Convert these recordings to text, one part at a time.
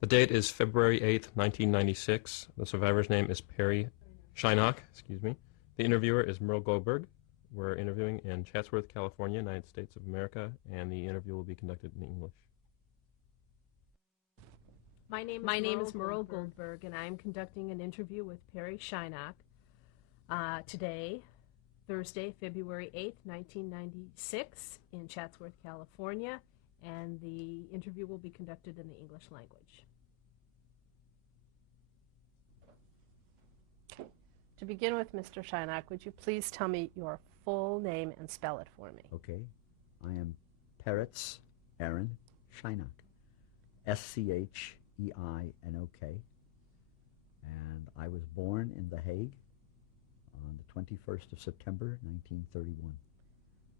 The date is February 8th, 1996. The survivor's name is Peretz Scheinok, The interviewer is Merl Goldberg. We're interviewing in Chatsworth, California, United States of America, and the interview will be conducted in English. My name is Merl Goldberg, and I'm conducting an interview with Peretz Aaron today, Thursday, February 8th, 1996, in Chatsworth, California, and the interview will be conducted in the English language. To begin with, Mr. Scheinok, would you please tell me your full name and spell it for me? Okay. I am Peretz Aaron Scheinok, Scheinok, and I was born in The Hague on the 21st of September, 1931.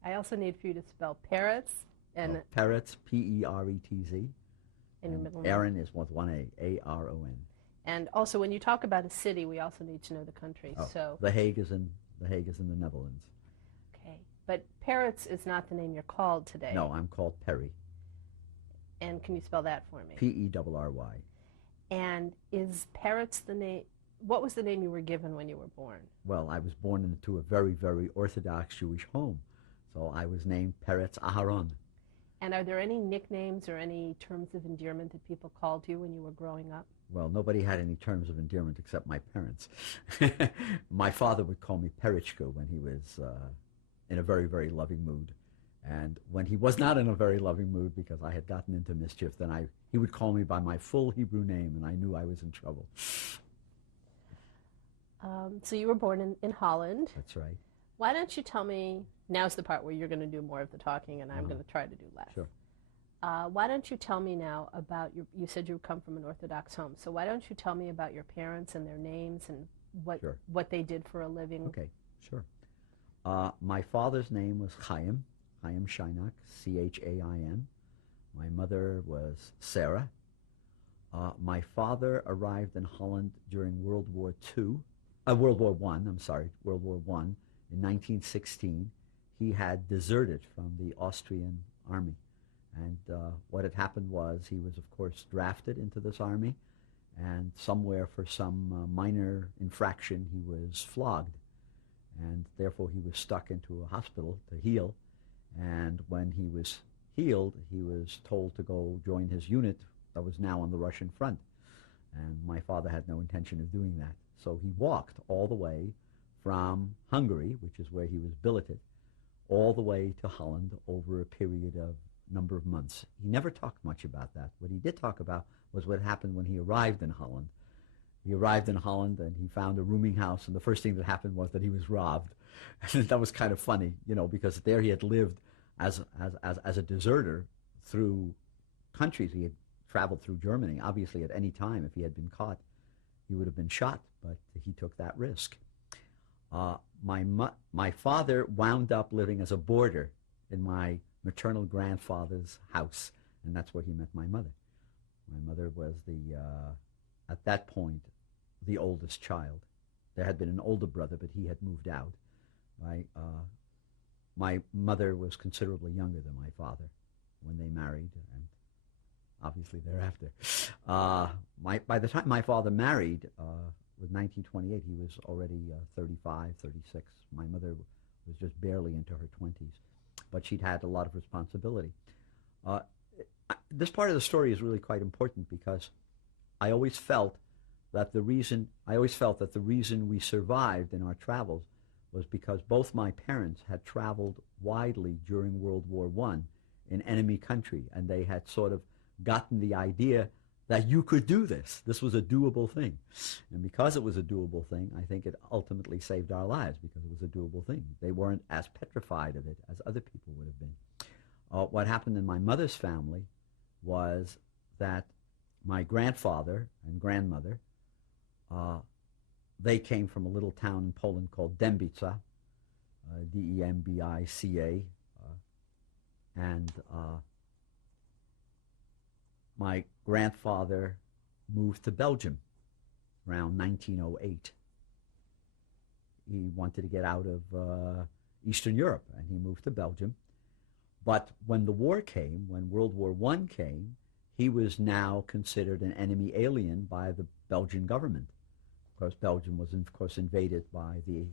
I also need for you to spell Peretz and... Peretz, P-E-R-E-T-Z. And your middle name? Aaron is with one A, A-R-O-N. And also, when you talk about a city, we also need to know the country. Oh, so The Hague is in the Netherlands. Okay, but Peretz is not the name you're called today. No, I'm called Perry. And can you spell that for me? P-E-R-R-Y. And is Peretz the name? What was the name you were given when you were born? Well, I was born into a very, very Orthodox Jewish home, so I was named Peretz Aaron. And are there any nicknames or any terms of endearment that people called you when you were growing up? Well, nobody had any terms of endearment except my parents. My father would call me Perichko when he was in a very, very loving mood. And when he was not in a very loving mood because I had gotten into mischief, then he would call me by my full Hebrew name, and I knew I was in trouble. So you were born in Holland. That's right. Why don't you tell me, now's the part where you're going to do more of the talking and I'm going to try to do less. Sure. Why don't you tell me now about you said you come from an Orthodox home, so why don't you tell me about your parents and their names and what they did for a living? Okay, sure. My father's name was Chaim Scheinok, C-H-A-I-M. My mother was Sarah. My father arrived in Holland during World War I, in 1916. He had deserted from the Austrian Army. And what had happened was he was, of course, drafted into this army, and somewhere for some minor infraction he was flogged. And therefore he was stuck into a hospital to heal. And when he was healed, he was told to go join his unit that was now on the Russian front. And my father had no intention of doing that. So he walked all the way from Hungary, which is where he was billeted, all the way to Holland over a period of number of months. He never talked much about that. What he did talk about was what happened when he arrived in Holland. He arrived in Holland and he found a rooming house, and the first thing that happened was that he was robbed. And that was kind of funny, because there he had lived as a deserter through countries. He had traveled through Germany. Obviously, at any time, if he had been caught, he would have been shot, but he took that risk. My father wound up living as a boarder in my maternal grandfather's house, and that's where he met my mother. My mother was at that point, the oldest child. There had been an older brother, but he had moved out. My mother was considerably younger than my father when they married, and obviously thereafter. By the time my father married, with 1928, he was already 35, 36. My mother was just barely into her 20s, but she'd had a lot of responsibility. This part of the story is really quite important because I always felt that the reason we survived in our travels was because both my parents had traveled widely during World War I in enemy country, and they had sort of gotten the idea that you could do this. This was a doable thing. And because it was a doable thing, I think it ultimately saved our lives because it was a doable thing. They weren't as petrified of it as other people would have been. What happened in my mother's family was that my grandfather and grandmother, they came from a little town in Poland called Dębica, D-E-M-B-I-C-A, and my grandfather moved to Belgium around 1908. He wanted to get out of Eastern Europe, and he moved to Belgium. But when the war came, when World War I came, he was now considered an enemy alien by the Belgian government. Of course, Belgium was, of course, invaded by the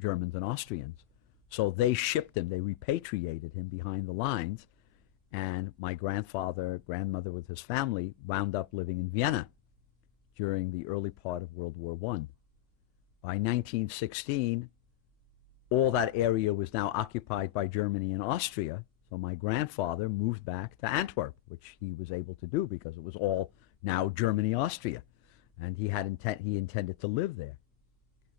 Germans and Austrians. So they shipped him, they repatriated him behind the lines, and my grandmother with his family wound up living in Vienna during the early part of World War I. By 1916, all that area was now occupied by Germany and Austria, so my grandfather moved back to Antwerp, which he was able to do because it was all now Germany-Austria, and he intended to live there.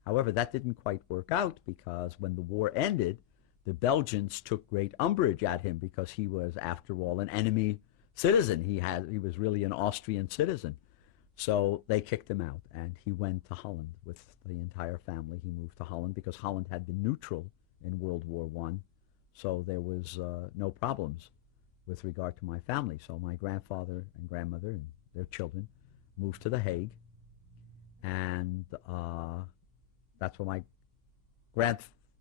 However, that didn't quite work out because when the war ended, the Belgians took great umbrage at him because he was, after all, an enemy citizen. He was really an Austrian citizen. So they kicked him out, and he went to Holland with the entire family. He moved to Holland because Holland had been neutral in World War I, so there was no problems with regard to my family. So my grandfather and grandmother and their children moved to The Hague, and that's where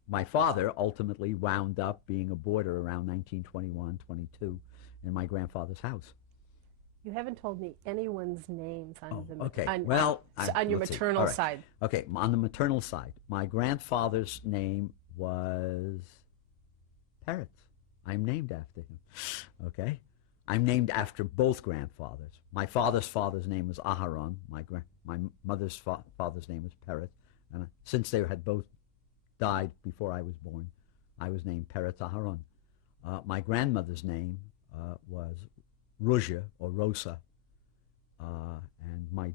my father ultimately wound up being a boarder around 1921, 22 in my grandfather's house. You haven't told me anyone's names on on your maternal side. Okay, on the maternal side, my grandfather's name was Peretz. I'm named after him. Okay, I'm named after both grandfathers. My father's name was Aharon. My mother's father's name was Peretz, and since they had both died before I was born, I was named Peretz Aaron. My grandmother's name was Rosa or Rosa, and my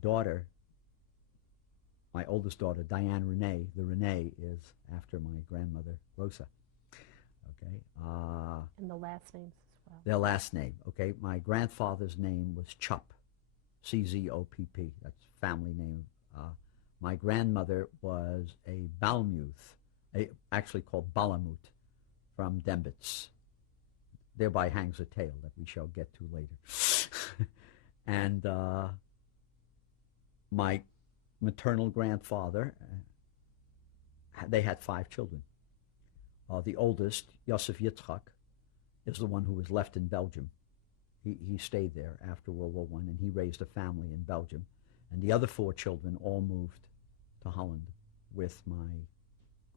oldest daughter, Diane Renee, the Renee is after my grandmother, Rosa. Okay. And the last names as well. Their last name. Okay. My grandfather's name was Czop, Czoppp. That's family name. My grandmother was a Balmuth, actually called Balamut, from Dembitz. Thereby hangs a tale that we shall get to later. And my maternal grandfather, they had 5 children. The oldest, Yosef Yitzchak, is the one who was left in Belgium. He stayed there after World War I, and he raised a family in Belgium. And the other 4 children all moved to Holland with my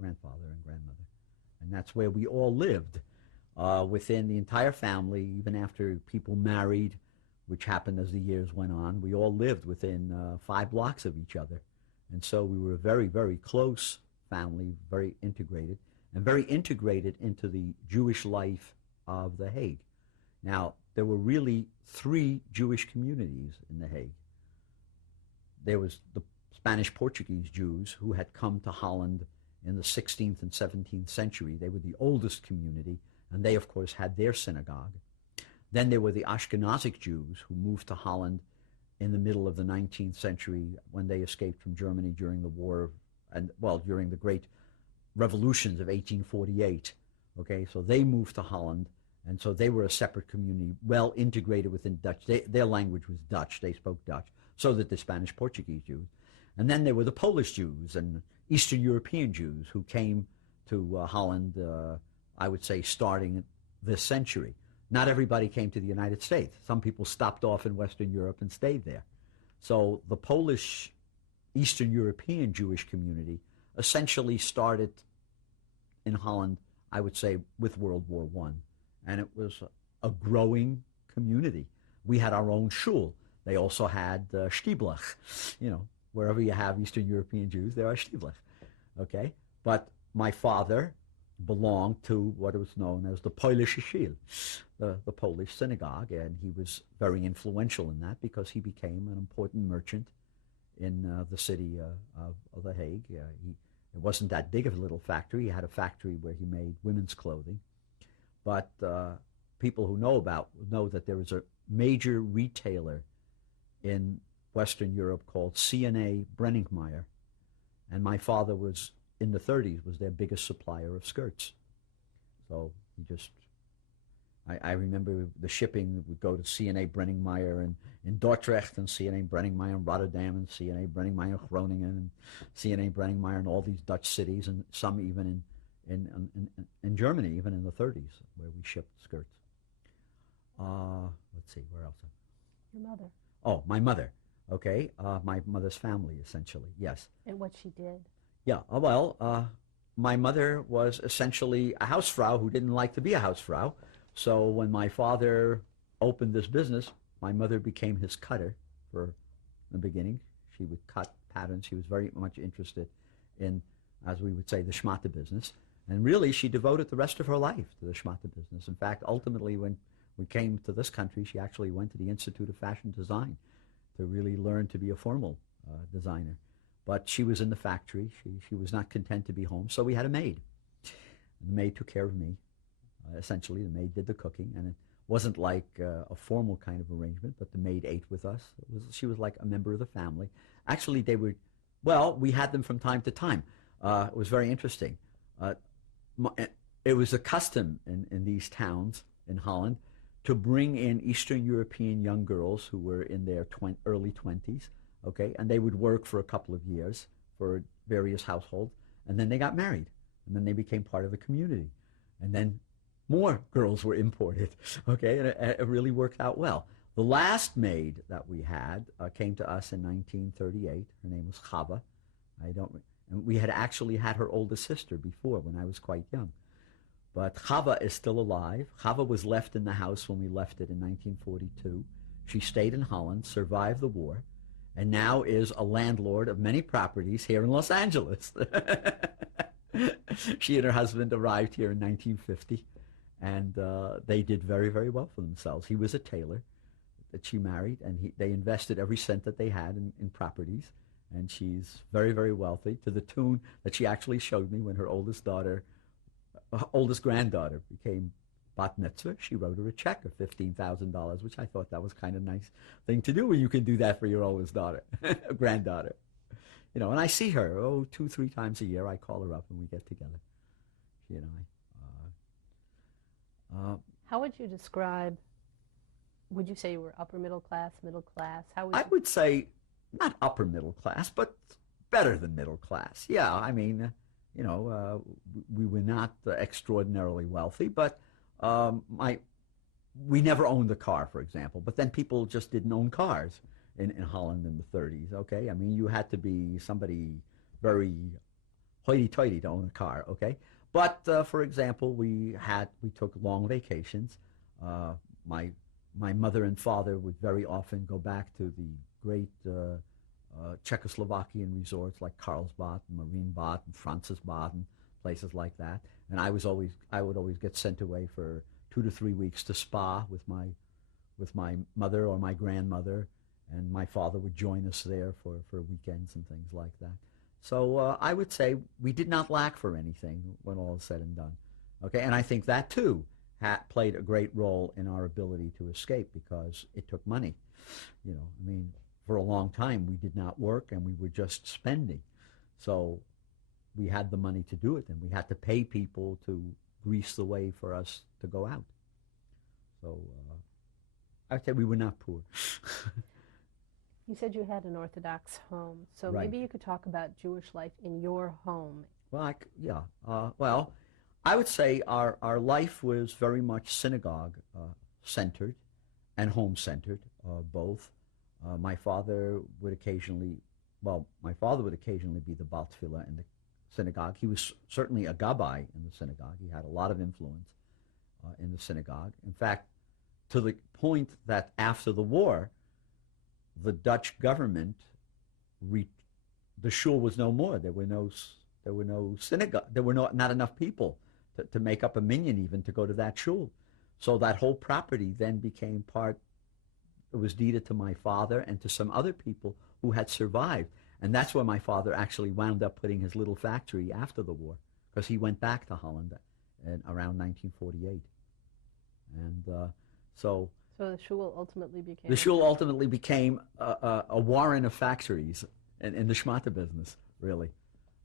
grandfather and grandmother. And that's where we all lived. Within the entire family, even after people married, which happened as the years went on, we all lived within 5 blocks of each other. And so we were a very, very close family, very integrated, and very integrated into the Jewish life of The Hague. Now, there were really 3 Jewish communities in The Hague. There was the Spanish-Portuguese Jews who had come to Holland in the 16th and 17th century. They were the oldest community, and they, of course, had their synagogue. Then there were the Ashkenazi Jews who moved to Holland in the middle of the 19th century when they escaped from Germany during the war, during the great revolutions of 1848. Okay, so they moved to Holland, and so they were a separate community, well integrated within Dutch. Their language was Dutch. They spoke Dutch. So did the Spanish-Portuguese Jews. And then there were the Polish Jews and Eastern European Jews who came to Holland, I would say, starting this century. Not everybody came to the United States. Some people stopped off in Western Europe and stayed there. So the Polish Eastern European Jewish community essentially started in Holland, I would say, with World War I. And it was a growing community. We had our own shul. They also had Stieblach. Wherever you have Eastern European Jews, there are Stieblach. Okay? But my father belonged to what was known as the Polish Shul, the Polish synagogue, and he was very influential in that because he became an important merchant in the city of The Hague. It wasn't that big of a little factory. He had a factory where he made women's clothing. But people who know that there was a major retailer in Western Europe called C&A Brenningmeier, and my father was, in the 30s, was their biggest supplier of skirts. So I remember the shipping would go to C&A Brenningmeier in Dordrecht, and C&A Brenningmeier in Rotterdam, and C&A Brenningmeier in Groningen, and C&A Brenningmeier in all these Dutch cities, and some even in Germany, even in the 30s, where we shipped skirts. Let's see, where else? Your mother. Oh, my mother. Okay, my mother's family, essentially, yes. And what she did. Yeah, well, my mother was essentially a housefrau who didn't like to be a housefrau. So when my father opened this business, my mother became his cutter for the beginning. She would cut patterns. She was very much interested in, as we would say, the schmata business. And really, she devoted the rest of her life to the schmata business. In fact, ultimately, when we came to this country, she actually went to the Institute of Fashion Design to really learn to be a formal designer. But she was in the factory. She was not content to be home, so we had a maid. And the maid took care of me. Essentially, the maid did the cooking, and it wasn't like a formal kind of arrangement, but the maid ate with us. She was like a member of the family. Actually, we had them from time to time. It was very interesting. It was a custom in these towns in Holland to bring in Eastern European young girls who were in their early 20s, okay, and they would work for a couple of years for various households, and then they got married, and then they became part of the community, and then more girls were imported, okay, and it really worked out well. The last maid that we had came to us in 1938. Her name was Chava. And we had actually had her oldest sister before when I was quite young. But Chava is still alive. Chava was left in the house when we left it in 1942. She stayed in Holland, survived the war, and now is a landlord of many properties here in Los Angeles. She and her husband arrived here in 1950, and they did very, very well for themselves. He was a tailor that she married, and they invested every cent that they had in properties, and she's very, very wealthy, to the tune that she actually showed me when her oldest granddaughter became bat mitzvah. She wrote her a check of $15,000, which I thought that was kind of nice thing to do when you can do that for your oldest daughter, granddaughter. You know, and I see her, 2-3 times a year. I call her up and we get together. She and I. How would you describe, would you say you were upper middle class, middle class? I would say not upper middle class, but better than middle class. Yeah, I mean, you know, we were not extraordinarily wealthy, but we never owned a car, for example. But then people just didn't own cars in Holland in the 30s, okay? I mean, you had to be somebody very hoity-toity to own a car, okay? But, for example, we took long vacations. My mother and father would very often go back to the great Czechoslovakian resorts like Karlsbad, Marienbad, and Francisbaden, places like that. And I would always get sent away for 2 to 3 weeks to Spa with my mother or my grandmother, and my father would join us there for weekends and things like that. So I would say we did not lack for anything when all is said and done. Okay, and I think that too played a great role in our ability to escape, because it took money. You know, I mean, for a long time we did not work and we were just spending. So we had the money to do it, and we had to pay people to grease the way for us to go out. So I'd say we were not poor. You said you had an Orthodox home, so Right. Maybe you could talk about Jewish life in your home. Well, well, I would say our life was very much synagogue centered and home centered, both. My father would occasionally be the Baal Tefillah in the synagogue. He was certainly a gabbai in the synagogue. He had a lot of influence in the synagogue. In fact, to the point that after the war, the Dutch government, the shul was no more. There were no synagogue. There were not enough people to make up a minyan even to go to that shul. So that whole property then became it was deeded to my father and to some other people who had survived. And that's where my father actually wound up putting his little factory after the war, because he went back to Holland around 1948. And so the shul ultimately became... The shul ultimately became a warren of factories in the shmata business, really.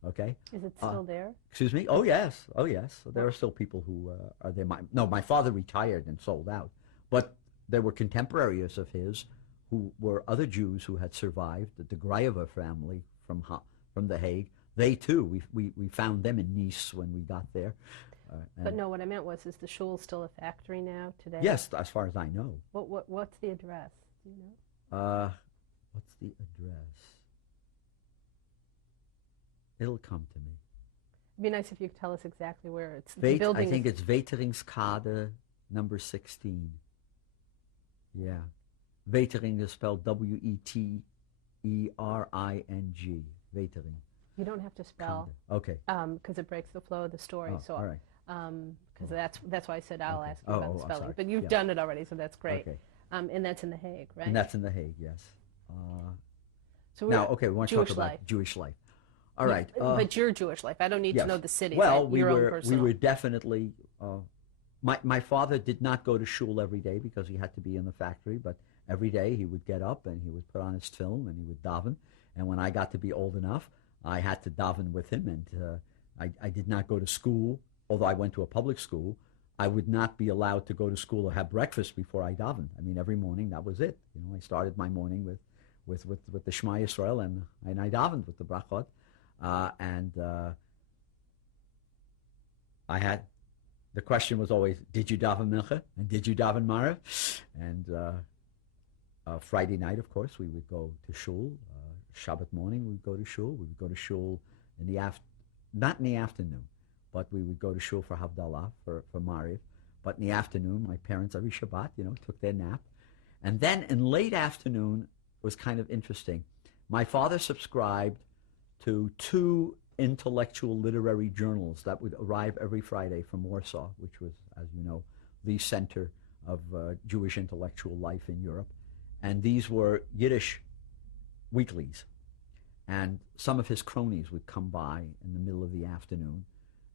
Okay? Is it still there? Excuse me? Oh, yes. Oh, yes. There are still people who are there. My father retired and sold out. But there were contemporaries of his who were other Jews who had survived, the Grajeva family from the Hague. They, too, we found them in Nice when we got there. But no, what I meant was the shul still a factory now today? Yes, as far as I know. What's the address? Do you know? What's the address? It'll come to me. It'd be nice if you could tell us exactly where it's. The building I think it's Weteringskade, number 16. Yeah. Wetering is spelled W-E-T-E-R-I-N-G. Wetering. You don't have to spell. Okay. Because it breaks the flow of the story. Oh, so, all right. Because that's why I said I'll ask you about the spelling. Sorry. But you've done it already, so that's great. Okay. And that's in The Hague, right? And that's in The Hague, yes. So we want to talk about life. Jewish life. All right. But your Jewish life. I don't need yes. to know the city. Well, your own personal. we were definitely. My father did not go to shul every day because he had to be in the factory, but every day he would get up and he would put on his tefillin and he would daven. And when I got to be old enough, I had to daven with him. And I did not go to school, although I went to a public school. I would not be allowed to go to school or have breakfast before I davened. I mean, every morning that was it. You know, I started my morning with the Shema Yisrael and I davened with the brachot. The question was always, did you daven mincha? And did you daven maariv? And Friday night, of course, we would go to shul. Shabbat morning, we would go to shul. We would go to shul in the not in the afternoon, but we would go to shul for Havdalah, for maariv. But in the afternoon, my parents, every Shabbat, took their nap. And then in late afternoon, it was kind of interesting. My father subscribed to 2 intellectual literary journals that would arrive every Friday from Warsaw, which was, as you know, the center of Jewish intellectual life in Europe. And these were Yiddish weeklies. And some of his cronies would come by in the middle of the afternoon,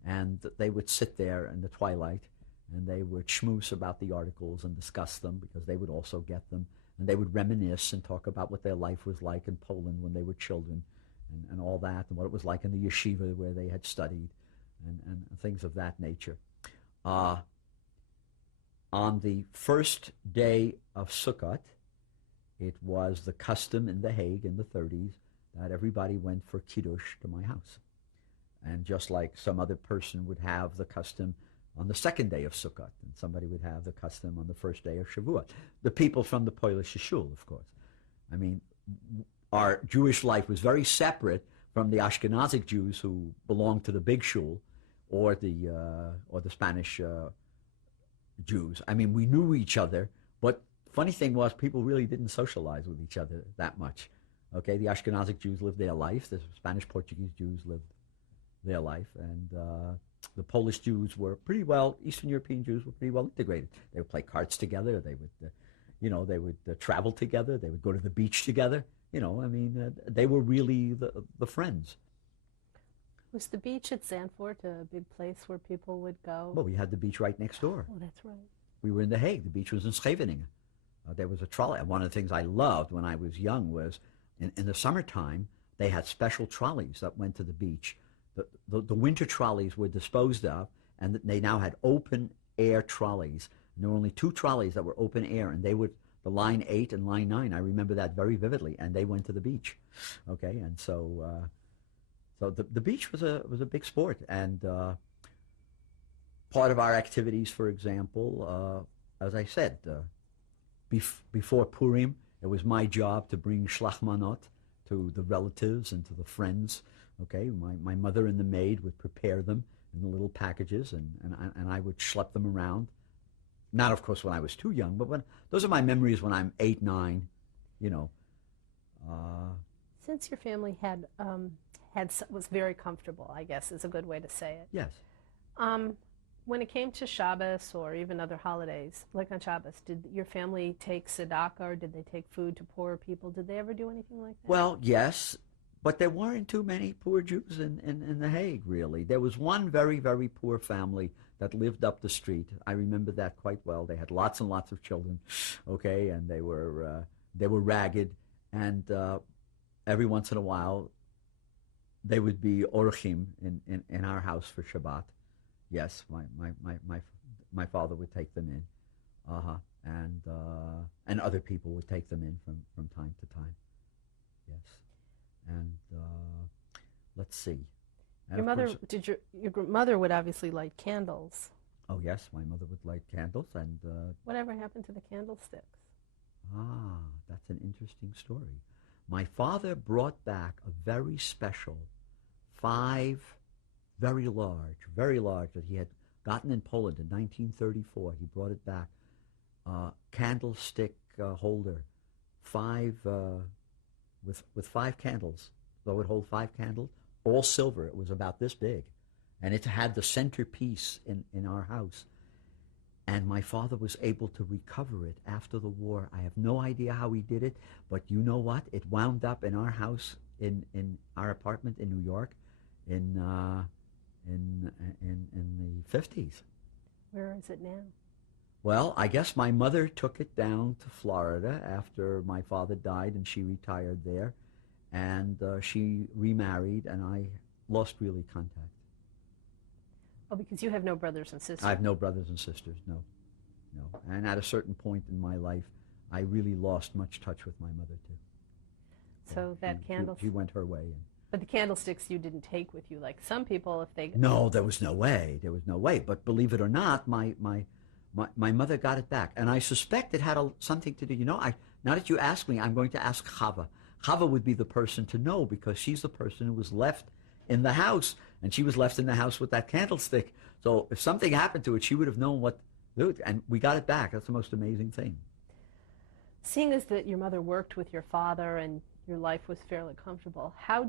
and they would sit there in the twilight, and they would schmooze about the articles and discuss them because they would also get them. And they would reminisce and talk about what their life was like in Poland when they were children. And all that, and what it was like in the yeshiva where they had studied, and things of that nature. On the first day of Sukkot, it was the custom in The Hague in the 30s that everybody went for Kiddush to my house. And just like some other person would have the custom on the second day of Sukkot, and somebody would have the custom on the first day of Shavuot. The people from the Polish shul, of course. I mean, our Jewish life was very separate from the Ashkenazi Jews who belonged to the big shul, or the Spanish Jews. I mean, we knew each other, but funny thing was, people really didn't socialize with each other that much. Okay, the Ashkenazi Jews lived their life. The Spanish-Portuguese Jews lived their life, and the Polish Jews were pretty well. Eastern European Jews were pretty well integrated. They would play cards together. They would, they would travel together. They would go to the beach together. They were really the friends. Was the beach at Zandvoort a big place where people would go? Well, we had the beach right next door. Oh, that's right. We were in The Hague. The beach was in Scheveningen. There was a trolley. One of the things I loved when I was young was in the summertime, they had special trolleys that went to the beach. The winter trolleys were disposed of, and they now had open air trolleys. And there were only 2 trolleys that were open air, and they would, the line 8 and line 9, I remember that very vividly, and they went to the beach. Okay, and so the beach was a big sport, and part of our activities, for example, as I said, before Purim, it was my job to bring shlachmanot to the relatives and to the friends. Okay, my mother and the maid would prepare them in the little packages, and I would schlep them around. Not, of course, when I was too young, but those are my memories when I'm 8, 9, Since your family was very comfortable, I guess is a good way to say it. Yes. When it came to Shabbos or even other holidays, like on Shabbos, did your family take tzedakah, or did they take food to poor people? Did they ever do anything like that? Well, yes, but there weren't too many poor Jews in The Hague, really. There was one very, very poor family that lived up the street. I remember that quite well. They had lots and lots of children, okay, and they were ragged, and every once in a while they would be orchim in our house for Shabbat. Yes, my father would take them in, and other people would take them in from time to time. Yes, and let's see. And your mother your mother would obviously light candles. Oh yes, my mother would light candles, and whatever happened to the candlesticks? Ah, that's an interesting story. My father brought back a very special 5, very large, that he had gotten in Poland in 1934. He brought it back. Candlestick holder, 5 with 5 candles. So it would hold 5 candles, all silver. It was about this big, and it had the centerpiece in our house. And my father was able to recover it after the war. I have no idea how he did it, but you know what? It wound up in our house, in our apartment in New York, in the 50s. Where is it now? Well, I guess my mother took it down to Florida after my father died, and she retired there, and she remarried, and I lost really contact. Oh, because you have no brothers and sisters. I have no brothers and sisters, no. And at a certain point in my life, I really lost much touch with my mother, too. So that candle... She went her way. But the candlesticks you didn't take with you, like some people, if they... No, there was no way. But believe it or not, my mother got it back. And I suspect it had something to do, now that you ask me, I'm going to ask Chava. Chava would be the person to know, because she's the person who was left in the house, and she was left in the house with that candlestick. So if something happened to it, she would have known what to do, and we got it back. That's the most amazing thing. Seeing as that your mother worked with your father and your life was fairly comfortable, how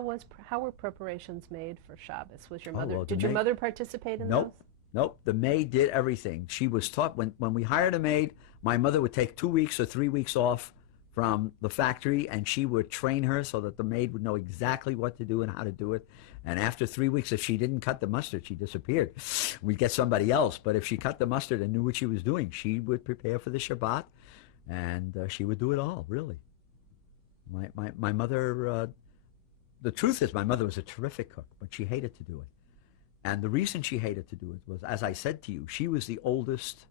were preparations made for Shabbos? Was your mother did your mother participate in those? Nope. The maid did everything. She was taught when we hired a maid, my mother would take 2 weeks or 3 weeks off from the factory, and she would train her so that the maid would know exactly what to do and how to do it. And after 3 weeks, if she didn't cut the mustard, she disappeared. We'd get somebody else. But if she cut the mustard and knew what she was doing, she would prepare for the Shabbat, and she would do it all, really. My mother, the truth is my mother was a terrific cook, but she hated to do it. And the reason she hated to do it was, as I said to you, she was the oldest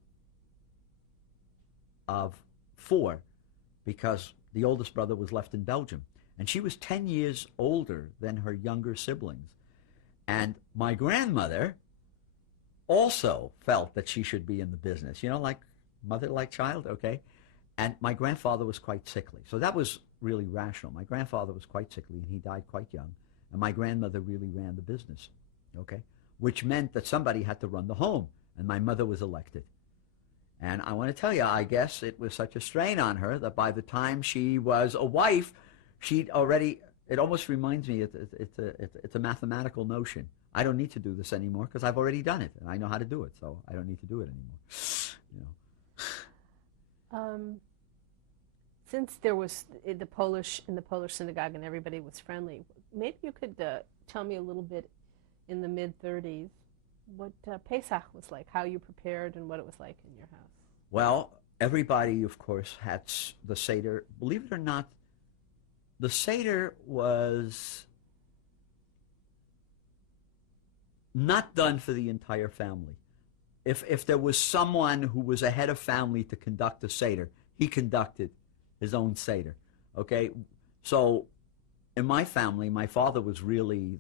of 4, because the oldest brother was left in Belgium. And she was 10 years older than her younger siblings. And my grandmother also felt that she should be in the business, like mother like child, okay? And my grandfather was quite sickly. So that was really rational. My grandfather was quite sickly, and he died quite young. And my grandmother really ran the business, okay? Which meant that somebody had to run the home, and my mother was elected. And I want to tell you, I guess it was such a strain on her that by the time she was a wife, she'd already, it almost reminds me, it's a mathematical notion. I don't need to do this anymore because I've already done it, and I know how to do it, so I don't need to do it anymore. Since there was in the Polish synagogue and everybody was friendly, maybe you could tell me a little bit in the mid-30s what Pesach was like, how you prepared and what it was like in your house. Well, everybody, of course, had the Seder. Believe it or not, the Seder was not done for the entire family. If there was someone who was a head of family to conduct the Seder, he conducted his own Seder, okay? So in my family, my father was really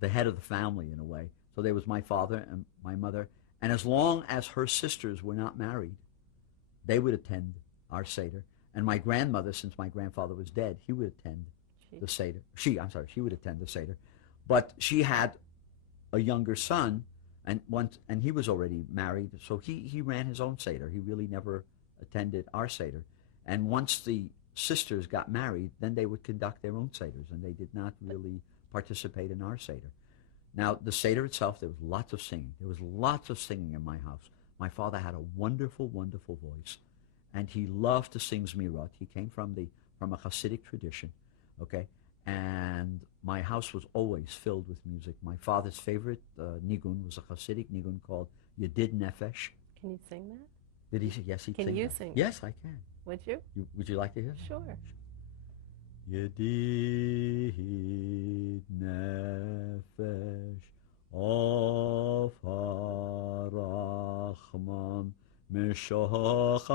the head of the family in a way. So there was my father and my mother, and as long as her sisters were not married, they would attend our Seder. And my grandmother, since my grandfather was dead, he would attend the Seder. She would attend the Seder. But she had a younger son, and he was already married, so he ran his own Seder. He really never attended our Seder. And once the sisters got married, then they would conduct their own Seders, and they did not really participate in our Seder. Now, the Seder itself, there was lots of singing. There was lots of singing in my house. My father had a wonderful, wonderful voice, and he loved to sing Zmirot. He came from a Hasidic tradition, okay? And my house was always filled with music. My father's favorite nigun was a Hasidic nigun called Yedid Nefesh. Can you sing that? Did he say? Yes, he can. Can you sing? Yes, I can. Would you? Would you like to hear? Sure. Yedid Nefesh of HaRachman Mishoch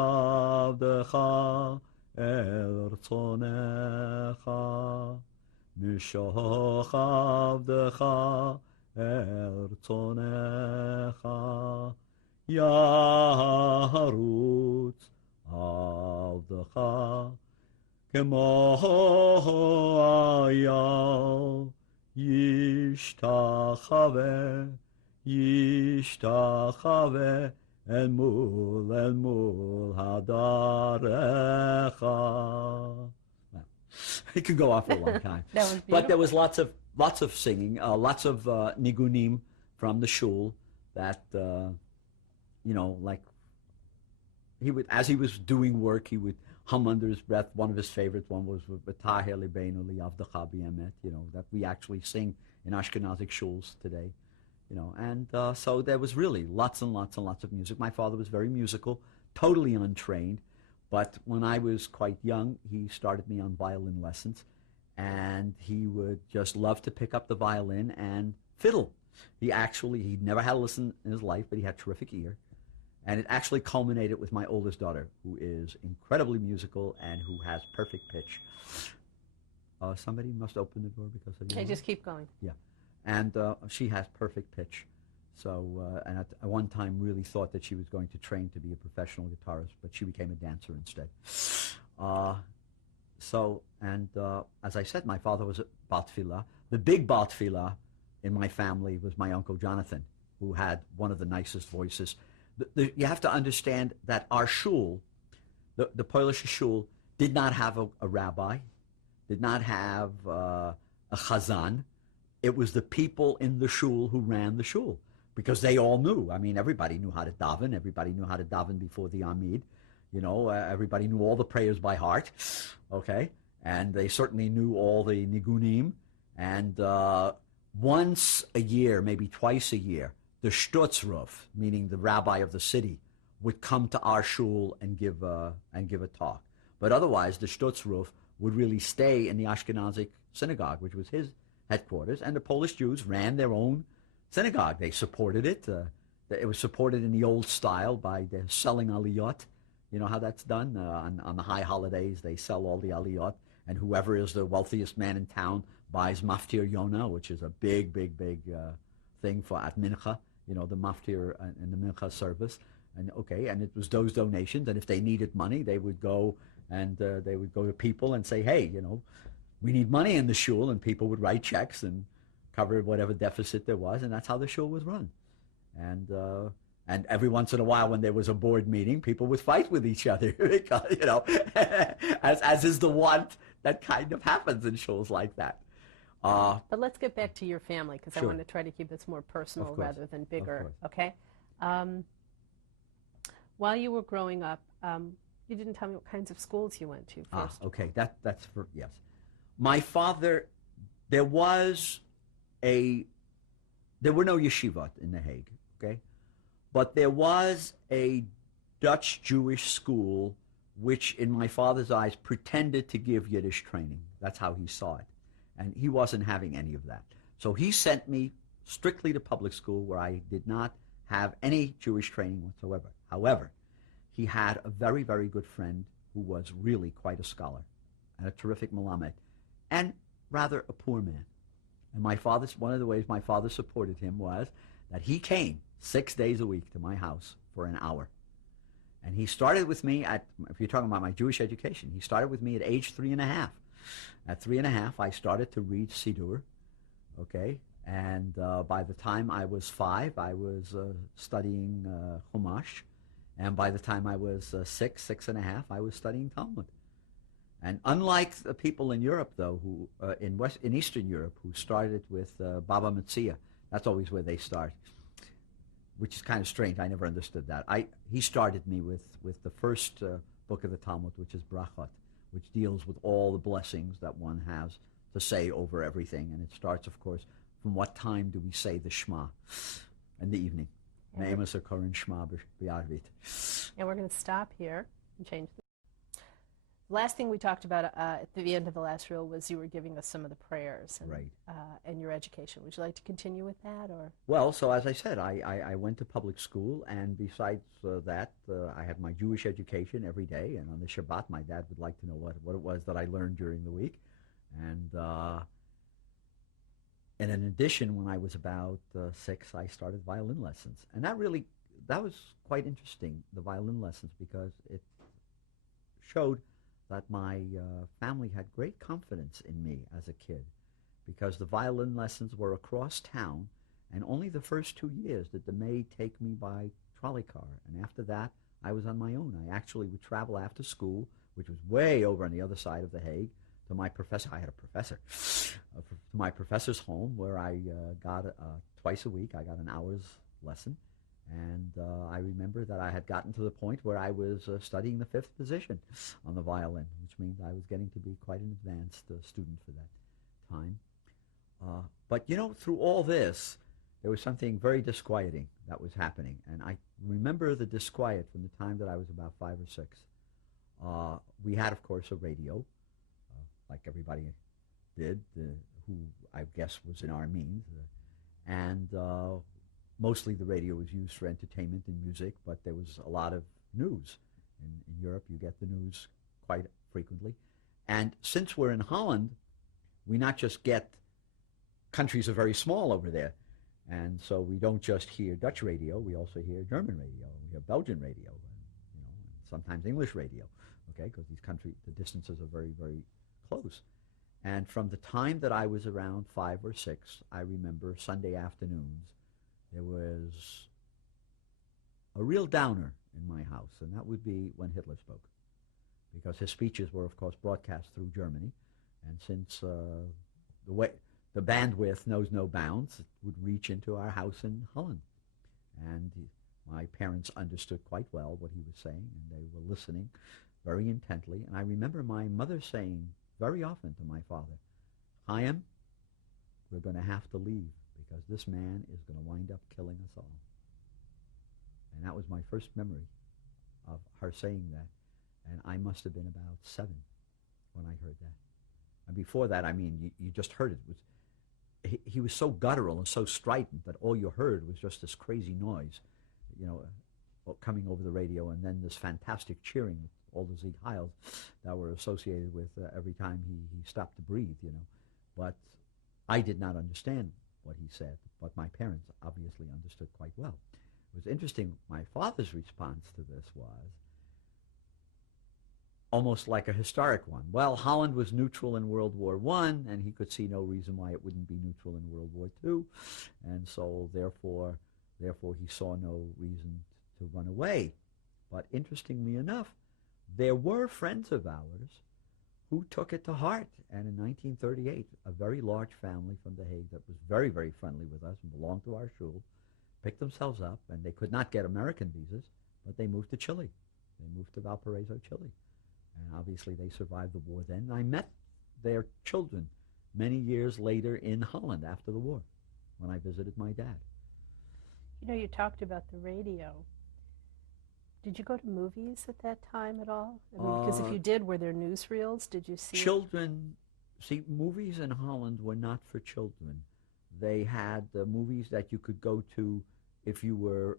Erzonecha Mishoch Avdecha Erzonecha Yarutz Al avdecha kemo ayal yishtachave el mul hadarecha. It could go on for a long time. That was beautiful. But there was lots of singing, lots of nigunim from the shul that like he would, as he was doing work, he would hum under his breath. One of his favorites was "V'taheh libeinu li'avdecha b'emet," that we actually sing in Ashkenazi shuls today. And so there was really lots and lots and lots of music. My father was very musical, totally untrained, but when I was quite young, he started me on violin lessons, and he would just love to pick up the violin and fiddle. He'd never had a lesson in his life, but he had terrific ear. And it actually culminated with my oldest daughter, who is incredibly musical and who has perfect pitch. Somebody must open the door because of you. Okay, just keep going. Yeah. And she has perfect pitch. So, and at one time really thought that she was going to train to be a professional guitarist, but she became a dancer instead. As I said, my father was a Bat Tfilah. The big Bat Tfilah in my family was my Uncle Jonathan, who had one of the nicest voices. You have to understand that our shul, the Polish shul, did not have a rabbi, did not have a chazan. It was the people in the shul who ran the shul, because they all knew. I mean, everybody knew how to daven. Everybody knew how to daven before the Amid. Everybody knew all the prayers by heart, okay? And they certainly knew all the nigunim. And once a year, maybe twice a year, the Stutzruf, meaning the rabbi of the city, would come to our shul and give a talk. But otherwise, the Stutzruf would really stay in the Ashkenazi synagogue, which was his headquarters, and the Polish Jews ran their own synagogue. They supported it. It was supported in the old style by the selling aliyot. You know how that's done? On the high holidays, they sell all the aliyot, and whoever is the wealthiest man in town buys maftir yona, which is a big thing for at mincha, the maftir and the mincha service. And it was those donations, and if they needed money, they would go and they would go to people and say, hey, we need money in the shul, and people would write checks and cover whatever deficit there was, and that's how the shul was run. And every once in a while, when there was a board meeting, people would fight with each other, because, as is the want that kind of happens in shuls like that. But let's get back to your family, because Sure. I want to try to keep this more personal rather than bigger, okay? While you were growing up, you didn't tell me what kinds of schools you went to first. Okay, that's for, yes. My father, there were no yeshivot in the Hague, okay? But there was a Dutch Jewish school which, in my father's eyes, pretended to give Yiddish training. That's how he saw it. And he wasn't having any of that. So he sent me strictly to public school, where I did not have any Jewish training whatsoever. However, he had a very, very good friend who was really quite a scholar and a terrific melamed, and rather a poor man. And one of the ways my father supported him was that he came 6 days a week to my house for an hour. And he started with me if you're talking about my Jewish education, he started with me at age 3.5. At 3.5, I started to read Siddur, okay? And by the time I was 5, I was studying Chumash. And by the time I was 6.5, I was studying Talmud. And unlike the people in Europe, though, who in Eastern Europe, who started with Baba Metzia, that's always where they start, which is kind of strange. I never understood that. He started me with the first book of the Talmud, which is Brachot, which deals with all the blessings that one has to say over everything. And it starts, of course, from what time do we say the Shema in the evening? Ne'emas HaKorin Shema B'Yarvit. And we're going to stop here and change the last thing we talked about at the end of the last reel was you were giving us some of the prayers and your education. Would you like to continue with that? Or? Well, so as I said, I went to public school, and besides that, I had my Jewish education every day, and on the Shabbat, my dad would like to know what it was that I learned during the week. And in addition, when I was about 6, I started violin lessons. And that was quite interesting, the violin lessons, because it showed that my family had great confidence in me as a kid, because the violin lessons were across town, and only the first 2 years did the maid take me by trolley car. And after that, I was on my own. I actually would travel after school, which was way over on the other side of the Hague, to my professor. I had a professor. To my professor's home, where I got twice a week, I got an hour's lesson. And I remember that I had gotten to the point where I was studying the fifth position on the violin, which means I was getting to be quite an advanced student for that time. But, you know, through all this, there was something very disquieting that was happening. And I remember the disquiet from the time that I was about 5 or 6. We had, of course, a radio, like everybody did, who I guess was in our means. And mostly the radio was used for entertainment and music, but there was a lot of news. In Europe, you get the news quite frequently. And since we're in Holland, we not just get, countries are very small over there, and so we don't just hear Dutch radio, we also hear German radio, we hear Belgian radio, and sometimes English radio, okay, because these countries, the distances are very, very close. And from the time that I was around 5 or 6, I remember Sunday afternoons, there was a real downer in my house, and that would be when Hitler spoke, because his speeches were, of course, broadcast through Germany, and since the bandwidth knows no bounds, it would reach into our house in Holland. And my parents understood quite well what he was saying, and they were listening very intently. And I remember my mother saying very often to my father, "Chaim, we're going to have to leave, because this man is going to wind up killing us all." And that was my first memory of her saying that. And I must have been about 7 when I heard that. And before that, I mean, you just heard it. He was so guttural and so strident that all you heard was just this crazy noise, coming over the radio, and then this fantastic cheering, all the Sieg Heils that were associated with every time he stopped to breathe, But I did not understand what he said, but my parents obviously understood quite well. It was interesting, my father's response to this was almost like a historic one. Well, Holland was neutral in World War I, and he could see no reason why it wouldn't be neutral in World War II, and so therefore he saw no reason to run away. But interestingly enough, there were friends of ours who took it to heart, and in 1938, a very large family from The Hague that was very, very friendly with us and belonged to our shul picked themselves up, and they could not get American visas, but they moved to Chile. They moved to Valparaiso, Chile. And obviously they survived the war then. I met their children many years later in Holland after the war when I visited my dad. You talked about the radio. Did you go to movies at that time at all? I mean, because if you did, were there newsreels? Did you see children? See, movies in Holland were not for children. They had movies that you could go to if you were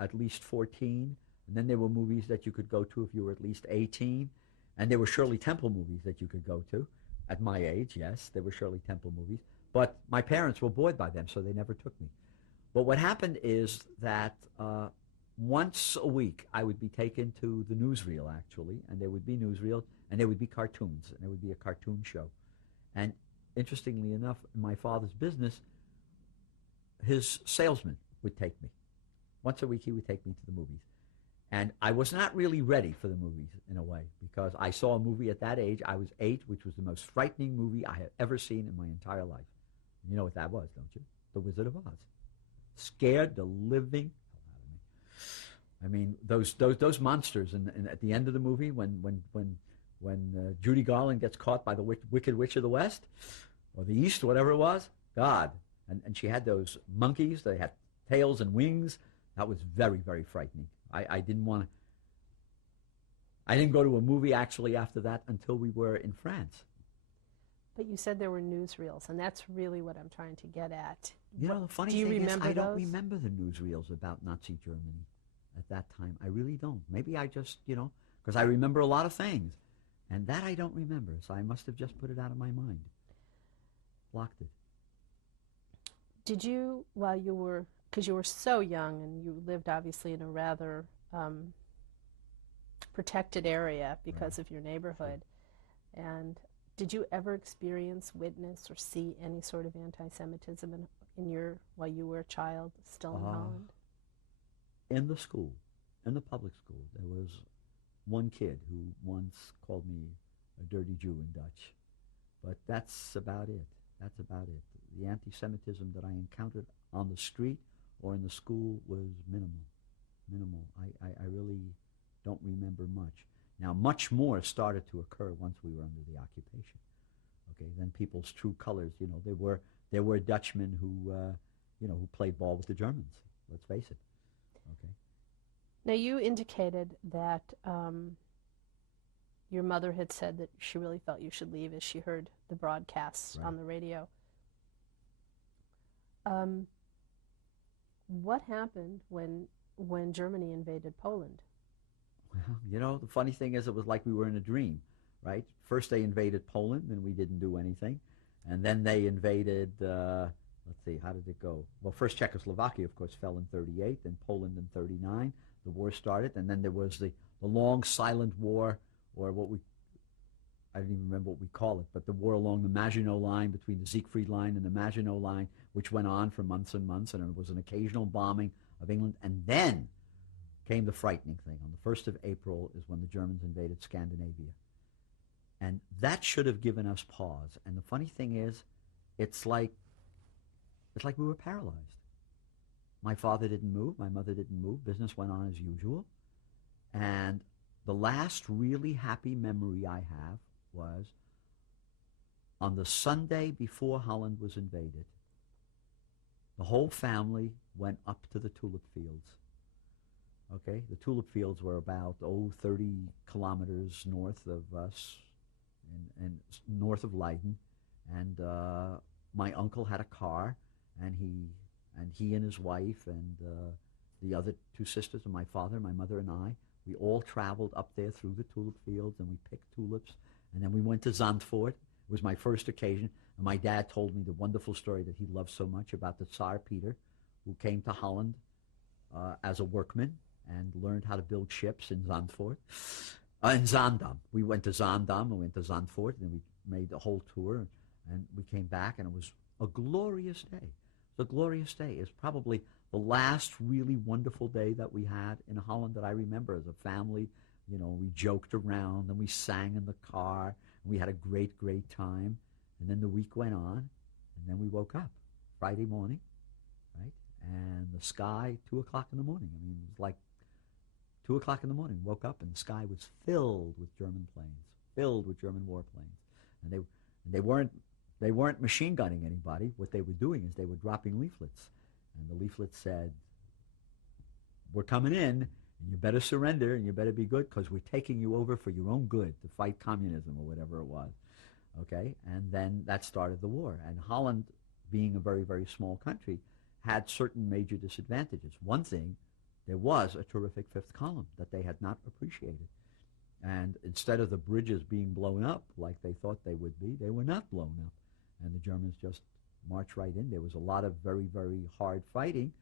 at least 14, and then there were movies that you could go to if you were at least 18. And there were Shirley Temple movies that you could go to. At my age, yes, there were Shirley Temple movies. But my parents were bored by them, so they never took me. But what happened is that once a week I would be taken to the newsreel, actually, and there would be newsreels, and there would be cartoons, and there would be a cartoon show. And interestingly enough, in my father's business, his salesman would take me. Once a week he would take me to the movies. And I was not really ready for the movies in a way, because I saw a movie at that age. I was 8, which was the most frightening movie I had ever seen in my entire life. You know what that was, don't you? The Wizard of Oz. Scared the living hell out of me. I mean, those monsters, and at the end of the movie, when Judy Garland gets caught by the Wicked Witch of the West, or the East, whatever it was, God. And she had those monkeys. They had tails and wings. That was very, very frightening. I didn't want to. I didn't go to a movie actually after that until we were in France. But you said there were newsreels, and that's really what I'm trying to get at. The funny thing is, I don't remember the newsreels about Nazi Germany at that time. I really don't. Maybe I just, because I remember a lot of things, and that I don't remember. So I must have just put it out of my mind, blocked it. Did you, while you were, because you were so young and you lived obviously in a rather protected area because of your neighborhood. And did you ever experience, witness, or see any sort of anti-Semitism while you were a child still in Holland? In the school, in the public school, there was one kid who once called me a dirty Jew in Dutch. But that's about it. That's about it. The anti-Semitism that I encountered on the street or in the school was minimal. I really don't remember much. Now, much more started to occur once we were under the occupation. Okay, then people's true colors, there were Dutchmen who played ball with the Germans. Let's face it. Okay. Now, you indicated that your mother had said that she really felt you should leave as she heard the broadcasts on the radio. What happened when Germany invaded Poland? Well, the funny thing is it was like we were in a dream, right? First they invaded Poland and we didn't do anything. And then they invaded, let's see, how did it go? Well, first Czechoslovakia, of course, fell in 38, then Poland in 39. The war started, and then there was the long silent war, or I don't even remember what we call it, but the war along the Maginot Line, between the Siegfried Line and the Maginot Line, which went on for months and months, and it was an occasional bombing of England. And then came the frightening thing. On the 1st of April is when the Germans invaded Scandinavia. And that should have given us pause. And the funny thing is, it's like we were paralyzed. My father didn't move. My mother didn't move. Business went on as usual. And the last really happy memory I have was on the Sunday before Holland was invaded, the whole family went up to the tulip fields. Okay? The tulip fields were about, 30 kilometers north of us and north of Leiden. And my uncle had a car, and he and his wife and the other two sisters and my father, my mother and I, we all traveled up there through the tulip fields, and we picked tulips. And then we went to Zandvoort. It was my first occasion. And my dad told me the wonderful story that he loved so much about the Tsar Peter, who came to Holland as a workman and learned how to build ships in Zandvoort. In Zaandam. We went to Zaandam, and went to Zandvoort, and we made the whole tour. And we came back, and it was a glorious day. The glorious day is probably the last really wonderful day that we had in Holland that I remember as a family. We joked around and we sang in the car and we had a great, great time. And then the week went on, and then we woke up Friday morning, right? And the sky, 2 o'clock in the morning. I mean, it was like 2 o'clock in the morning. Woke up and the sky was filled with German planes, filled with German warplanes. And they weren't machine gunning anybody. What they were doing is they were dropping leaflets. And the leaflet said, "We're coming in, and you better surrender, and you better be good, because we're taking you over for your own good to fight communism," or whatever it was. Okay? And then that started the war. And Holland, being a very, very small country, had certain major disadvantages. One thing, there was a terrific fifth column that they had not appreciated. And instead of the bridges being blown up like they thought they would be, they were not blown up. And the Germans just marched right in. There was a lot of very, very hard fighting.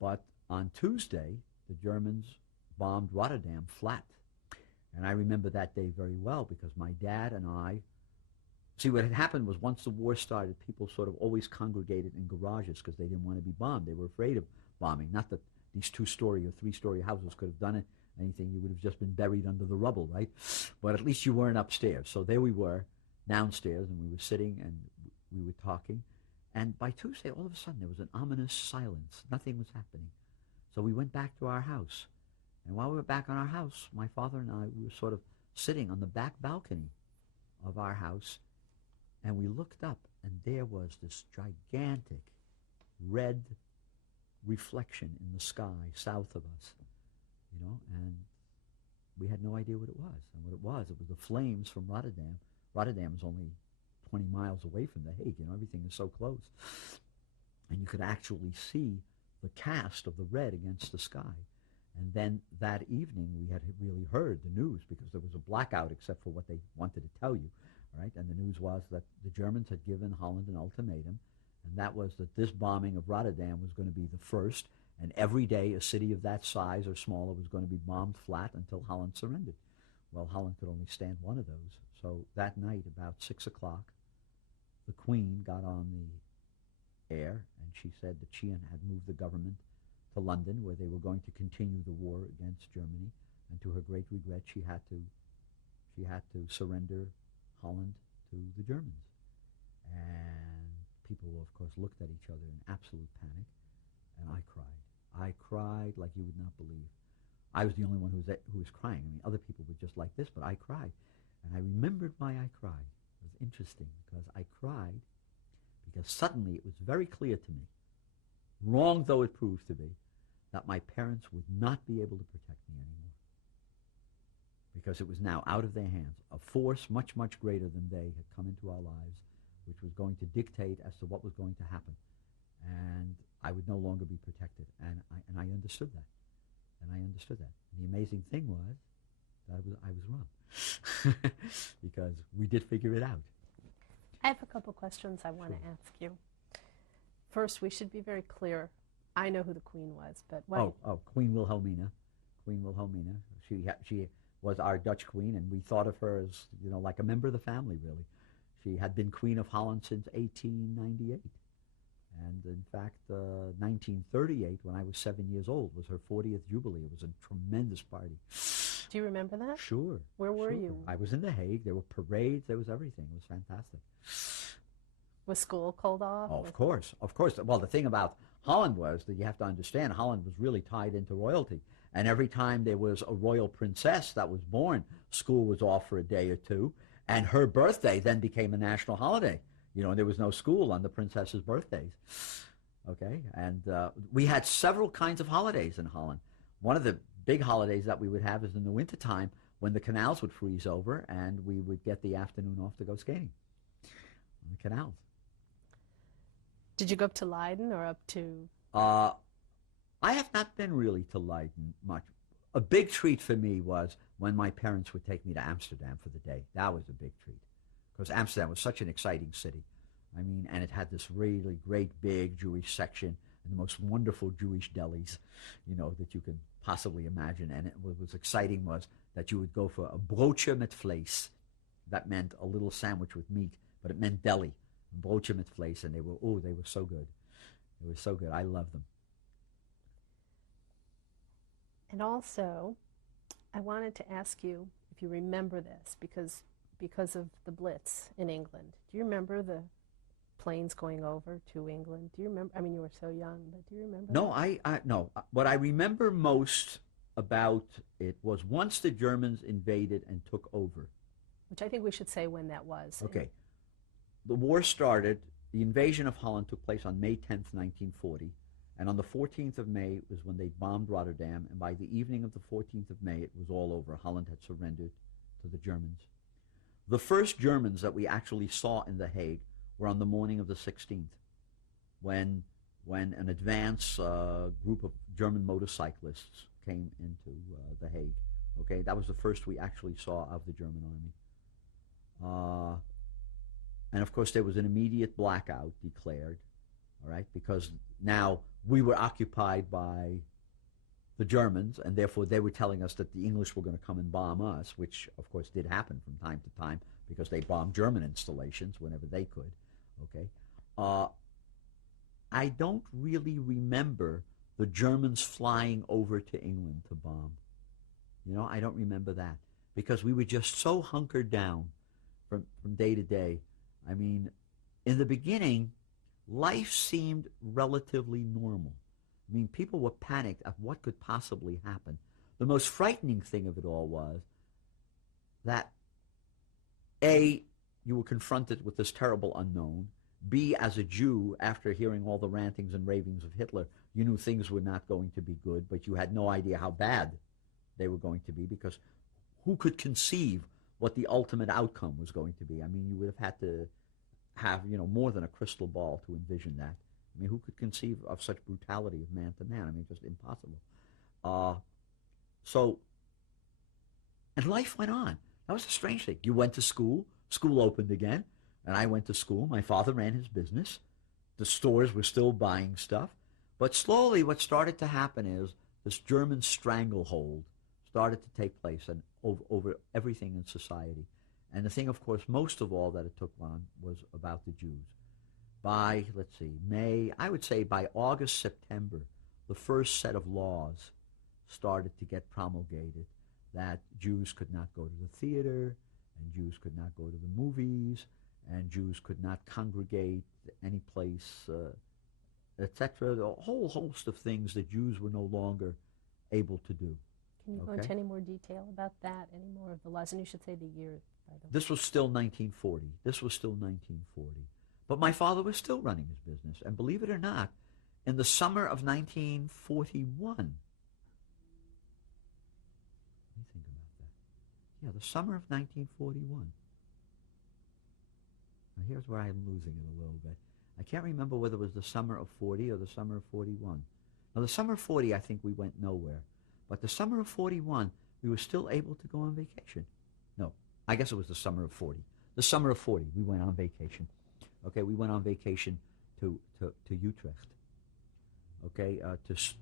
But on Tuesday, the Germans bombed Rotterdam flat. And I remember that day very well, because my dad and I, see, what had happened was once the war started, people sort of always congregated in garages because they didn't want to be bombed. They were afraid of bombing. Not that these 2-story or 3-story houses could have done it. Anything, you would have just been buried under the rubble, right? But at least you weren't upstairs. So there we were, downstairs, and we were sitting and we were talking. And by Tuesday, all of a sudden, there was an ominous silence. Nothing was happening. So we went back to our house. And while we were back on our house, my father and I, we were sort of sitting on the back balcony of our house, and we looked up, and there was this gigantic red reflection in the sky south of us, and we had no idea what it was. And what it was the flames from Rotterdam. Rotterdam is only 20 miles away from The Hague. Everything is so close. And you could actually see the cast of the red against the sky. And then that evening, we had really heard the news, because there was a blackout except for what they wanted to tell you, right? And the news was that the Germans had given Holland an ultimatum, and that was that this bombing of Rotterdam was going to be the first, and every day a city of that size or smaller was going to be bombed flat until Holland surrendered. Well, Holland could only stand one of those. So that night, about 6 o'clock, the Queen got on the air, and she said that she had moved the government to London, where they were going to continue the war against Germany. And to her great regret, she had to surrender Holland to the Germans. And people, of course, looked at each other in absolute panic, and I cried. I cried like you would not believe. I was the only one who was crying. I mean, other people were just like this, but I cried. And I remembered why I cried. It was interesting, because I cried because suddenly it was very clear to me, wrong though it proved to be, that my parents would not be able to protect me anymore. Because it was now out of their hands. A force much, much greater than they had come into our lives, which was going to dictate as to what was going to happen. And I would no longer be protected. And I understood that. And I understood that. And the amazing thing was that I was wrong. Because we did figure it out. I have a couple questions I want to ask you. First, we should be very clear. I know who the Queen was, but what? Queen Wilhelmina. Queen Wilhelmina. She was our Dutch queen, and we thought of her as, like a member of the family, really. She had been Queen of Holland since 1898. And in fact, 1938, when I was 7 years old, was her 40th Jubilee. It was a tremendous party. Do you remember that? Sure. Where were you? I was in The Hague. There were parades. There was everything. It was fantastic. Was school called off? Oh, of course. Well, the thing about Holland was that you have to understand, Holland was really tied into royalty. And every time there was a royal princess that was born, school was off for a day or two. And her birthday then became a national holiday. And there was no school on the princess's birthdays. Okay? And we had several kinds of holidays in Holland. One of the big holidays that we would have is in the wintertime, when the canals would freeze over and we would get the afternoon off to go skating on the canals. Did you go up to Leiden or up to... I have not been really to Leiden much. A big treat for me was when my parents would take me to Amsterdam for the day. That was a big treat, because Amsterdam was such an exciting city. I mean, and it had this really great big Jewish section and the most wonderful Jewish delis, that you could possibly imagine. And what was exciting was that you would go for a broodje met vlees. That meant a little sandwich with meat, but it meant deli. Broodje met vlees, and they were so good. They were so good. I loved them. And also, I wanted to ask you if you remember this, because of the Blitz in England. Do you remember the planes going over to England? Do you remember? I mean, you were so young, but do you remember? No, no. What I remember most about it was once the Germans invaded and took over. Which I think we should say when that was. Okay. The war started, the invasion of Holland took place on May 10th, 1940. And on the 14th of May was when they bombed Rotterdam. And by the evening of the 14th of May, it was all over. Holland had surrendered to the Germans. The first Germans that we actually saw in The Hague were on the morning of the 16th, when an advance group of German motorcyclists came into The Hague. Okay, that was the first we actually saw of the German army. And of course, there was an immediate blackout declared, all right, because now we were occupied by the Germans, and therefore they were telling us that the English were going to come and bomb us, which of course did happen from time to time, because they bombed German installations whenever they could. Okay, I don't really remember the Germans flying over to England to bomb. I don't remember that, because we were just so hunkered down from day to day. I mean, in the beginning, life seemed relatively normal. I mean, people were panicked at what could possibly happen. The most frightening thing of it all was that, A, you were confronted with this terrible unknown. B, as a Jew, after hearing all the rantings and ravings of Hitler, you knew things were not going to be good, but you had no idea how bad they were going to be, because who could conceive what the ultimate outcome was going to be? I mean, you would have had to have, more than a crystal ball to envision that. I mean, who could conceive of such brutality of man to man? I mean, just impossible. And life went on. That was the strange thing. You went to school. School opened again, and I went to school. My father ran his business. The stores were still buying stuff. But slowly what started to happen is this German stranglehold started to take place and over everything in society. And the thing, of course, most of all that it took on was about the Jews. By, let's see, May, I would say by August, September, the first set of laws started to get promulgated that Jews could not go to the theater, and Jews could not go to the movies, and Jews could not congregate any place, etc. A whole host of things that Jews were no longer able to do. Can you go into any more detail about that, any more of the laws? And you should say the year. This was still 1940. This was still 1940. But my father was still running his business. And believe it or not, in the summer of 1941, let me think about that. Yeah, the summer of 1941. Now here's where I'm losing it a little bit. I can't remember whether it was the summer of 40 or the summer of 41. Now the summer of 40, I think we went nowhere. But the summer of 41, we were still able to go on vacation. No, I guess it was the summer of 40. The summer of 40, we went on vacation. Okay, we went on vacation to Utrecht. Okay,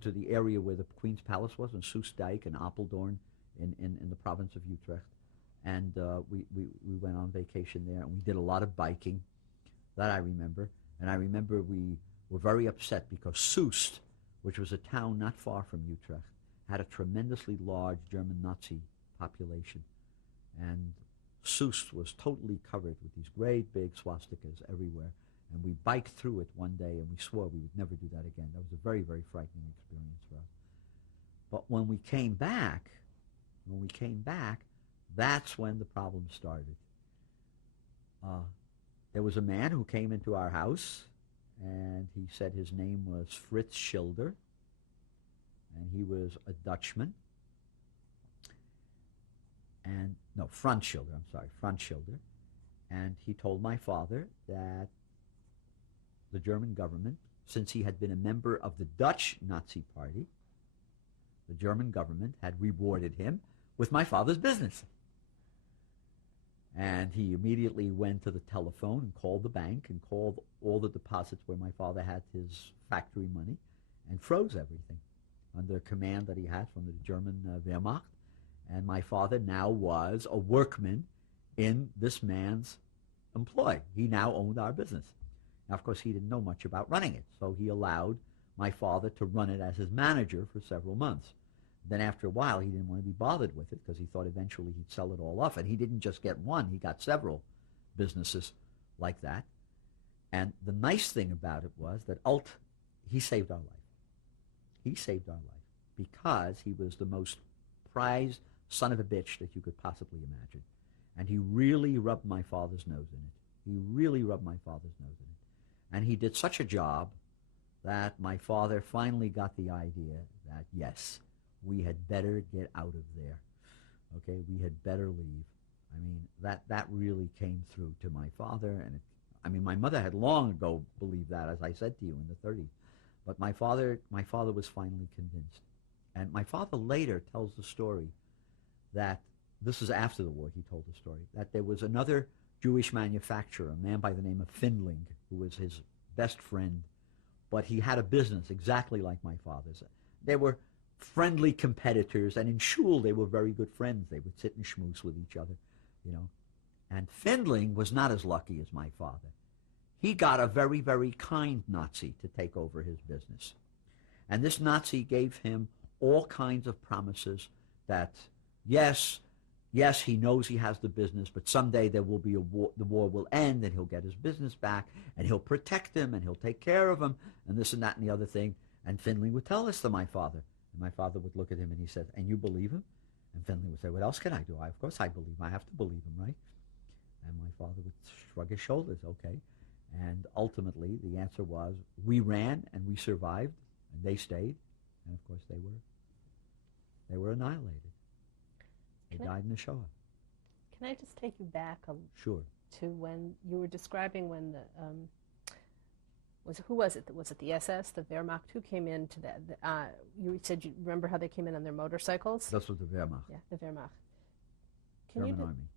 to the area where the Queen's Palace was, in Soestdijk and Apeldoorn in the province of Utrecht. And we went on vacation there, and we did a lot of biking. That I remember. And I remember we were very upset because Soest, which was a town not far from Utrecht, had a tremendously large German Nazi population. And Soest was totally covered with these great big swastikas everywhere. And we biked through it one day, and we swore we would never do that again. That was a very, very frightening experience for us. But when we came back, that's when the problem started. There was a man who came into our house, and he said his name was Fritz Schilder, and he was a Dutchman. And, no, Franz Schilder. And he told my father that the German government, since he had been a member of the Dutch Nazi Party, the German government had rewarded him with my father's business. And he immediately went to the telephone and called the bank and called all the deposits where my father had his factory money and froze everything under command that he had from the German Wehrmacht. And my father now was a workman in this man's employ. He now owned our business. Now, of course, he didn't know much about running it, so he allowed my father to run it as his manager for several months. Then after a while, he didn't want to be bothered with it because he thought eventually he'd sell it all off. And he didn't just get one, he got several businesses like that. And the nice thing about it was that he saved our life. He saved our life because he was the most prized son of a bitch that you could possibly imagine. And he really rubbed my father's nose in it. And he did such a job that my father finally got the idea that, yes, we had better get out of there. Okay, we had better leave. I mean, that really came through to my father. And my mother had long ago believed that, as I said to you, in the 30s. But my father was finally convinced. And my father later tells the story that, this is after the war, he told the story, that there was another Jewish manufacturer, a man by the name of Findling, who was his best friend, but he had a business exactly like my father's. They were friendly competitors, and in shul they were very good friends. They would sit and schmooze with each other, you know. And Findling was not as lucky as my father. He got a very, very kind Nazi to take over his business. And this Nazi gave him all kinds of promises that, yes, he knows he has the business, but someday there will be a war, the war will end, and he'll get his business back, and he'll protect him, and he'll take care of him, and this and that and the other thing. And Findling would tell this to my father. And my father would look at him and he said, "And you believe him?" And Findling would say, "What else can I do? Of course I believe him. I have to believe him, right?" And my father would shrug his shoulders, okay. And ultimately the answer was, we ran and we survived, and they stayed. And of course they were annihilated. They died in the Shoah. Can I just take you back Sure. to when you were describing when the who was it? Was it the SS, the Wehrmacht? Who came into that? You said you remember how they came in on their motorcycles? This was the Wehrmacht. Yeah, the Wehrmacht. German Army.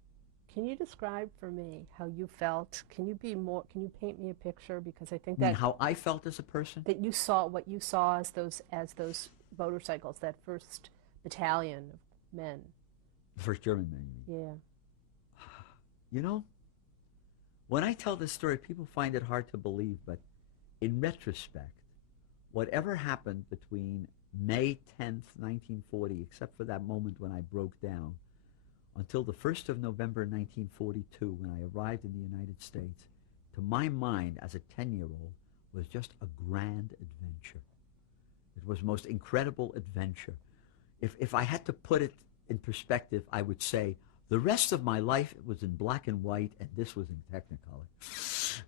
Can you describe for me how you felt? Can you paint me a picture? Because I think You mean that how I felt as a person? that you saw what you saw as those motorcycles, that first battalion men. The first German men, you mean? Yeah. You know, when I tell this story, people find it hard to believe, but in retrospect, whatever happened between May 10th, 1940, except for that moment when I broke down, until the 1st of November 1942, when I arrived in the United States, to my mind as a 10-year-old, was just a grand adventure. It was the most incredible adventure. If I had to put it in perspective, I would say the rest of my life was in black and white, and this was in Technicolor.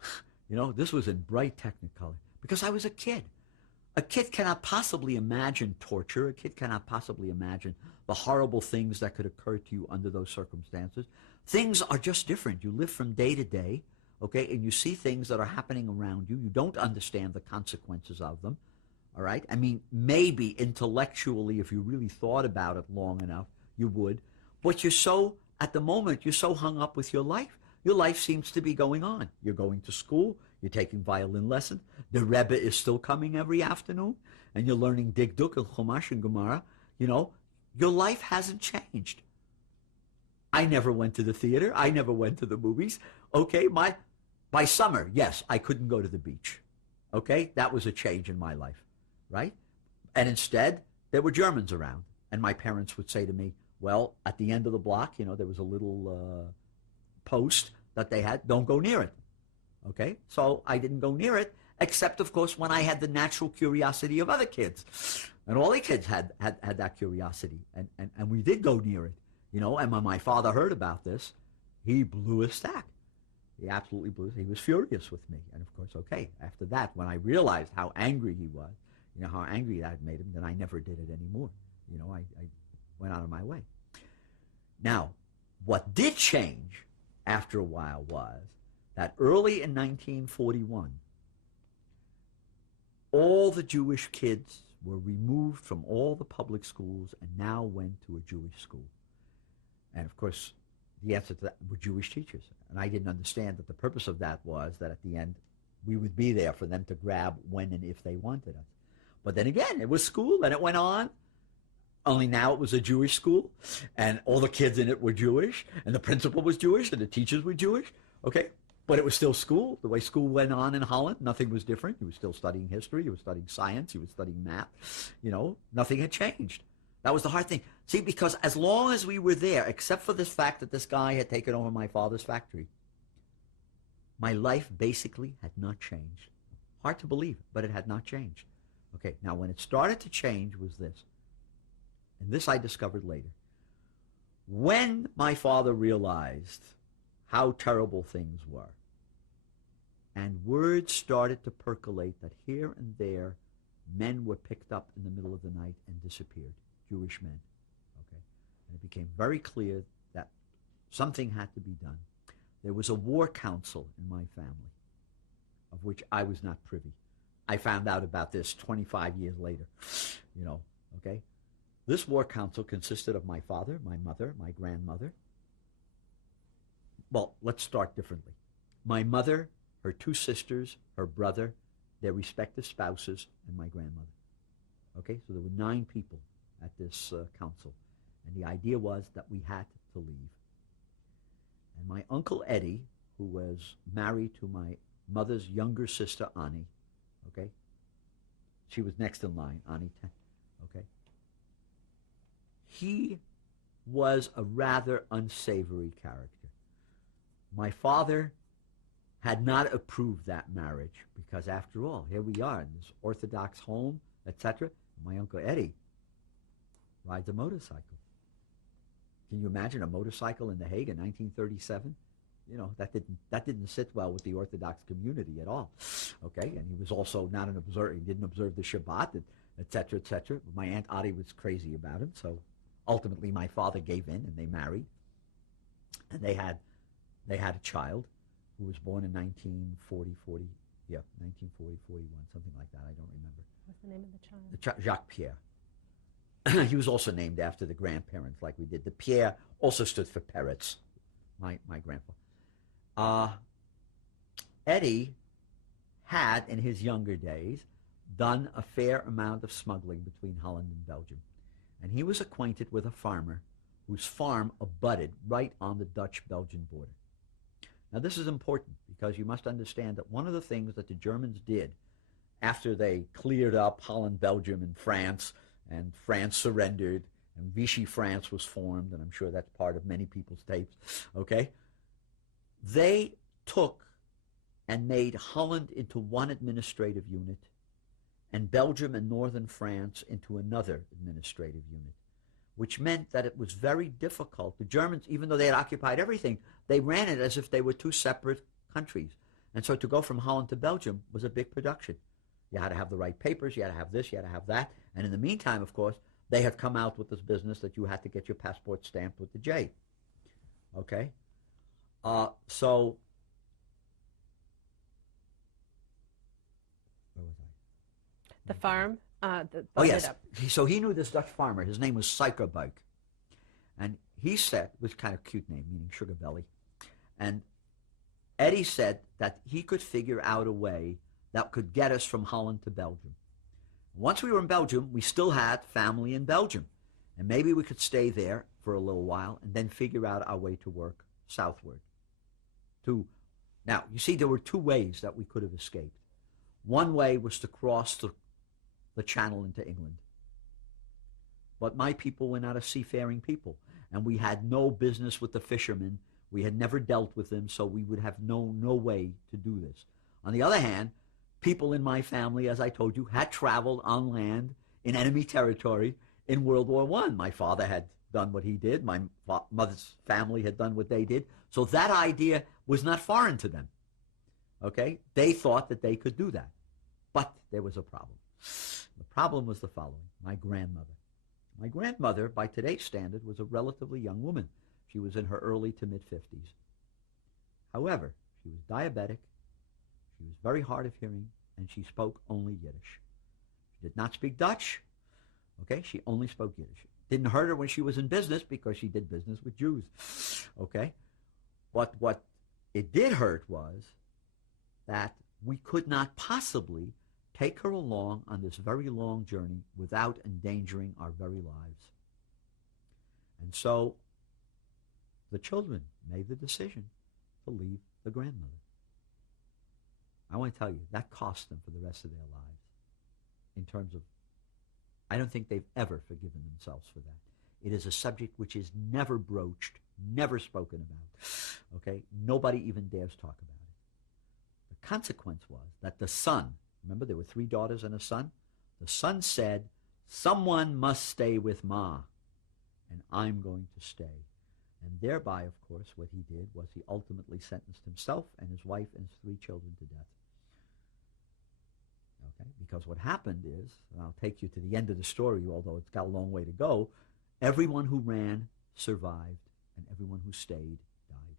You know, this was in bright Technicolor, because I was a kid. A kid cannot possibly imagine torture. A kid cannot possibly imagine the horrible things that could occur to you under those circumstances. Things are just different. You live from day to day, okay, and you see things that are happening around you. You don't understand the consequences of them, all right? I mean, maybe intellectually, if you really thought about it long enough, you would. But you're so, at the moment, you're so hung up with your life. Your life seems to be going on. You're going to school. You're taking violin lessons. The Rebbe is still coming every afternoon, and you're learning Dikduk and Chumash and Gemara. You know, your life hasn't changed. I never went to the theater. I never went to the movies. Okay, by summer, yes, I couldn't go to the beach. Okay, that was a change in my life, right? And instead, there were Germans around, and my parents would say to me, well, at the end of the block, you know, there was a little post that they had, don't go near it. Okay, so I didn't go near it, except, of course, when I had the natural curiosity of other kids. And all the kids had that curiosity, and we did go near it, you know. And when my father heard about this, he blew a stack. He absolutely blew it. He was furious with me. And, of course, okay, after that, when I realized how angry he was, you know, how angry that had made him, then I never did it anymore. You know, I went out of my way. Now, what did change after a while was that early in 1941, all the Jewish kids were removed from all the public schools and now went to a Jewish school. And, of course, the answer to that were Jewish teachers. And I didn't understand that the purpose of that was that at the end we would be there for them to grab when and if they wanted us. But then again, it was school, and it went on. Only now it was a Jewish school, and all the kids in it were Jewish, and the principal was Jewish, and the teachers were Jewish. Okay, but it was still school. The way school went on in Holland, nothing was different. You were still studying history. You were studying science. You were studying math. You know, nothing had changed. That was the hard thing. See, because as long as we were there, except for this fact that this guy had taken over my father's factory, my life basically had not changed. Hard to believe, but it had not changed. Okay, now when it started to change was this. And this I discovered later. When my father realized how terrible things were, and words started to percolate that here and there men were picked up in the middle of the night and disappeared, Jewish men. Okay, and it became very clear that something had to be done. There was a war council in my family, of which I was not privy. I found out about this 25 years later, you know, okay? This war council consisted of my father, my mother, my grandmother. Well, let's start differently. My mother, her two sisters, her brother, their respective spouses, and my grandmother. Okay, so there were 9 people at this council. And the idea was that we had to leave. And my Uncle Eddie, who was married to my mother's younger sister, Annie, okay? She was next in line, Annie, okay? He was a rather unsavory character. My father had not approved that marriage because, after all, here we are in this Orthodox home, etc. My Uncle Eddie rides a motorcycle. Can you imagine a motorcycle in The Hague in 1937? You know, that didn't sit well with the Orthodox community at all. Okay, and he was also not an observer. He didn't observe the Shabbat, etc., etc. My Aunt Addie was crazy about him, so ultimately my father gave in, and they married, and they had a child who was born in 1941, something like that. I don't remember. What's the name of the child? Jacques Pierre. He was also named after the grandparents, like we did. The Pierre also stood for Peretz, my grandpa. Eddie had, in his younger days, done a fair amount of smuggling between Holland and Belgium. And he was acquainted with a farmer whose farm abutted right on the Dutch-Belgian border. Now, this is important because you must understand that one of the things that the Germans did after they cleared up Holland, Belgium, and France surrendered, and Vichy France was formed, and I'm sure that's part of many people's tapes, okay? They took and made Holland into one administrative unit, and Belgium and northern France into another administrative unit, which meant that it was very difficult. The Germans, even though they had occupied everything, they ran it as if they were two separate countries. And so to go from Holland to Belgium was a big production. You had to have the right papers, you had to have this, you had to have that. And in the meantime, of course, they had come out with this business that you had to get your passport stamped with the J. Okay? So, where was I? The farm? Oh, yes. So he knew this Dutch farmer. His name was Suikerbuik. And he said, it was kind of a cute name, meaning sugar belly. And Eddie said that he could figure out a way that could get us from Holland to Belgium. Once we were in Belgium, we still had family in Belgium. And maybe we could stay there for a little while and then figure out our way to work southward. Now, you see, there were two ways that we could have escaped. One way was to cross the channel into England. But my people were not a seafaring people, and we had no business with the fishermen. We had never dealt with them, so we would have no way to do this. On the other hand, people in my family, as I told you, had traveled on land in enemy territory in World War I. My father had done what he did. My mother's family had done what they did. So that idea was not foreign to them. Okay? They thought that they could do that. But there was a problem. The problem was the following. My grandmother. My grandmother, by today's standard, was a relatively young woman. She was in her early to mid-50s. However, she was diabetic, she was very hard of hearing, and she spoke only Yiddish. She did not speak Dutch. Okay, she only spoke Yiddish. Didn't hurt her when she was in business because she did business with Jews. Okay? But what it did hurt was that we could not possibly take her along on this very long journey without endangering our very lives. And so the children made the decision to leave the grandmother. I want to tell you, that cost them for the rest of their lives. In terms of, I don't think they've ever forgiven themselves for that. It is a subject which is never broached, never spoken about. Okay? Nobody even dares talk about it. The consequence was that the son, remember there were 3 daughters and a son? The son said, someone must stay with Ma, and I'm going to stay. And thereby, of course, what he did was he ultimately sentenced himself and his wife and his 3 children to death. Okay? Because what happened is, and I'll take you to the end of the story, although it's got a long way to go, everyone who ran survived, and everyone who stayed died.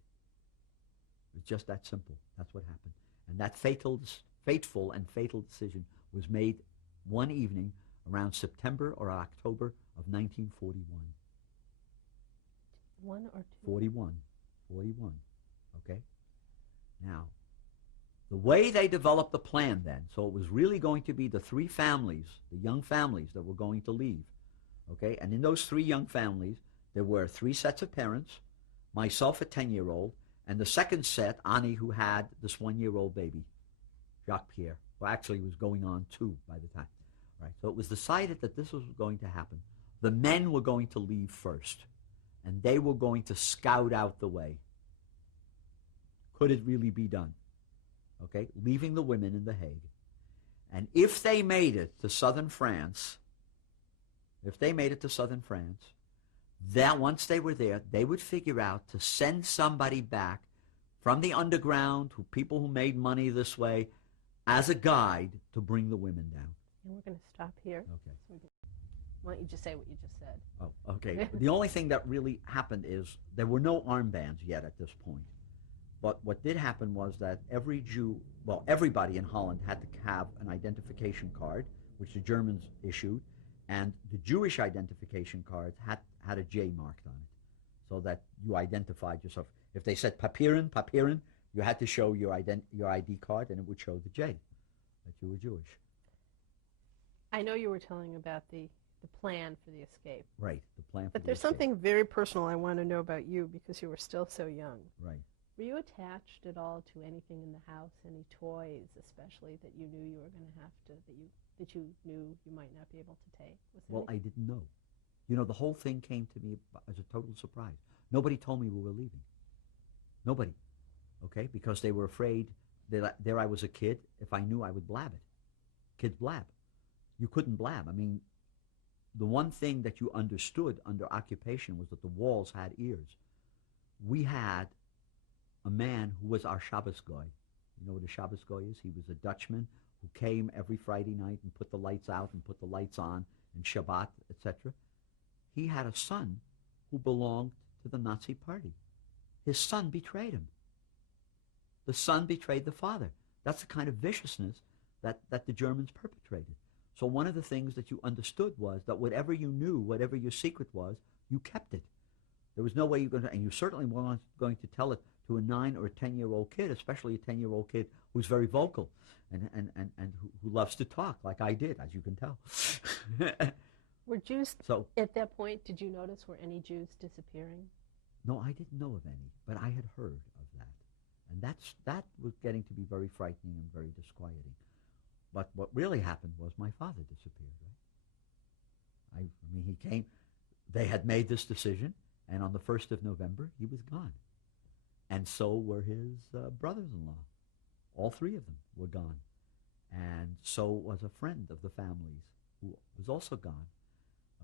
It's just that simple. That's what happened. And that fateful and fatal decision was made one evening around September or October of 1941. 1 or 2? 41. Okay? Now, the way they developed the plan then, so it was really going to be the 3 families, the young families that were going to leave. Okay? And in those 3 young families, there were 3 sets of parents, myself a 10-year-old, and the second set, Annie, who had this 1-year-old baby, Jacques-Pierre, who actually was going on 2 by the time. Right? So it was decided that this was going to happen. The men were going to leave first, and they were going to scout out the way. Could it really be done? Okay? Leaving the women in The Hague. And if they made it to southern France, that once they were there, they would figure out to send somebody back from the underground, people who made money this way, as a guide to bring the women down. And we're going to stop here. Okay. Why don't you just say what you just said? Oh, okay. The only thing that really happened is there were no armbands yet at this point. But what did happen was that every Jew, well, everybody in Holland had to have an identification card, which the Germans issued, and the Jewish identification cards had a J marked on it, so that you identified yourself. If they said Papieren, you had to show your ID card, and it would show the J, that you were Jewish. I know you were telling about the the plan for the escape. Right, the plan for But the there's escape. something very personal I want to know about you because you were still so young. Right. Were you attached at all to anything in the house, any toys especially that you knew you were going to have to, that you knew you might not be able to take? Was there Well, I didn't know. You know, the whole thing came to me as a total surprise. Nobody told me we were leaving. Nobody. Okay? Because they were afraid that there I was a kid. If I knew, I would blab it. Kids blab. You couldn't blab. I mean, the one thing that you understood under occupation was that the walls had ears. We had a man who was our Shabbos guy. You know what a Shabbos guy is? He was a Dutchman who came every Friday night and put the lights out and put the lights on and Shabbat, etc. He had a son who belonged to the Nazi party. His son betrayed him. The son betrayed the father. That's the kind of viciousness that the Germans perpetrated. So one of the things that you understood was that whatever you knew, whatever your secret was, you kept it. There was no way you were going to, and you certainly weren't going to tell it to a 9 or a 10-year-old kid, especially a 10-year-old kid who's very vocal and who loves to talk like I did, as you can tell. Were Jews, So, at that point, did you notice were any Jews disappearing? no, I didn't know of any, but I had heard of that. And that was getting to be very frightening and very disquieting. But what really happened was my father disappeared, right? I mean, he came, they had made this decision, and on the 1st of November, he was gone. And so were his brothers-in-law. All three of them were gone. And so was a friend of the family's who was also gone,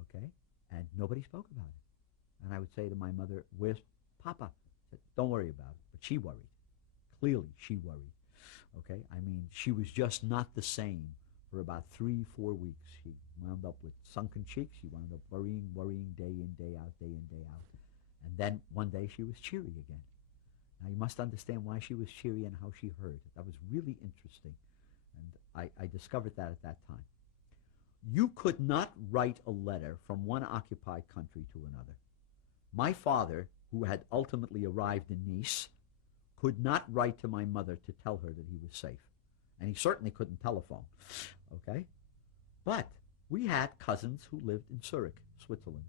okay? And nobody spoke about it. And I would say to my mother, "Where's Papa?" I said, "Don't worry about it." But she worried. Clearly, she worried, okay? I mean, she was just not the same for about 3-4 weeks. She wound up with sunken cheeks. She wound up worrying day in, day out, day in, day out. And then one day she was cheery again. Now, you must understand why she was cheery and how she heard. That was really interesting. And I discovered that at that time. You could not write a letter from one occupied country to another. My father, who had ultimately arrived in Nice, could not write to my mother to tell her that he was safe. And he certainly couldn't telephone, okay? But we had cousins who lived in Zurich, Switzerland.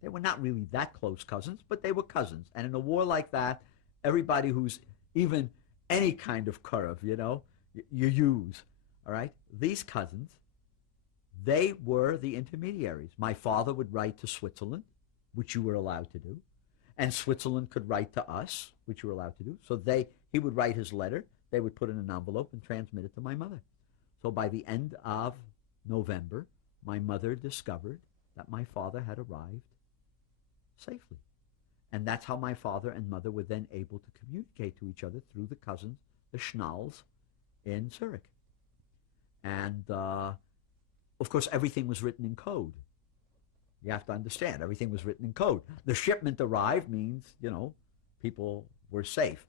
They were not really that close cousins, but they were cousins. And in a war like that, everybody who's even any kind of curve, you know, you use, all right? These cousins, they were the intermediaries. My father would write to Switzerland, which you were allowed to do, and Switzerland could write to us, which you were allowed to do. So he would write his letter, they would put it in an envelope and transmit it to my mother. So by the end of November, my mother discovered that my father had arrived safely. And that's how my father and mother were then able to communicate to each other through the cousins, the Schnalls, in Zurich. And, of course, everything was written in code. You have to understand, everything was written in code. The shipment arrived means, you know, people were safe.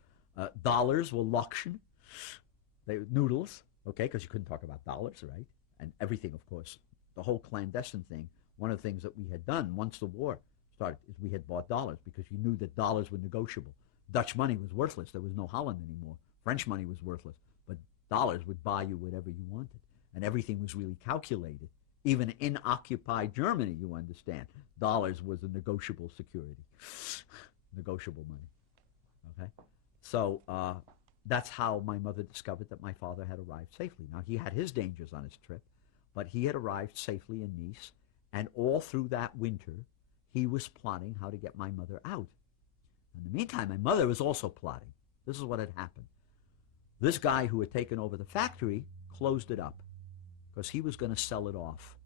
Dollars were Lakshen, they were noodles, okay, because you couldn't talk about dollars, right? And everything, of course, the whole clandestine thing, one of the things that we had done once the war started is we had bought dollars because you knew that dollars were negotiable. Dutch money was worthless. There was no Holland anymore. French money was worthless. But dollars would buy you whatever you wanted. And everything was really calculated. Even in occupied Germany, you understand, dollars was a negotiable security, negotiable money, okay? So that's how my mother discovered that my father had arrived safely. Now, he had his dangers on his trip, but he had arrived safely in Nice, and all through that winter, he was plotting how to get my mother out. In the meantime, my mother was also plotting. This is what had happened. This guy who had taken over the factory closed it up because he was going to sell it off,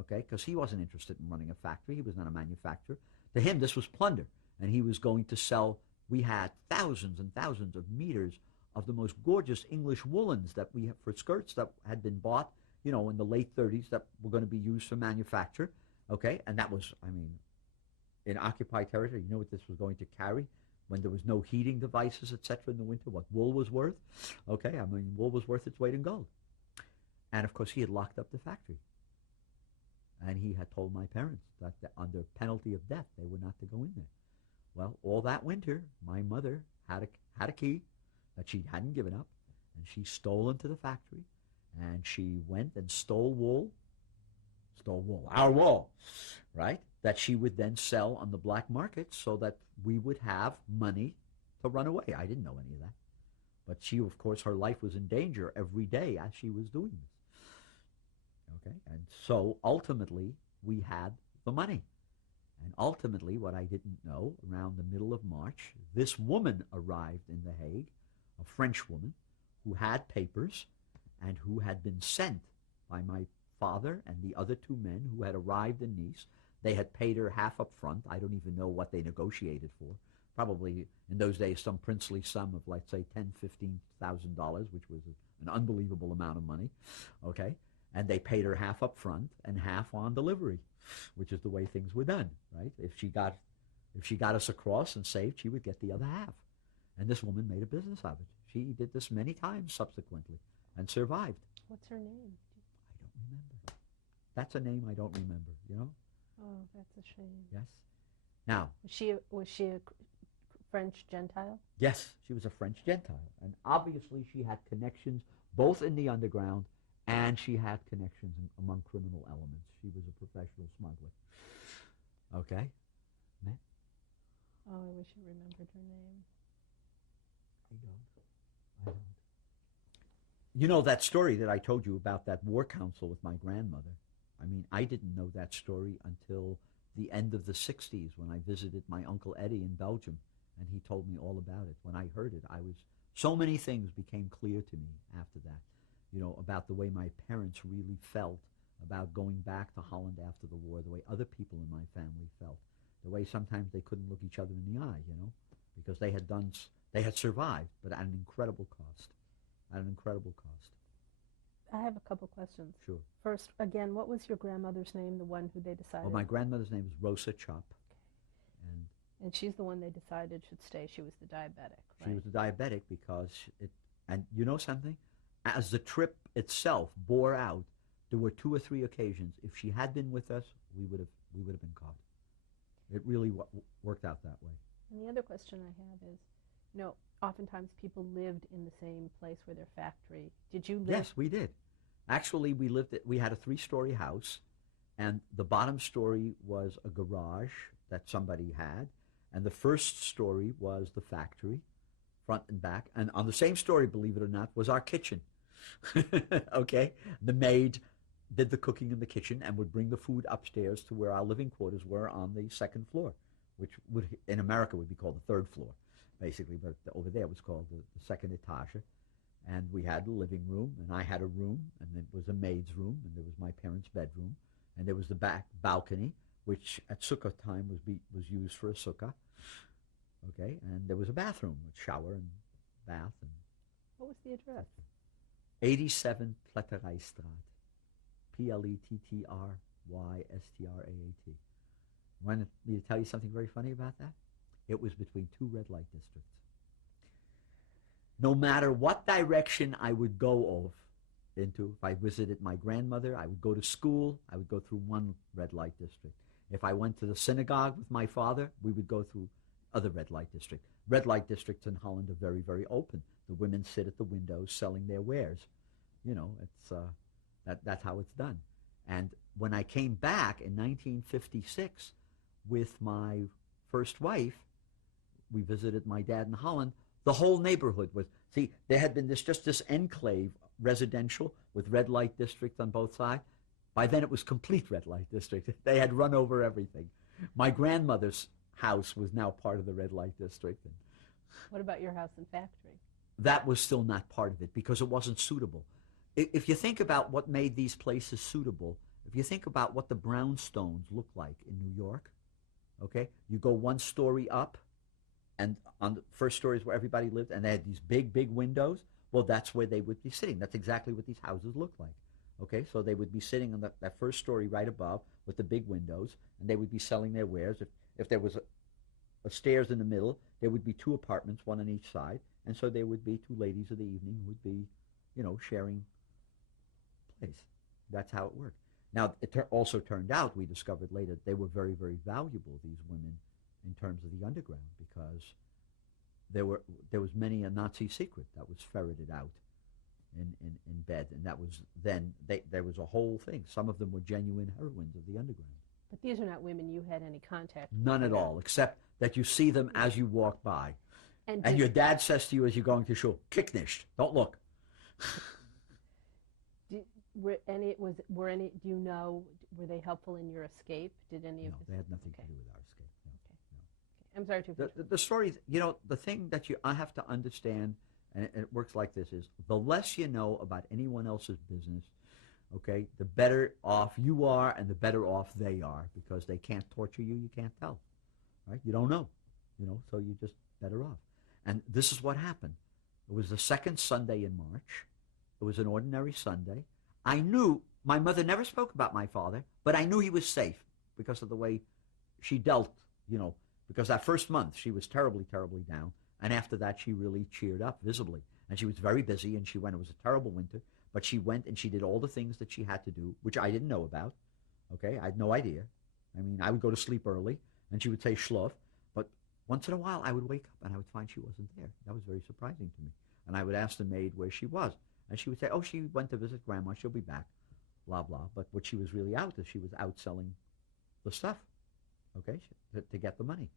okay? Because he wasn't interested in running a factory. He was not a manufacturer. To him, this was plunder, and he was going to sell. We had thousands and thousands of meters of the most gorgeous English woolens that we have for skirts that had been bought, you know, in the late 30s that were going to be used for manufacture, okay? And that was, I mean, in occupied territory, you know what this was going to carry when there was no heating devices, etc. in the winter, what wool was worth, okay? I mean, wool was worth its weight in gold. And, of course, he had locked up the factory. And he had told my parents that under penalty of death, they were not to go in there. Well, all that winter, my mother had a key that she hadn't given up, and she stole into the factory, and she went and stole wool, stole wool, our wool, right? That she would then sell on the black market so that we would have money to run away. I didn't know any of that. But she, of course, her life was in danger every day as she was doing this. Okay? And so ultimately, we had the money. And ultimately, what I didn't know, around the middle of March, this woman arrived in The Hague, a French woman, who had papers and who had been sent by my father and the other two men who had arrived in Nice. They had paid her half up front. I don't even know what they negotiated for. Probably in those days some princely sum of, let's say, $10,000, $15,000, which was an unbelievable amount of money. Okay, and they paid her half up front and half on delivery, which is the way things were done, right? If she got us across and saved, she would get the other half. And this woman made a business of it. She did this many times subsequently and survived. What's her name? I don't remember. That's a name I don't remember, you know? Oh, that's a shame. Yes. Now, Was she a French Gentile? yes, she was a French Gentile. And obviously she had connections both in the underground and she had connections among criminal elements. She was a professional smuggler. Okay? Oh, I wish I remembered her name. I don't. You know that story that I told you about that war council with my grandmother? I mean, I didn't know that story until the end of the 60s when I visited my Uncle Eddie in Belgium, and he told me all about it. When I heard it, so many things became clear to me after that, you know, about the way my parents really felt about going back to Holland after the war, the way other people in my family felt, the way sometimes they couldn't look each other in the eye, you know, because they had survived, but at an incredible cost. At an incredible cost. I have a couple questions. Sure. First, again, what was your grandmother's name, the one who they decided? Well, my grandmother's name is Rosa Chop. And she's the one they decided should stay. She was the diabetic, right? She was a diabetic because and you know something? As the trip itself bore out, there were 2 or 3 occasions. If she had been with us, we would have been caught. It really worked out that way. And the other question I have is, you know, oftentimes people lived in the same place where their factory. Did you live? Yes, we did. Actually, we had a 3-story house, and the bottom story was a garage that somebody had, and the first story was the factory, front and back. And on the same story, believe it or not, was our kitchen. Okay? The maid did the cooking in the kitchen and would bring the food upstairs to where our living quarters were on the 2nd floor, which in America would be called the 3rd floor, basically, but over there it was called the 2nd etage. And we had a living room, and I had a room, and there was a maid's room, and there was my parents' bedroom, and there was the back balcony, which at sukkah time was used for a sukkah. Okay, and there was a bathroom with shower and bath. And What was the address? 87 Pletterijstraat, Plettrystraat. Want me to tell you something very funny about that? It was between 2 red light districts. No matter what direction I would go into, if I visited my grandmother, I would go to school, I would go through 1 red light district. If I went to the synagogue with my father, we would go through other red light district. Red light districts in Holland are very, very open. The women sit at the windows selling their wares. You know, that's how it's done. And when I came back in 1956 with my first wife, we visited my dad in Holland. The whole neighborhood there had been just this enclave, residential, with red light district on both sides. By then it was complete red light district. They had run over everything. My grandmother's house was now part of the red light district. What about your house and factory? That was still not part of it because it wasn't suitable. If you think about what made these places suitable, if you think about what the brownstones look like in New York, okay, you go 1 story up, and on the first story is where everybody lived, and they had these big, big windows. Well, that's where they would be sitting. That's exactly what these houses look like. Okay, so they would be sitting on that first story right above with the big windows, and they would be selling their wares. If there was a stairs in the middle, there would be 2 apartments, 1 on each side, and so there would be 2 ladies of the evening who would be, you know, sharing place. That's how it worked. Now, it also turned out, we discovered later, they were very, very valuable, these women, in terms of the underground, because there was many a Nazi secret that was ferreted out, in bed. And that was then, there was a whole thing. Some of them were genuine heroines of the underground. But these are not women you had any contact with. None at all, except that you see them as you walk by. And your dad says to you as you're going to shul, kick nicht, don't look. Were they helpful in your escape? Did any No, of this? they had nothing to do with our escape. No, Okay. no. Okay. I'm sorry to The story, the thing that I have to understand, and it works like this, is the less you know about anyone else's business, okay, the better off you are and the better off they are, because they can't torture you, you can't tell, right? You don't know, so you're just better off. And this is what happened. It was the second Sunday in March. It was an ordinary Sunday. I knew, my mother never spoke about my father, but I knew he was safe because of the way she dealt, because that first month she was terribly, terribly down. And after that, she really cheered up visibly. And she was very busy, and it was a terrible winter, but she went and she did all the things that she had to do, which I didn't know about, okay? I had no idea. I mean, I would go to sleep early, and she would say shluv, but once in a while I would wake up and I would find she wasn't there. That was very surprising to me. And I would ask the maid where she was. And she would say, oh, she went to visit Grandma, she'll be back, blah, blah. But what she was really out is she was out selling the stuff, okay, to get the money.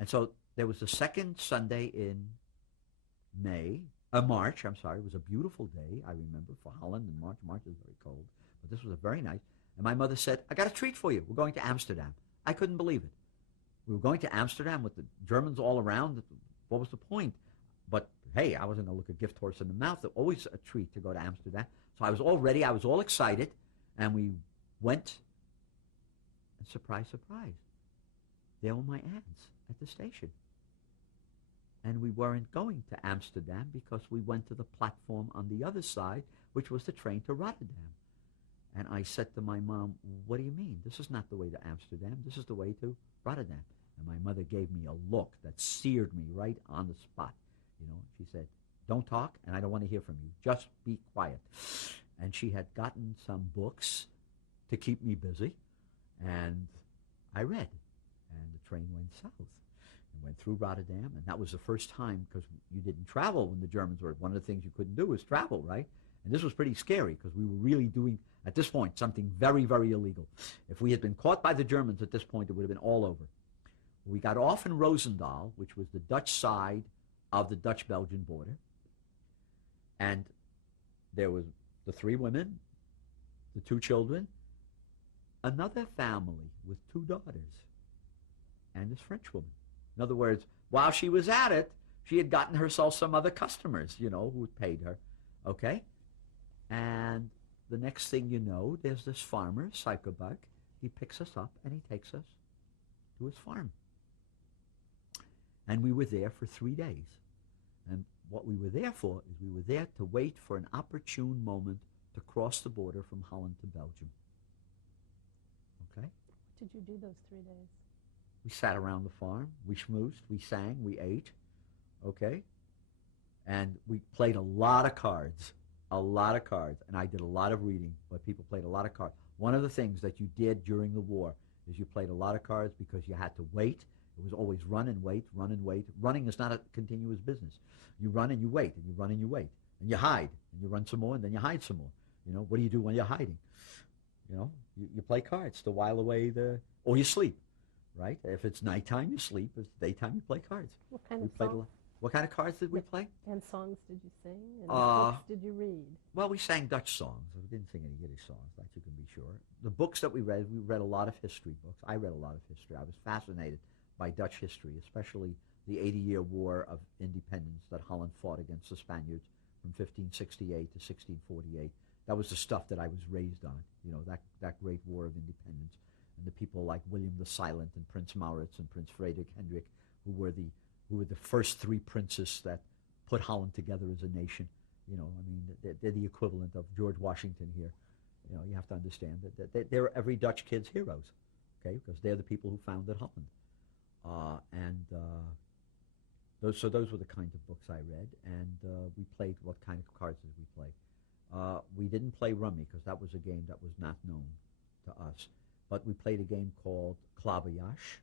And so there was the second Sunday in March, I'm sorry. It was a beautiful day, I remember, for Holland in March. March is very cold, but this was a very nice. And my mother said, I got a treat for you. We're going to Amsterdam. I couldn't believe it. We were going to Amsterdam with the Germans all around. What was the point? But hey, I wasn't going to look a gift horse in the mouth. It was always a treat to go to Amsterdam. So I was all ready. I was all excited. And we went, and surprise, surprise, there were my aunts at the station. And we weren't going to Amsterdam because we went to the platform on the other side, which was the train to Rotterdam. And I said to my mom, what do you mean? This is not the way to Amsterdam. This is the way to Rotterdam. And my mother gave me a look that seared me right on the spot. She said, don't talk, and I don't want to hear from you. Just be quiet. And she had gotten some books to keep me busy, and I read. And the train went south and went through Rotterdam, and that was the first time, because you didn't travel when the Germans were. One of the things you couldn't do was travel, right? And this was pretty scary, because we were really doing, at this point, something very, very illegal. If we had been caught by the Germans at this point, it would have been all over. We got off in Roosendaal, which was the Dutch side of the Dutch-Belgian border. And there was the three women, the two children, another family with two daughters, and this French woman. In other words, while she was at it, she had gotten herself some other customers, who had paid her, okay? And the next thing you know, there's this farmer, Psychobug. He picks us up and he takes us to his farm. And we were there for 3 days. And what we were there for is we were there to wait for an opportune moment to cross the border from Holland to Belgium. Okay? What did you do those 3 days? We sat around the farm. We schmoozed. We sang. We ate. Okay? And we played a lot of cards. A lot of cards. And I did a lot of reading, but people played a lot of cards. One of the things that you did during the war is you played a lot of cards because you had to wait. It was always run and wait, run and wait. Running is not a continuous business. You run and you wait, and you run and you wait. And you hide, and you run some more, and then you hide some more. What do you do when you're hiding? You play cards to while away or you sleep, right? If it's nighttime, you sleep. If it's daytime, you play cards. What kind of songs? What kind of cards did we play? And songs did you sing? And what books did you read? Well, we sang Dutch songs. We didn't sing any Yiddish songs, that you can be sure. The books that we read a lot of history books. I read a lot of history. I was fascinated by Dutch history, especially the 80-year War of Independence that Holland fought against the Spaniards from 1568 to 1648. That was the stuff that I was raised on, that great War of Independence. And the people like William the Silent and Prince Maurits and Prince Frederik Hendrik, who were the first three princes that put Holland together as a nation. They're the equivalent of George Washington here. You have to understand that they're every Dutch kid's heroes, okay, because they're the people who founded Holland. Those were the kinds of books I read, and we played. What kind of cards did we play? We didn't play rummy because that was a game that was not known to us, but we played a game called Klaverjas,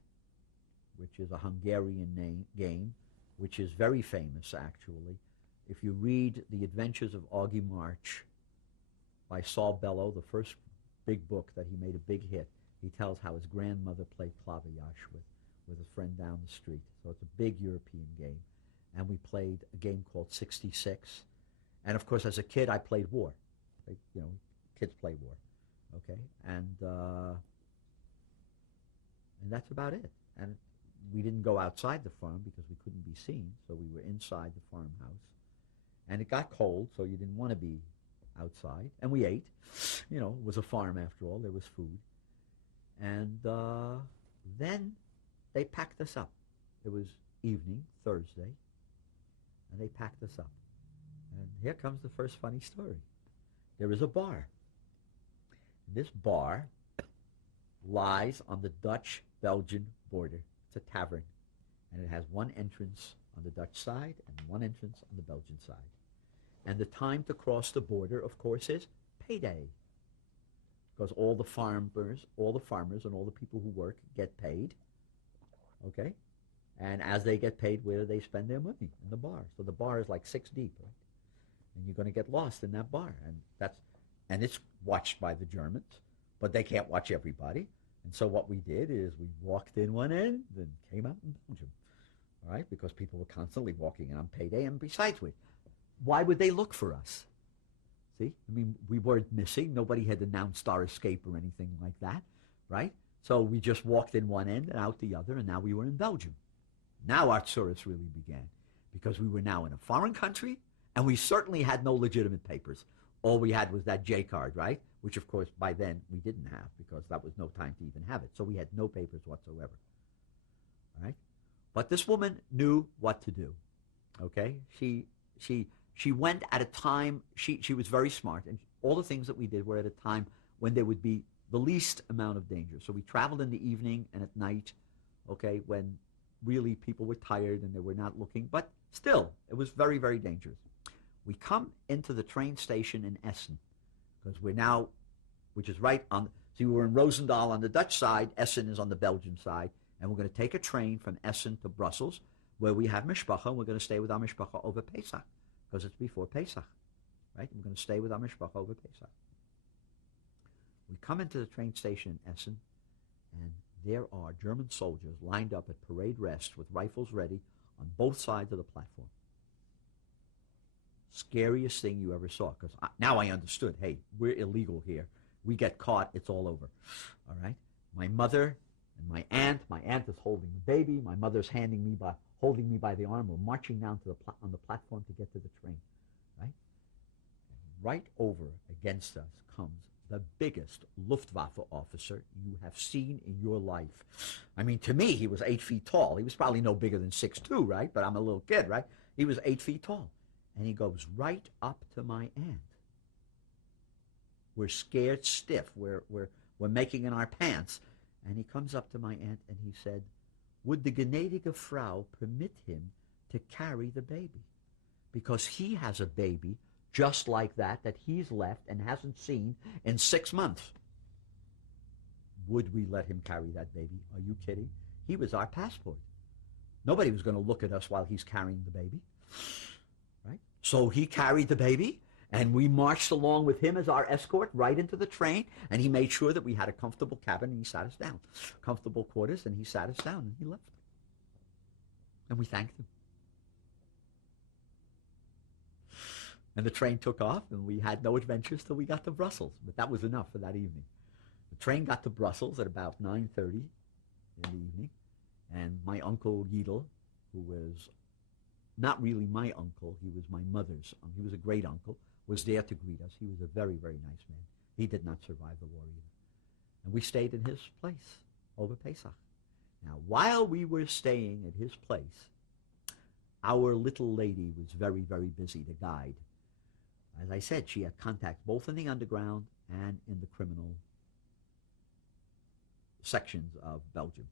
which is a Hungarian game, which is very famous actually. if you read The Adventures of Augie March by Saul Bellow, the first big book that he made a big hit, he tells how his grandmother played claviage with a friend down the street. So it's a big European game. And we played a game called 66. And of course, as a kid, I played war. You know, kids play war. Okay? And that's about it. And we didn't go outside the farm because we couldn't be seen, so we were inside the farmhouse. And it got cold, so you didn't want to be outside. And we ate. You know, it was a farm after all. There was food. And then they packed us up. It was evening, Thursday, and they packed us up. And here comes the first funny story. There is a bar. This bar lies on the Dutch-Belgian border. It's a tavern, and it has one entrance on the Dutch side and one entrance on the Belgian side. And the time to cross the border, of course, is payday, because all the farmers and all the people who work get paid, okay? And as they get paid, where do they spend their money? In the bar. So the bar is like 6 deep, right? And you're going to get lost in that bar, and it's watched by the Germans, but they can't watch everybody. And so what we did is we walked in one end and came out in Belgium, all right? Because people were constantly walking in on payday, and besides which, why would they look for us? See? I mean, we weren't missing. Nobody had announced our escape or anything like that, right? So we just walked in one end and out the other, and now we were in Belgium. Now our tsuris really began, because we were now in a foreign country, and we certainly had no legitimate papers. All we had was that J card, right? Which, of course, by then we didn't have, because that was no time to even have it. So we had no papers whatsoever, all right? But this woman knew what to do, okay? She went at a time, she was very smart, and all the things that we did were at a time when there would be the least amount of danger. So we traveled in the evening and at night, okay, when really people were tired and they were not looking, but still, it was very, very dangerous. We come into the train station in Essen, because we're now, which is right on, see, we were in Roosendaal on the Dutch side, Essen is on the Belgian side, and we're going to take a train from Essen to Brussels, where we have mishpacha, and we're going to stay with our mishpacha over Pesach, because it's before Pesach, right? We're going to stay with our mishpacha over Pesach. We come into the train station in Essen, and there are German soldiers lined up at parade rest with rifles ready on both sides of the platform. Scariest thing you ever saw, because now I understood, hey, we're illegal here. We get caught, it's all over, all right? My mother and my aunt is holding the baby, my mother's holding me by the arm. We're marching down to on the platform to get to the train, right? And right over against us comes the biggest Luftwaffe officer you have seen in your life. I mean, to me, he was 8 feet tall. He was probably no bigger than 6'2", right? But I'm a little kid, right? He was 8 feet tall. And he goes right up to my aunt. We're scared stiff. We're making in our pants. And he comes up to my aunt and he said, would the gnädige Frau permit him to carry the baby? Because he has a baby just like that he's left and hasn't seen in 6 months. Would we let him carry that baby? Are you kidding? He was our passport. Nobody was going to look at us while he's carrying the baby. Right? So he carried the baby, and we marched along with him as our escort right into the train, and he made sure that we had a comfortable cabin, and he sat us down. Comfortable quarters, and he sat us down, and he left. And we thanked him. And the train took off, and we had no adventures till we got to Brussels, but that was enough for that evening. The train got to Brussels at about 9:30 in the evening, and my uncle Yidel, who was not really my uncle, he was my mother's uncle. He was a great uncle, was there to greet us. He was a very, very nice man. He did not survive the war either. And we stayed in his place over Pesach. Now, while we were staying at his place, our little lady was very, very busy to guide. As I said, she had contacts both in the underground and in the criminal sections of Belgium.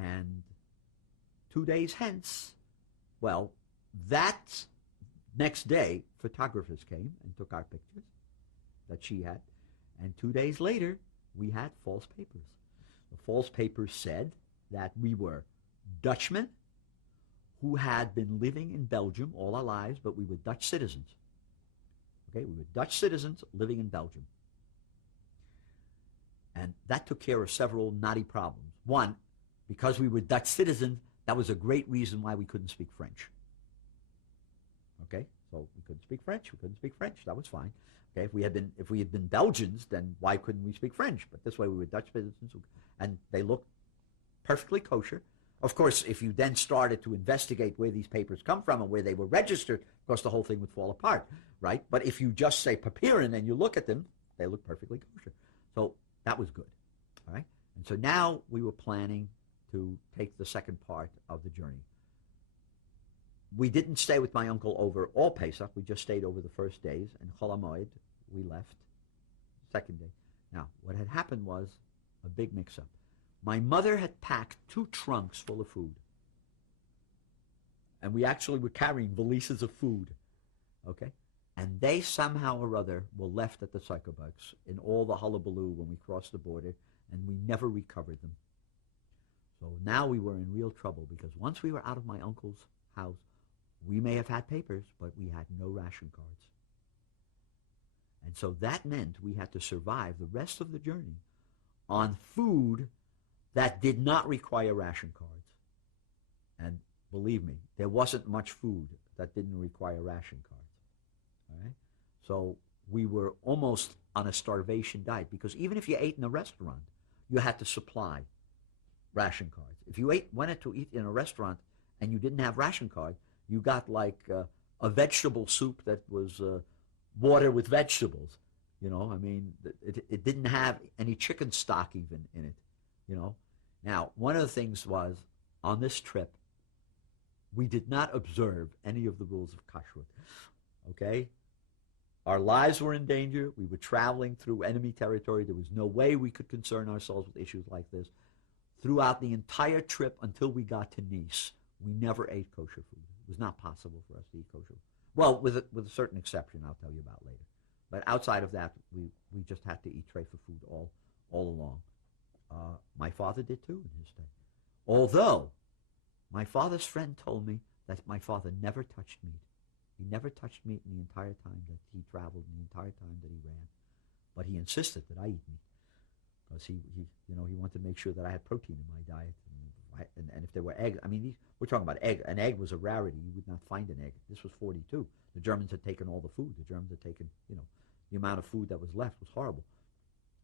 And 2 days hence, well, that next day, photographers came and took our pictures that she had. And 2 days later, we had false papers. The false papers said that we were Dutchmen who had been living in Belgium all our lives, but we were Dutch citizens. Okay, we were Dutch citizens living in Belgium. And that took care of several knotty problems. One, because we were Dutch citizens, that was a great reason why we couldn't speak French. Okay, so we couldn't speak French. We couldn't speak French. That was fine. Okay, if we had been Belgians, then why couldn't we speak French? But this way we were Dutch citizens, and they looked perfectly kosher. Of course, if you then started to investigate where these papers come from and where they were registered, of course the whole thing would fall apart, right? But if you just say papieren and you look at them, they look perfectly kosher. So that was good, all right? And so now we were planning to take the second part of the journey. We didn't stay with my uncle over all Pesach. We just stayed over the first days, and Chol HaMoed, we left second day. Now, what had happened was a big mix-up. My mother had packed 2 trunks full of food, and we actually were carrying valises of food, okay? And they somehow or other were left at the Psychobugs in all the hullabaloo when we crossed the border, and we never recovered them. So now we were in real trouble, because once we were out of my uncle's house, we may have had papers, but we had no ration cards. And so that meant we had to survive the rest of the journey on food that did not require ration cards. And believe me, there wasn't much food that didn't require ration cards. All right? So we were almost on a starvation diet, because even if you ate in a restaurant, you had to supply ration cards. If you wanted to eat in a restaurant and you didn't have ration card, you got like a vegetable soup that was water with vegetables. You know, I mean, it didn't have any chicken stock even in it, you know. Now, one of the things was, on this trip, we did not observe any of the rules of kashrut, okay? Our lives were in danger. We were traveling through enemy territory. There was no way we could concern ourselves with issues like this. Throughout the entire trip until we got to Nice, we never ate kosher food. It was not possible for us to eat kosher. Well, with a certain exception I'll tell you about later. But outside of that, we just had to eat treifa food all along. My father did too in his day. Although, my father's friend told me that my father never touched meat. He never touched meat in the entire time that he traveled, in the entire time that he ran. But he insisted that I eat meat, because he wanted to make sure that I had protein in my diet. And if there were eggs, I mean, we're talking about egg. An egg was a rarity. You would not find an egg. This was 42. The Germans had taken all the food. The Germans had taken, the amount of food that was left was horrible.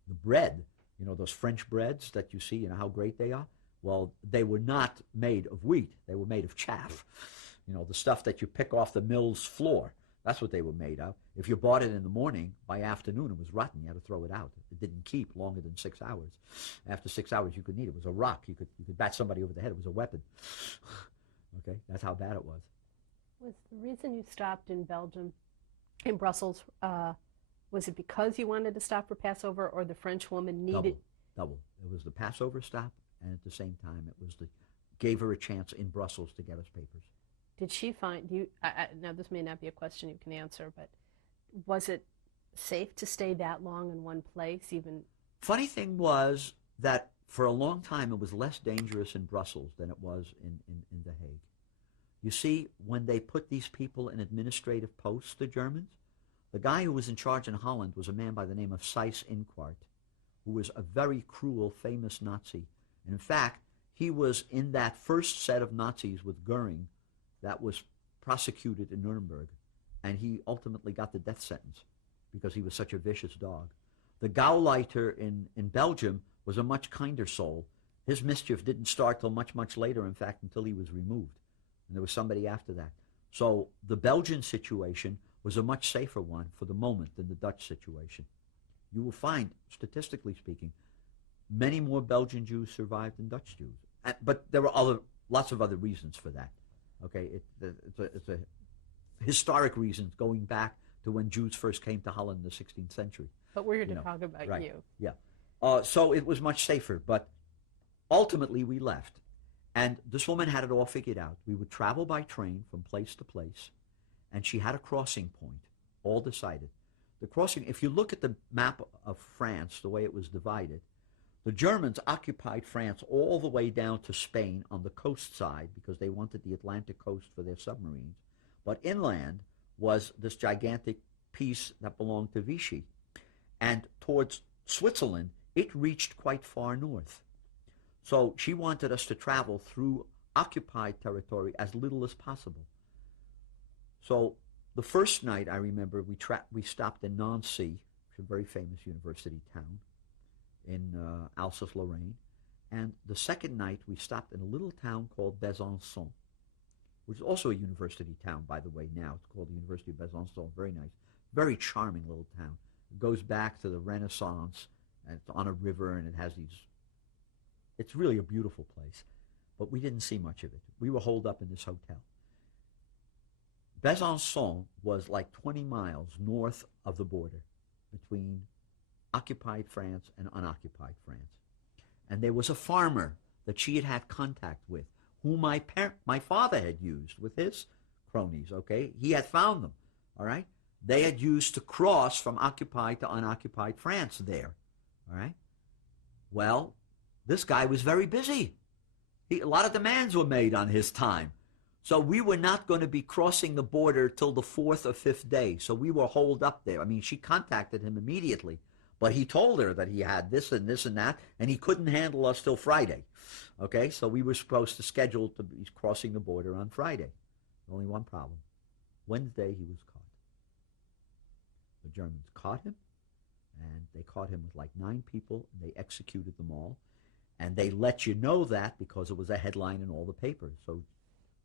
The bread, those French breads that you see, how great they are? Well, they were not made of wheat. They were made of chaff. The stuff that you pick off the mill's floor. That's what they were made of. If you bought it in the morning, by afternoon it was rotten. You had to throw it out. It didn't keep longer than 6 hours. After 6 hours, you could eat it. It was a rock. You could bat somebody over the head. It was a weapon. Okay, that's how bad it was. Was the reason you stopped in Belgium, in Brussels, was it because you wanted to stop for Passover, or the French woman needed? Double. It was the Passover stop, and at the same time, it was gave her a chance in Brussels to get us papers. Did she find you? Now, this may not be a question you can answer, but was it safe to stay that long in one place? Even funny thing was that for a long time it was less dangerous in Brussels than it was in The Hague. You see, when they put these people in administrative posts, the Germans, the guy who was in charge in Holland was a man by the name of Seyss-Inquart, who was a very cruel, famous Nazi. And in fact, he was in that first set of Nazis with Goering that was prosecuted in Nuremberg, and he ultimately got the death sentence because he was such a vicious dog. The Gauleiter in Belgium was a much kinder soul. His mischief didn't start till much, much later, in fact, until he was removed. And there was somebody after that. So the Belgian situation was a much safer one for the moment than the Dutch situation. You will find, statistically speaking, many more Belgian Jews survived than Dutch Jews. But there were lots of other reasons for that. Okay, it's a historic reasons going back to when Jews first came to Holland in the 16th century. But we're here to talk about right. you. Yeah. So it was much safer, but ultimately we left. And this woman had it all figured out. We would travel by train from place to place, and she had a crossing point, all decided. The crossing, if you look at the map of France, the way it was divided, The Germans occupied France all the way down to Spain on the coast side because they wanted the Atlantic coast for their submarines. But inland was this gigantic piece that belonged to Vichy. And towards Switzerland, it reached quite far north. So she wanted us to travel through occupied territory as little as possible. So the first night, I remember, we stopped in Nancy, which is a very famous university town in Alsace-Lorraine. And the second night, we stopped in a little town called Besançon, which is also a university town, by the way, now. It's called the University of Besançon. Very nice. Very charming little town. It goes back to the Renaissance, and it's on a river, and it has these... It's really a beautiful place, but we didn't see much of it. We were holed up in this hotel. Besançon was like 20 miles north of the border between occupied France and unoccupied France. And there was a farmer that she had had contact with, whom my father had used with his cronies, okay? He had found them, all right? They had used to cross from occupied to unoccupied France there, all right? Well, this guy was very busy. A lot of demands were made on his time. So we were not going to be crossing the border till the 4th or 5th day. So we were holed up there. I mean, she contacted him immediately, but he told her that he had this and this and that, and he couldn't handle us till Friday. Okay, so we were supposed to schedule to be crossing the border on Friday. Only one problem. Wednesday, he was caught. The Germans caught him, and they caught him with like 9 people, and they executed them all. And they let you know that because it was a headline in all the papers. So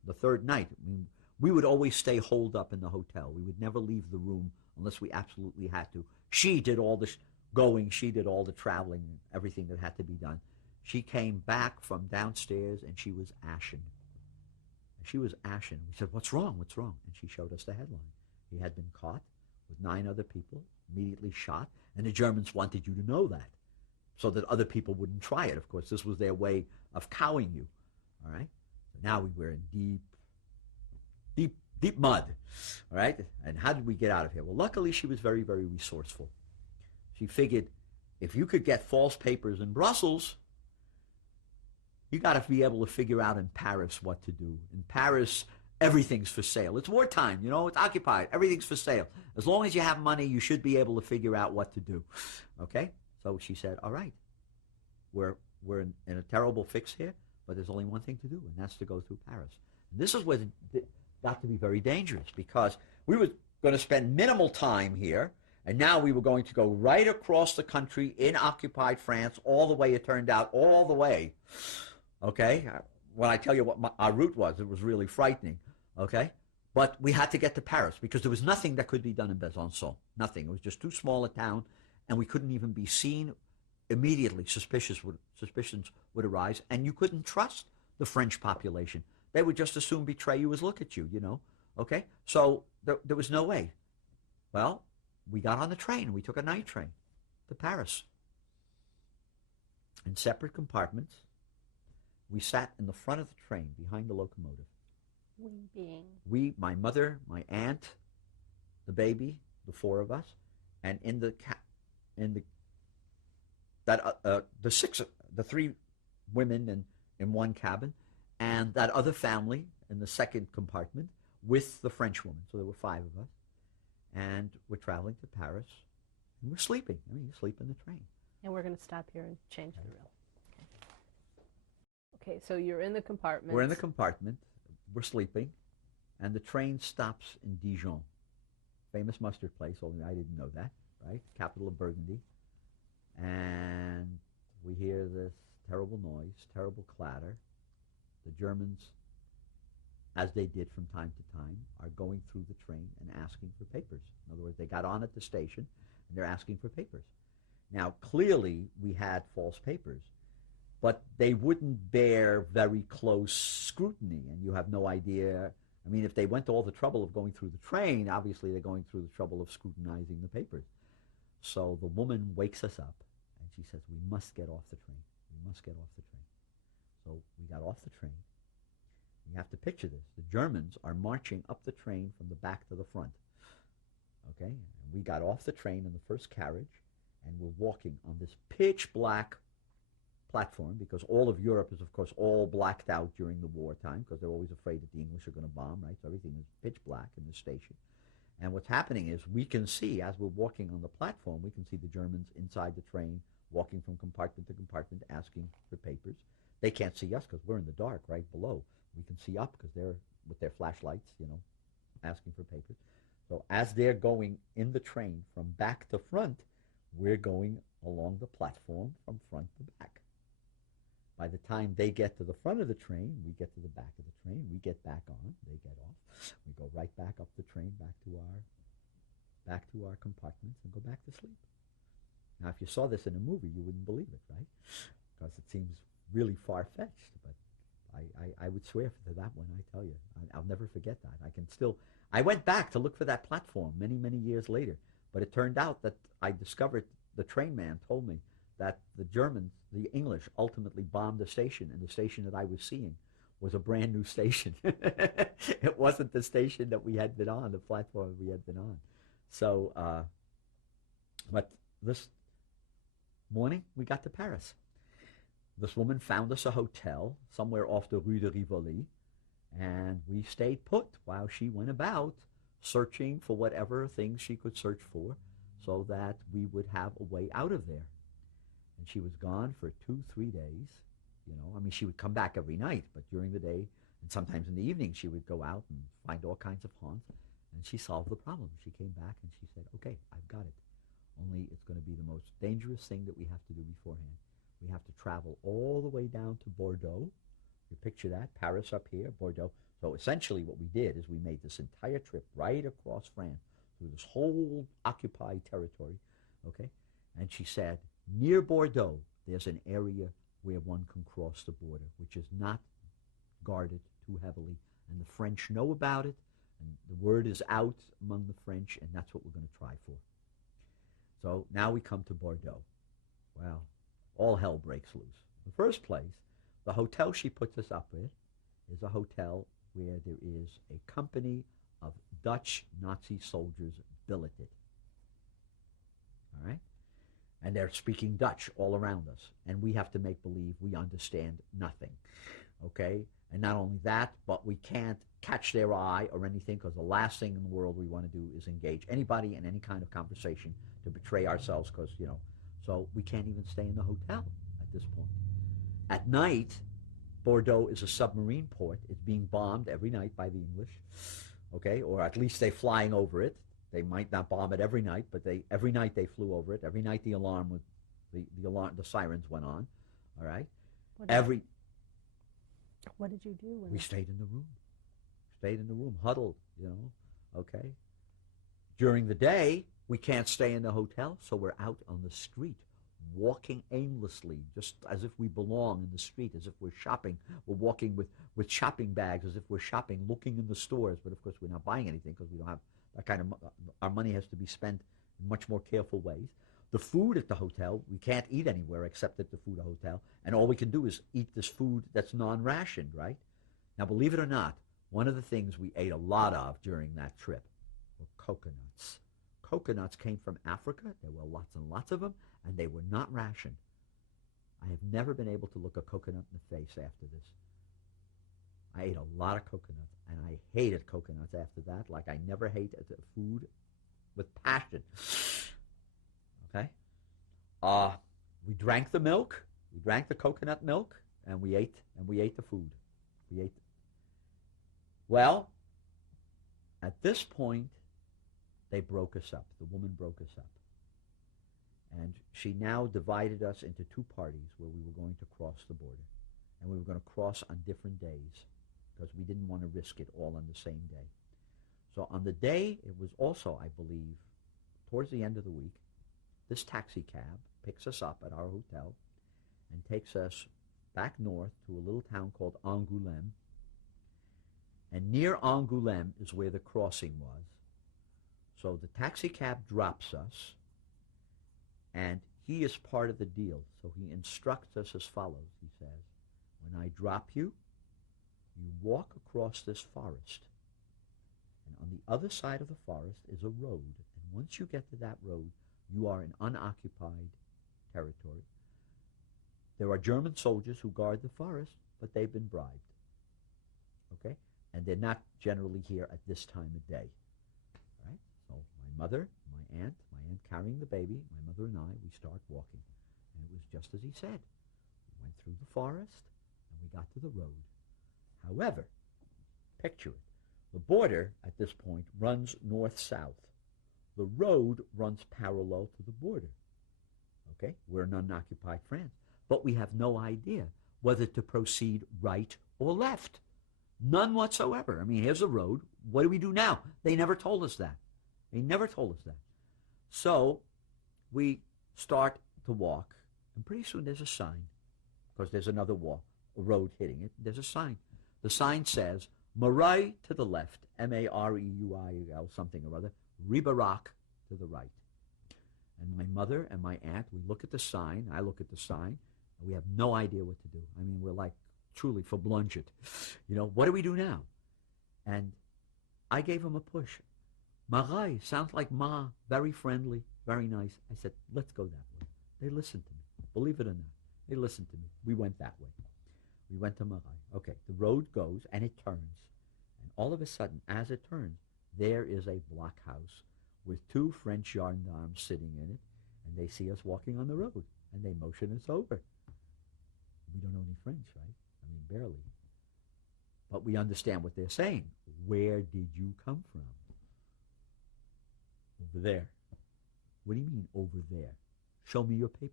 the third night, I mean, we would always stay holed up in the hotel. We would never leave the room unless we absolutely had to. She did all the going. She did all the traveling, everything that had to be done. She came back from downstairs, and she was ashen. She was ashen. We said, "What's wrong? What's wrong?" And she showed us the headline. He had been caught with 9 other people, immediately shot, and the Germans wanted you to know that so that other people wouldn't try it. Of course, this was their way of cowing you, all right? So now we were in deep mud, all right? And how did we get out of here? Well, luckily, she was very, very resourceful. She figured if you could get false papers in Brussels, you got to be able to figure out in Paris what to do. In Paris, everything's for sale. It's wartime, you know, it's occupied. Everything's for sale. As long as you have money, you should be able to figure out what to do, okay? So she said, all right, we're in a terrible fix here, but there's only one thing to do, and that's to go through Paris. And this is where it got to be very dangerous because we were going to spend minimal time here, and now we were going to go right across the country in occupied France all the way, it turned out, all the way, okay? When I tell you what our route was, it was really frightening, okay? But we had to get to Paris because there was nothing that could be done in Besançon, nothing. It was just too small a town, and we couldn't even be seen. Immediately suspicions would arise, and you couldn't trust the French population. They would just as soon betray you as look at you, you know, okay? So there was no way. Well, we got on the train. We took a night train to Paris. In separate compartments, we sat in the front of the train behind the locomotive. We, my mother, my aunt, the baby, the 4 of us, and the 3 women in one cabin, and that other family in the second compartment with the French woman. So there were 5 of us, and we're traveling to Paris, and we're sleeping. I mean, you sleep in the train. And we're going to stop here and change the reel. Okay, so you're in the compartment. We're in the compartment. We're sleeping, and the train stops in Dijon, famous mustard place, only I didn't know that, right? Capital of Burgundy. And we hear this terrible noise, terrible clatter. The Germans, as they did from time to time, are going through the train and asking for papers. In other words, they got on at the station, and they're asking for papers. Now, clearly, we had false papers, but they wouldn't bear very close scrutiny, and you have no idea. I mean, if they went to all the trouble of going through the train, obviously they're going through the trouble of scrutinizing the papers. So the woman wakes us up, and she says, "We must get off the train. We must get off the train." So we got off the train. You have to picture this. The Germans are marching up the train from the back to the front. Okay? And we got off the train in the first carriage, and we're walking on this pitch black platform, because all of Europe is, of course, all blacked out during the wartime, because they're always afraid that the English are going to bomb, right? So everything is pitch black in the station. And what's happening is we can see, as we're walking on the platform, we can see the Germans inside the train, walking from compartment to compartment, asking for papers. They can't see us because we're in the dark right below. We can see up because they're with their flashlights, asking for papers. So as they're going in the train from back to front, we're going along the platform from front to back. By the time they get to the front of the train, we get to the back of the train, we get back on, they get off, we go right back up the train, back to our compartments, and go back to sleep. Now, if you saw this in a movie, you wouldn't believe it, right? Because it seems really far-fetched, but I would swear to that one, I tell you. I'll never forget that. I went back to look for that platform many, many years later, but it turned out that I discovered, the train man told me that the Germans, the English, ultimately bombed the station, and the station that I was seeing was a brand new station. It wasn't the station that we had been on, the platform we had been on. So, but this morning we got to Paris. This woman found us a hotel somewhere off the Rue de Rivoli, and we stayed put while she went about searching for whatever things she could search for so that we would have a way out of there. And she was gone for 2-3 days. She would come back every night, but during the day and sometimes in the evening she would go out and find all kinds of haunts, and she solved the problem. She came back and she said, okay, I've got it. Only it's going to be the most dangerous thing that we have to do beforehand. We have to travel all the way down to Bordeaux. You picture that, Paris up here, Bordeaux. So essentially what we did is we made this entire trip right across France through this whole occupied territory, okay? And she said, near Bordeaux, there's an area where one can cross the border, which is not guarded too heavily. And the French know about it, and the word is out among the French, and that's what we're going to try for. So now we come to Bordeaux. Well, all hell breaks loose. In the first place, the hotel she puts us up with is a hotel where there is a company of Dutch Nazi soldiers billeted. All right? And they're speaking Dutch all around us. And we have to make believe we understand nothing. Okay? And not only that, but we can't catch their eye or anything, because the last thing in the world we want to do is engage anybody in any kind of conversation to betray ourselves, because, so we can't even stay in the hotel at this point. At night, Bordeaux is a submarine port. It's being bombed every night by the English, okay? Or at least they're flying over it. They might not bomb it every night, but every night they flew over it. Every night the sirens went on, all right? What did you do? We stayed in the room. Stayed in the room, huddled, okay? During the day, we can't stay in the hotel, so we're out on the street, walking aimlessly, just as if we belong in the street, as if we're shopping. We're walking with shopping bags, as if we're shopping, looking in the stores. But, of course, we're not buying anything because we don't have that kind of our money has to be spent in much more careful ways. The food at the hotel, we can't eat anywhere except at the food hotel, and all we can do is eat this food that's non-rationed, right? Now, believe it or not, one of the things we ate a lot of during that trip were coconuts. Coconuts came from Africa. There were lots and lots of them, and they were not rationed. I have never been able to look a coconut in the face after this. I ate a lot of coconuts, and I hated coconuts after that, like I never hated food with passion. Okay? We drank the milk. We drank the coconut milk, and we ate the food. Well, at this point, they broke us up. The woman broke us up. And she now divided us into two parties where we were going to cross the border. And we were going to cross on different days because we didn't want to risk it all on the same day. So on the day, it was also, I believe, towards the end of the week, this taxi cab picks us up at our hotel and takes us back north to a little town called Angoulême. And near Angoulême is where the crossing was. So the taxi cab drops us, and he is part of the deal. So he instructs us as follows. He says, when I drop you, you walk across this forest. And on the other side of the forest is a road. And once you get to that road, you are in unoccupied territory. There are German soldiers who guard the forest, but they've been bribed. Okay? And they're not generally here at this time of day. Right? So my mother, my aunt carrying the baby, my mother and I, we start walking. And it was just as he said. We went through the forest, and we got to the road. However, picture it. The border at this point runs north-south. The road runs parallel to the border. Okay? We're in unoccupied France. But we have no idea whether to proceed right or left. None whatsoever. I mean, here's a road. What do we do now? They never told us that. They never told us that. So we start to walk, and pretty soon there's a sign, because there's another wall, a road hitting it. There's a sign. The sign says, Marai to the left, M-A-R-E-U-I-L something or other, Ribarak to the right. And my mother and my aunt, we look at the sign, I look at the sign, and we have no idea what to do. I mean, we're like truly verblunget. You know, what do we do now? And I gave him a push. Marai sounds like Ma, very friendly, very nice. I said, let's go that way. They listened to me. Believe it or not, they listened to me. We went that way. We went to Marai. Okay, the road goes and it turns. And all of a sudden, as it turns, there is a blockhouse with two French gendarmes sitting in it, and they see us walking on the road, and they motion us over. We don't know any French, right? I mean, barely. But we understand what they're saying. Where did you come from? Over there. What do you mean, over there? Show me your papers.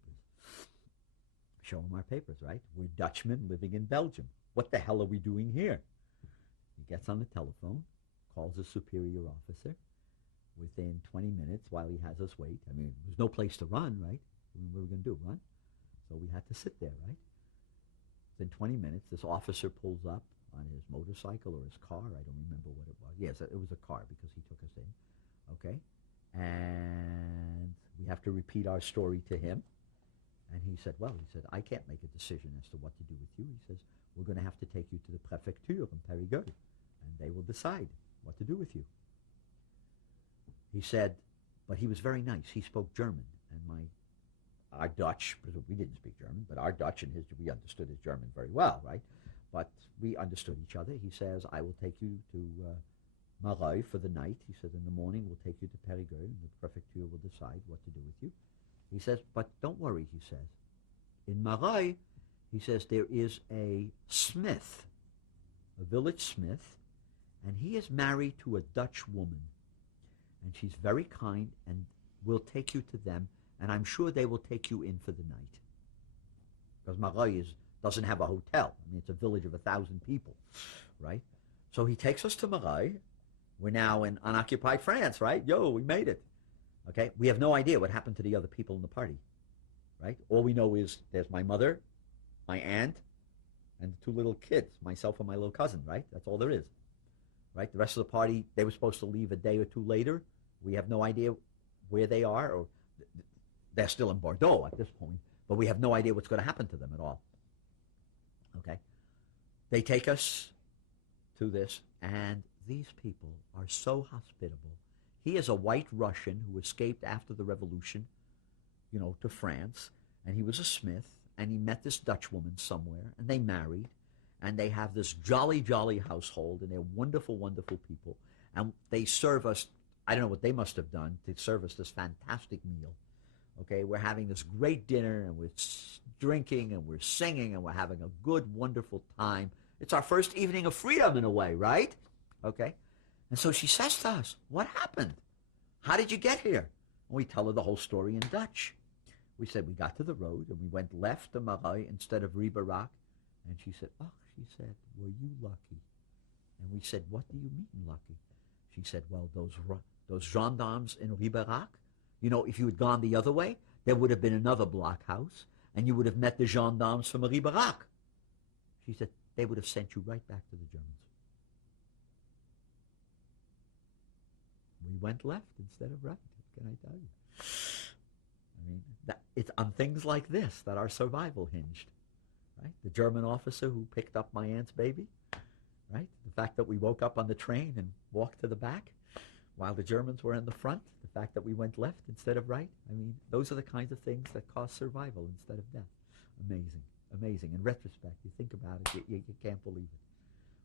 Show him our papers, right? We're Dutchmen living in Belgium. What the hell are we doing here? He gets on the telephone, calls his superior officer. Within 20 minutes, while he has us wait, I mean, there's no place to run, right? I mean, what are we going to do, run? So we had to sit there, right? Within 20 minutes, this officer pulls up on his motorcycle or his car. I don't remember what it was. Yes, it was a car because he took us in, okay? And we have to repeat our story to him. And he said, I can't make a decision as to what to do with you. He says, we're going to have to take you to the prefecture in Périgueux, and they will decide what to do with you. He said, but he was very nice. He spoke German, and our Dutch, we didn't speak German, but our Dutch and we understood his German very well, right? But we understood each other. He says, I will take you to Marais for the night. He said, in the morning, we'll take you to Périgueux, and the prefecture will decide what to do with you. He says, but don't worry, he says. In Marais, he says, there is a smith, a village smith, and he is married to a Dutch woman. And she's very kind, and we'll take you to them, and I'm sure they will take you in for the night. Because Marais doesn't have a hotel. I mean, it's a village of 1,000 people, right? So he takes us to Marais. We're now in unoccupied France, right? Yo, we made it. Okay? We have no idea what happened to the other people in the party, right? All we know is there's my mother, my aunt, and the two little kids, myself and my little cousin, right? That's all there is, right? The rest of the party, they were supposed to leave a day or two later. We have no idea where they are, or they're still in Bordeaux at this point, but we have no idea what's going to happen to them at all. Okay? They take us to this, and these people are so hospitable. He is a white Russian who escaped after the revolution, to France, and he was a smith, and he met this Dutch woman somewhere, and they married, and they have this jolly, jolly household, and they're wonderful, wonderful people, and they serve us. I don't know what they must have done to serve us this fantastic meal. Okay, we're having this great dinner, and we're drinking, and we're singing, and we're having a good, wonderful time. It's our first evening of freedom in a way, right? Okay, and so she says to us, what happened? How did you get here? And we tell her the whole story in Dutch. We said we got to the road, and we went left to Marais instead of Ribarak. And she said, were you lucky? And we said, what do you mean lucky? She said, well, those gendarmes in Ribarak, if you had gone the other way, there would have been another blockhouse, and you would have met the gendarmes from Ribarak. She said, they would have sent you right back to the Germans. We went left instead of right, what can I tell you? I mean, it's on things like this that our survival hinged, right? The German officer who picked up my aunt's baby, right? The fact that we woke up on the train and walked to the back while the Germans were in the front, the fact that we went left instead of right. I mean, those are the kinds of things that cause survival instead of death. Amazing. Amazing. In retrospect, you think about it, you can't believe it.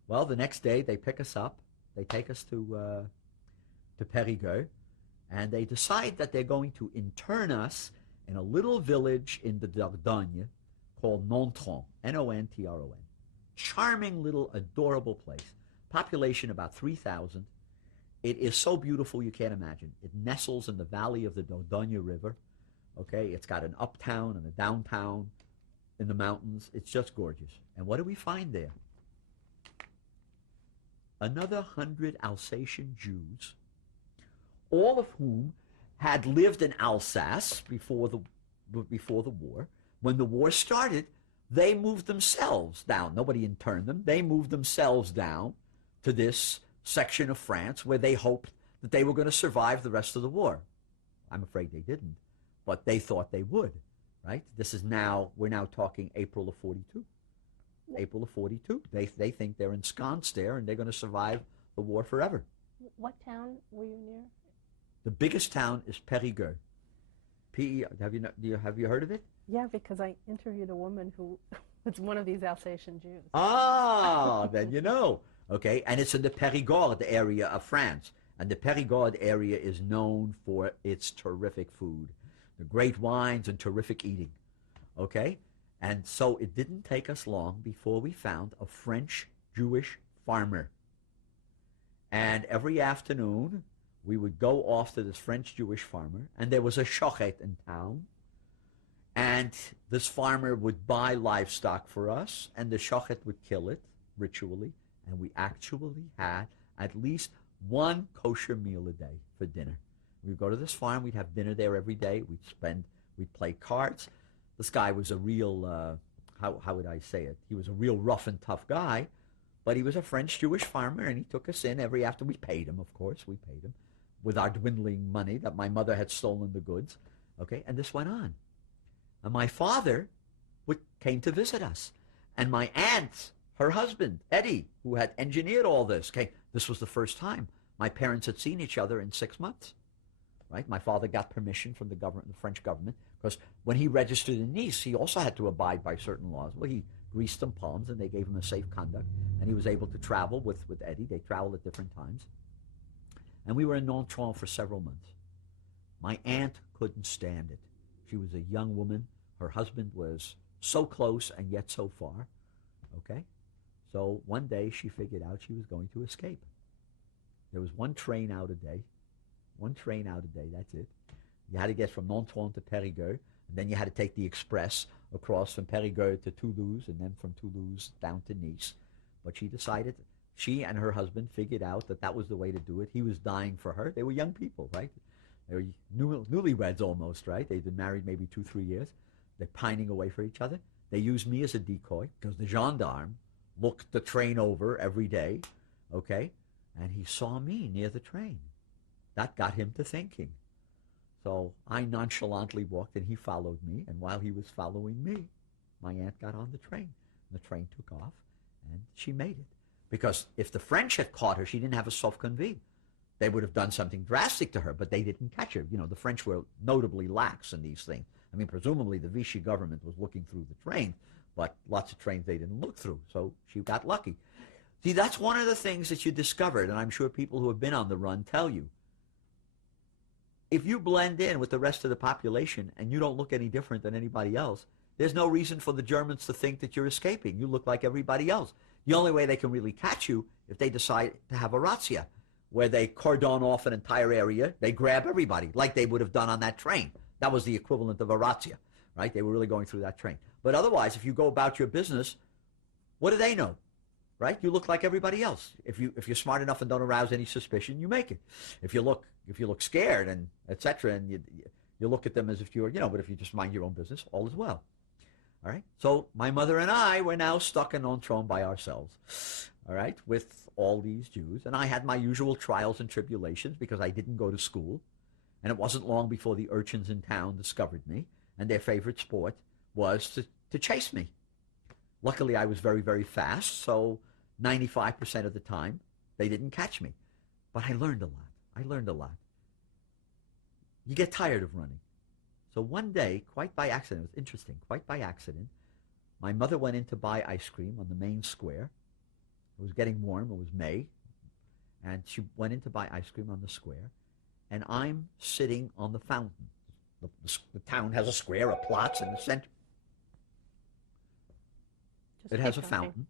Well, the next day they pick us up. They take us to Périgueux, and they decide that they're going to intern us in a little village in the Dordogne called Nontron, Nontron. Charming little, adorable place. Population about 3,000. It is so beautiful you can't imagine. It nestles in the valley of the Dordogne River. Okay, it's got an uptown and a downtown in the mountains. It's just gorgeous. And what do we find there? Another 100 Alsatian Jews, all of whom had lived in Alsace before the war. When the war started, they moved themselves down. Nobody interned them. They moved themselves down to this section of France where they hoped that they were going to survive the rest of the war. I'm afraid they didn't, but they thought they would, right? We're now talking April of 42. April of 42. They think they're ensconced there and they're going to survive the war forever. What town were you near? The biggest town is Périgueux. Have you heard of it? Yeah, because I interviewed a woman who was one of these Alsatian Jews. Ah, then you know. Okay, and it's in the Périgord area of France. And the Périgord area is known for its terrific food, the great wines and terrific eating. Okay? And so it didn't take us long before we found a French Jewish farmer. And every afternoon, we would go off to this French Jewish farmer, and there was a shochet in town. And this farmer would buy livestock for us, and the shochet would kill it ritually. And we actually had at least one kosher meal a day for dinner. We'd go to this farm, we'd have dinner there every day, we'd play cards. This guy was a real, how would I say it? He was a real rough and tough guy, but he was a French Jewish farmer, and he took us in every after. We paid him, of course, we paid him with our dwindling money that my mother had stolen the goods. Okay, and this went on. And my father came to visit us, and my aunt, her husband, Eddie, who had engineered all this, came. This was the first time my parents had seen each other in 6 months. Right? My father got permission from the government, the French government, because when he registered in Nice, he also had to abide by certain laws. Well, he greased some palms, and they gave him a safe conduct, and he was able to travel with Eddie. They traveled at different times. And we were in Nontron for several months. My aunt couldn't stand it. She was a young woman. Her husband was so close and yet so far. Okay? So one day she figured out she was going to escape. There was one train out a day. One train out a day, that's it. You had to get from Nontron to Périgueux, and then you had to take the express across from Périgueux to Toulouse, and then from Toulouse down to Nice. But she decided, she and her husband figured out that was the way to do it. He was dying for her. They were young people, right? They were newlyweds almost, right? They'd been married maybe 2-3 years. They're pining away for each other. They used me as a decoy because the gendarme looked the train over every day, okay? And he saw me near the train. That got him to thinking. So I nonchalantly walked, and he followed me. And while he was following me, my aunt got on the train. And the train took off, and she made it. Because if the French had caught her, she didn't have a sauve-conduit. They would have done something drastic to her, but they didn't catch her. You know, the French were notably lax in these things. I mean, presumably the Vichy government was looking through the train, but lots of trains they didn't look through, so she got lucky. See, that's one of the things that you discovered, and I'm sure people who have been on the run tell you. If you blend in with the rest of the population and you don't look any different than anybody else, there's no reason for the Germans to think that you're escaping. You look like everybody else. The only way they can really catch you if they decide to have a razzia, where they cordon off an entire area, they grab everybody, like they would have done on that train. That was the equivalent of a razzia, right? They were really going through that train. But otherwise, if you go about your business, what do they know? Right? You look like everybody else. If you're smart enough and don't arouse any suspicion, you make it. If you look scared and etc., and you look at them as if you're, but if you just mind your own business, all is well. All right? So my mother and I were now stuck in Nontron by ourselves, all right, with all these Jews. And I had my usual trials and tribulations because I didn't go to school. And it wasn't long before the urchins in town discovered me, and their favorite sport was to chase me. Luckily, I was very, very fast, so 95% of the time, they didn't catch me. But I learned a lot. You get tired of running. So one day, quite by accident, it was interesting, quite by accident, My mother went in to buy ice cream on the main square. It was getting warm. It was May. And she went in to buy ice cream on the square. And I'm sitting on the fountain. The town has a square, a plotz in the center. It has a fountain.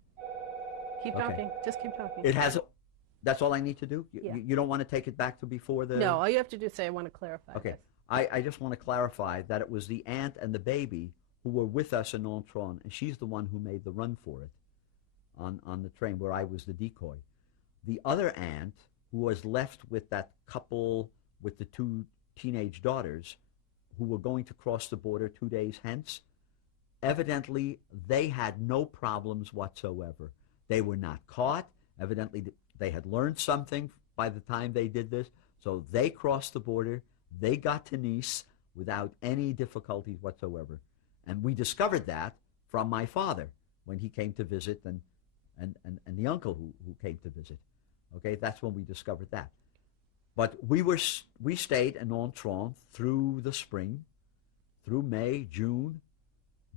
Keep talking. Just keep talking. It has a... That's all I need to do? Yeah. You don't want to take it back to before the... No, all you have to do is say, I want to clarify. Okay. this. I just want to clarify that it was the aunt and the baby who were with us in Nontron, and she's the one who made the run for it on the train where I was the decoy. The other aunt, who was left with that couple with the two teenage daughters who were going to cross the border 2 days hence, evidently they had no problems whatsoever. They were not caught. Evidently they had learned something by the time they did this, so they crossed the border. They got to Nice without any difficulties whatsoever. And we discovered that from my father when he came to visit and the uncle who came to visit. Okay, that's when we discovered that. But we stayed in Nontron through the spring, through May, June.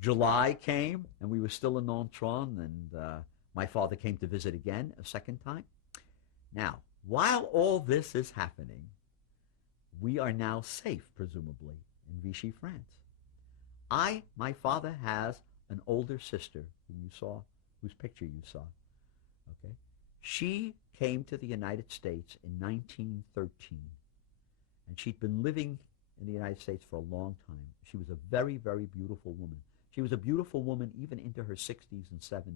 July came, and we were still in Nontron, and my father came to visit again a second time. Now, while all this is happening, we are now safe, presumably, in Vichy, France. My father has an older sister who you saw, whose picture you saw. Okay, she came to the United States in 1913, and she'd been living in the United States for a long time. She was a very, very beautiful woman. She was a beautiful woman even into her 60s and 70s.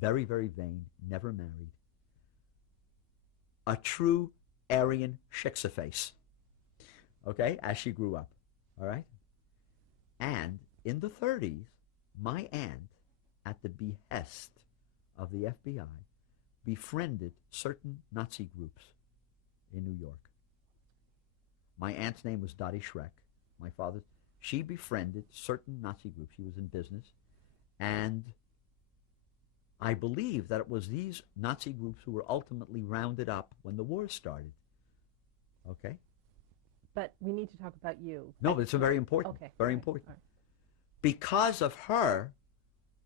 Very, very vain, never married. A true Aryan face. Okay, as she grew up, all right? And in the 30s, my aunt, at the behest of the FBI, befriended certain Nazi groups in New York. My aunt's name was Dottie Schreck. My father's. She befriended certain Nazi groups. She was in business. And I believe that it was these Nazi groups who were ultimately rounded up when the war started. Okay? But we need to talk about you. No, but it's very important. Okay. Very All right. important. All right. Because of her,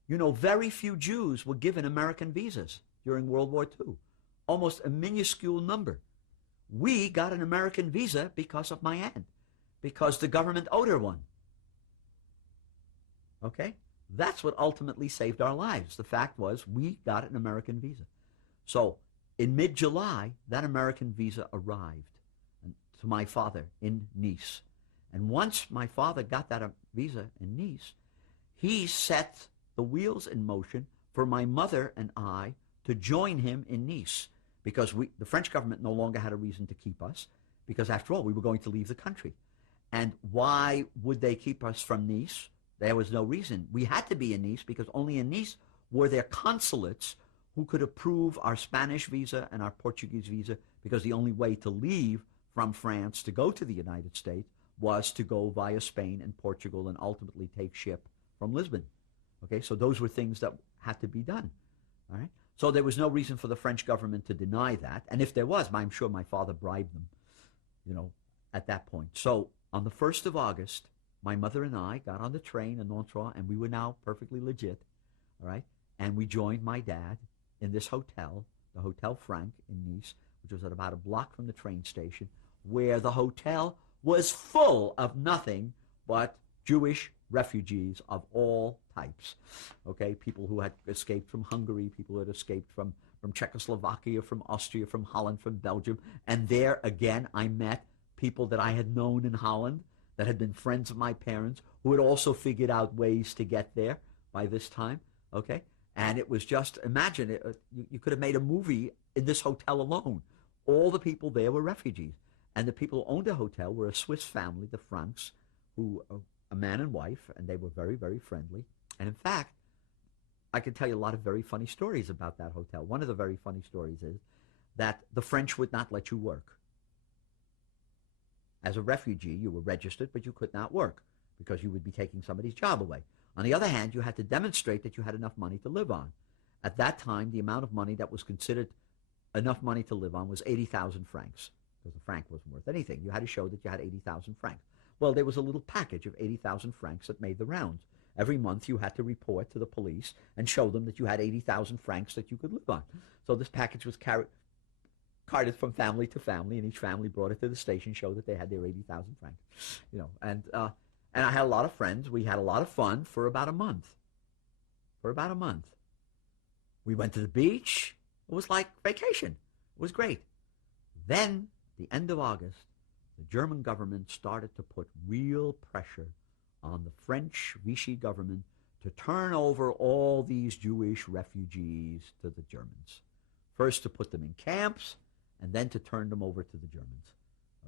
you know, very few Jews were given American visas during World War II. Almost a minuscule number. We got an American visa because of my aunt, because the government owed her one. Okay? That's what ultimately saved our lives. The fact was we got an American visa. So in mid-July, that American visa arrived to my father in Nice. And once my father got that visa in Nice, he set the wheels in motion for my mother and I to join him in Nice, because the French government no longer had a reason to keep us, because after all, we were going to leave the country. And why would they keep us from Nice? There was no reason. We had to be in Nice because only in Nice were there consulates who could approve our Spanish visa and our Portuguese visa, because the only way to leave from France to go to the United States was to go via Spain and Portugal and ultimately take ship from Lisbon. Okay, so those were things that had to be done. All right, so there was no reason for the French government to deny that, and if there was, I'm sure my father bribed them, you know, at that point. So on the 1st of August, my mother and I got on the train in Nontron, and we were now perfectly legit, all right, and we joined my dad in this hotel, the Hotel Frank in Nice, which was at about a block from the train station, where the hotel was full of nothing but Jewish refugees of all types, okay? People who had escaped from Hungary, people who had escaped from Czechoslovakia, from Austria, from Holland, from Belgium. And there, again, I met people that I had known in Holland that had been friends of my parents who had also figured out ways to get there by this time, okay? And it was just, imagine, you could have made a movie in this hotel alone. All the people there were refugees. And the people who owned the hotel were a Swiss family, the Franks, who a man and wife, and they were very, very friendly. And in fact, I can tell you a lot of very funny stories about that hotel. One of the very funny stories is that the French would not let you work. As a refugee, you were registered, but you could not work because you would be taking somebody's job away. On the other hand, you had to demonstrate that you had enough money to live on. At that time, the amount of money that was considered enough money to live on was 80,000 francs, because the franc wasn't worth anything. You had to show that you had 80,000 francs. Well, there was a little package of 80,000 francs that made the rounds. every month you had to report to the police and show them that you had 80,000 francs that you could live on. So this package was carted from family to family, and each family brought it to the station, showed that they had their 80,000 francs. And I had a lot of friends. We had a lot of fun for about a month. We went to the beach. It was like vacation. It was great. Then, the end of August, the German government started to put real pressure on the French Vichy government to turn over all these Jewish refugees to the Germans. First to put them in camps, and then to turn them over to the Germans.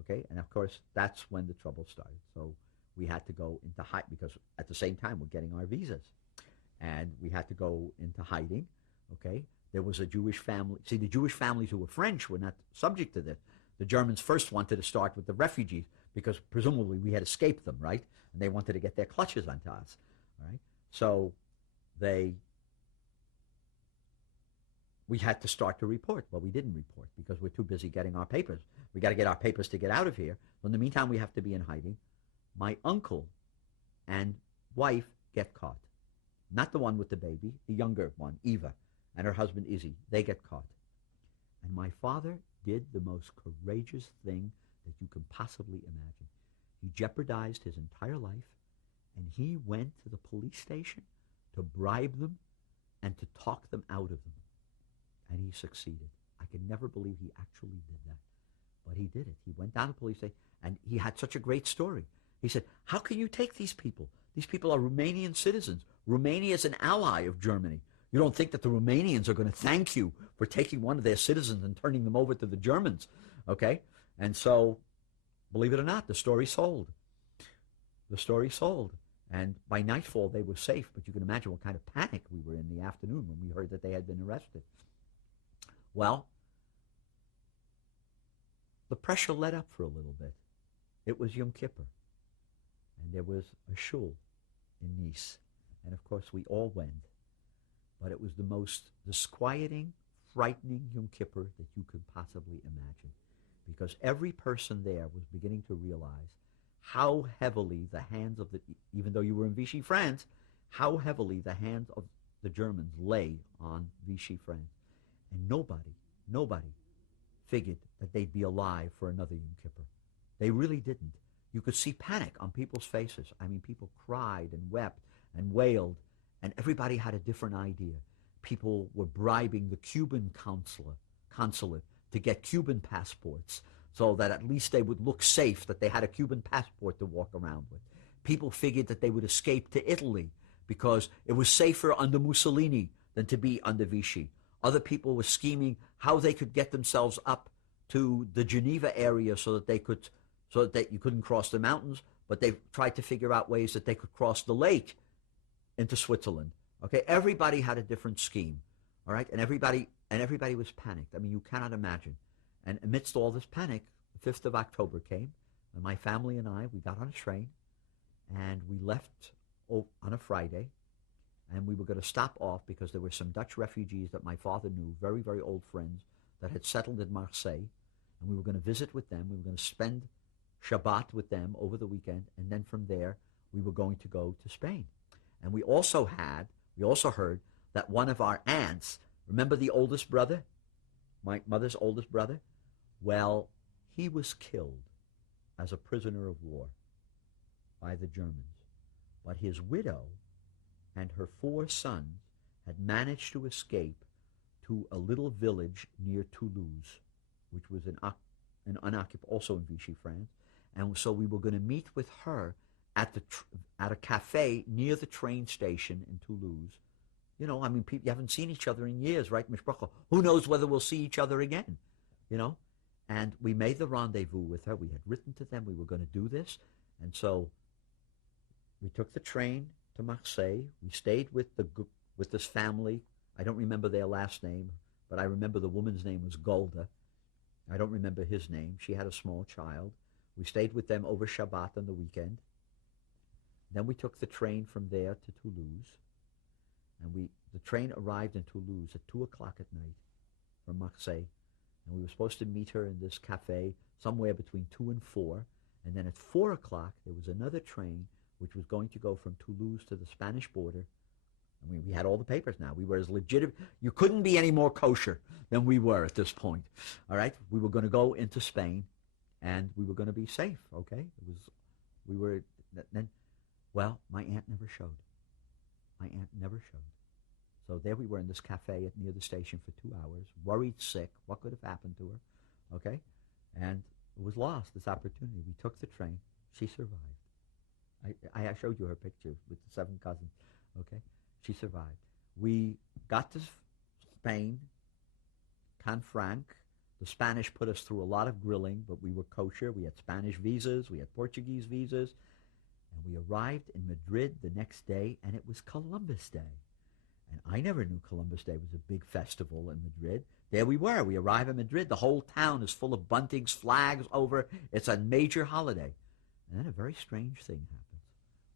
Okay? And of course, that's when the trouble started. So we had to go into hiding, because at the same time we're getting our visas. And we had to go into hiding. Okay? There was a Jewish family. See, the Jewish families who were French were not subject to this. The Germans first wanted to start with the refugees because presumably we had escaped them, right? And they wanted to get their clutches onto us, right? So we had to start to report. Well, we didn't report because we're too busy getting our papers. We got to get our papers to get out of here. In the meantime, we have to be in hiding. My uncle and wife get caught. Not the one with the baby, the younger one, Eva, and her husband, Izzy. They get caught. And my father did the most courageous thing that you can possibly imagine. He jeopardized his entire life, and he went to the police station to bribe them and to talk them out of them. And he succeeded. I can never believe he actually did that. But he did it. He went down to the police station, and he had such a great story. He said, how can you take these people? These people are Romanian citizens. Romania is an ally of Germany. You don't think that the Romanians are going to thank you for taking one of their citizens and turning them over to the Germans, okay? And so, believe it or not, the story sold. The story sold. And by nightfall, they were safe. But you can imagine what kind of panic we were in the afternoon when we heard that they had been arrested. Well, the pressure let up for a little bit. It was Yom Kippur. And there was a shul in Nice. And of course, we all went. But it was the most disquieting, frightening Yom Kippur that you could possibly imagine. Because every person there was beginning to realize how heavily the hands of the, even though you were in Vichy France, how heavily the hands of the Germans lay on Vichy France. And nobody figured that they'd be alive for another Yom Kippur. They really didn't. You could see panic on people's faces. I mean, people cried and wept and wailed, and everybody had a different idea. People were bribing the Cuban consulate to get Cuban passports so that at least they would look safe, that they had a Cuban passport to walk around with. People figured that they would escape to Italy because it was safer under Mussolini than to be under Vichy. Other people were scheming how they could get themselves up to the Geneva area so that you couldn't cross the mountains, but they tried to figure out ways that they could cross the lake into Switzerland. Okay, everybody had a different scheme, all right, and everybody was panicked. I mean, you cannot imagine. And amidst all this panic, the 5th of October came, and my family and I, we got on a train, and we left on a Friday, and we were going to stop off because there were some Dutch refugees that my father knew, very, very old friends, that had settled in Marseille, and we were going to visit with them. We were going to spend Shabbat with them over the weekend, and then from there, we were going to go to Spain. And we also heard that one of our aunts, remember the oldest brother, my mother's oldest brother? Well, he was killed as a prisoner of war by the Germans. But his widow and her 4 sons had managed to escape to a little village near Toulouse, which was an unoccupied, also in Vichy France. And so we were going to meet with her at a cafe near the train station in Toulouse. You know, I mean, people, you haven't seen each other in years, right, Mishpacha? Who knows whether we'll see each other again, you know? And we made the rendezvous with her. We had written to them we were going to do this. And so we took the train to Marseille. We stayed with this family. I don't remember their last name, but I remember the woman's name was Golda. I don't remember his name. She had a small child. We stayed with them over Shabbat on the weekend. Then we took the train from there to Toulouse. And the train arrived in Toulouse at 2 o'clock at night from Marseille. And we were supposed to meet her in this cafe somewhere between 2 and 4. And then at 4 o'clock, there was another train which was going to go from Toulouse to the Spanish border. I mean, we had all the papers now. We were as legitimate. You couldn't be any more kosher than we were at this point. All right? We were going to go into Spain, and we were going to be safe, okay? Well, my aunt never showed. My aunt never showed. So there we were in this cafe near the station for 2 hours, worried sick. What could have happened to her? Okay? And it was lost, this opportunity. We took the train. She survived. I showed you her picture with the 7 cousins. Okay? She survived. We got to Spain, Canfranc. The Spanish put us through a lot of grilling, but we were kosher. We had Spanish visas. We had Portuguese visas. And we arrived in Madrid the next day, and it was Columbus Day. And I never knew Columbus Day was a big festival in Madrid. There we were. We arrive in Madrid. The whole town is full of buntings, flags over. It's a major holiday. And then a very strange thing happens.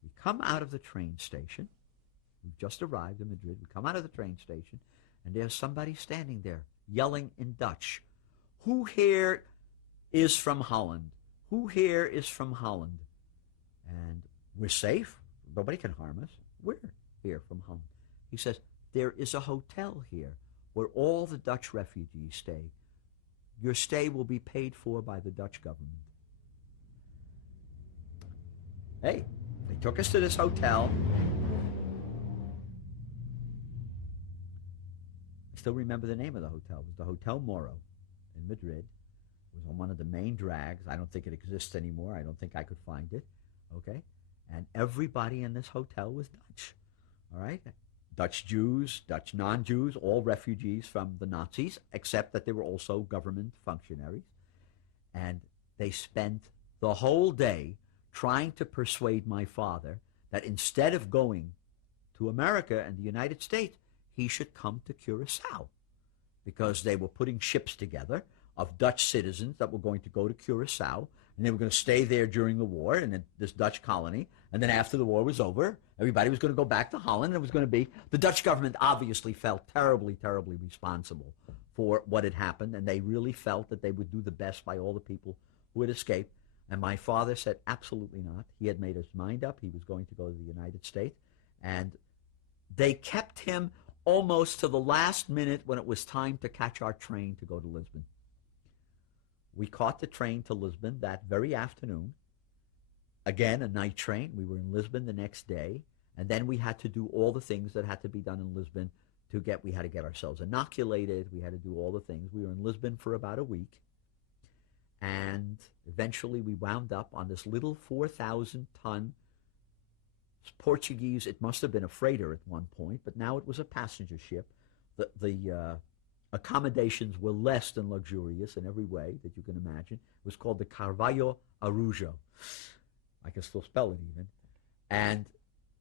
We come out of the train station. We've just arrived in Madrid. We come out of the train station, and there's somebody standing there yelling in Dutch, "Who here is from Holland? Who here is from Holland?" And we're safe. Nobody can harm us. We're here from Holland. He says, "There is a hotel here where all the Dutch refugees stay. Your stay will be paid for by the Dutch government." Hey, they took us to this hotel. I still remember the name of the hotel. It was the Hotel Moro in Madrid. It was on one of the main drags. I don't think it exists anymore. I don't think I could find it. Okay? And everybody in this hotel was Dutch. All right? Dutch Jews, Dutch non-Jews, all refugees from the Nazis, except that they were also government functionaries. And they spent the whole day trying to persuade my father that instead of going to America and the United States, he should come to Curacao, because they were putting ships together of Dutch citizens that were going to go to Curacao, and they were going to stay there during the war in this Dutch colony. And then after the war was over, everybody was going to go back to Holland. And it was going to be, the Dutch government obviously felt terribly, terribly responsible for what had happened, and they really felt that they would do the best by all the people who had escaped. And my father said, absolutely not. He had made his mind up. He was going to go to the United States. And they kept him almost to the last minute when it was time to catch our train to go to Lisbon. We caught the train to Lisbon that very afternoon. Again, a night train. We were in Lisbon the next day. And then we had to do all the things that had to be done in Lisbon we had to get ourselves inoculated. We had to do all the things. We were in Lisbon for about a week. And eventually we wound up on this little 4,000-ton Portuguese, it must have been a freighter at one point, but now it was a passenger ship. The accommodations were less than luxurious in every way that you can imagine. It was called the Carvalho Arujo. I can still spell it even. And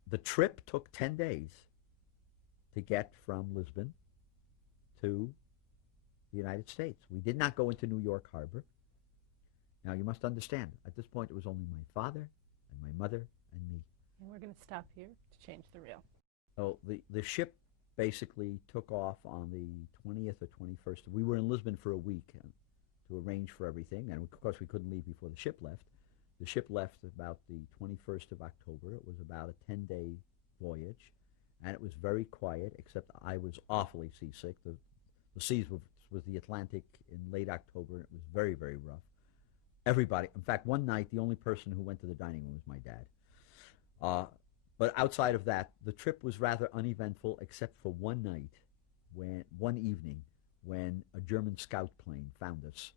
the trip took 10 days to get from Lisbon to the United States. We did not go into New York Harbor. Now, you must understand, at this point, it was only my father and my mother and me. And we're going to stop here to change the reel. So the ship basically took off on the 20th or 21st. We were in Lisbon for a week to arrange for everything, and of course we couldn't leave before the ship left. The ship left about the 21st of October. It was about a 10-day voyage, and it was very quiet, except I was awfully seasick. The seas was the Atlantic in late October, and it was very, very rough. Everybody, in fact, one night, the only person who went to the dining room was my dad. But outside of that, the trip was rather uneventful, except for one evening, when a German scout plane found us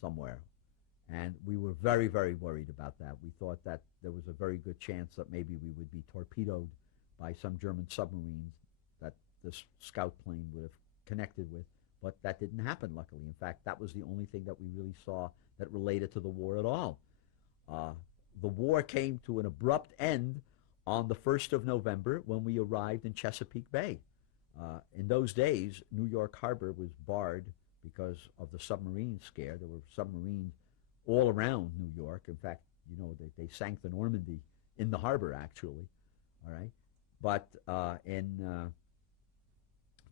somewhere. And we were very, very worried about that. We thought that there was a very good chance that maybe we would be torpedoed by some German submarines that this scout plane would have connected with. But that didn't happen, luckily. In fact, that was the only thing that we really saw that related to the war at all. The war came to an abrupt end on the 1st of November when we arrived in Chesapeake Bay. In those days, New York Harbor was barred because of the submarine scare. There were submarines all around New York. In fact, they sank the Normandy in the harbor, actually. All right. But in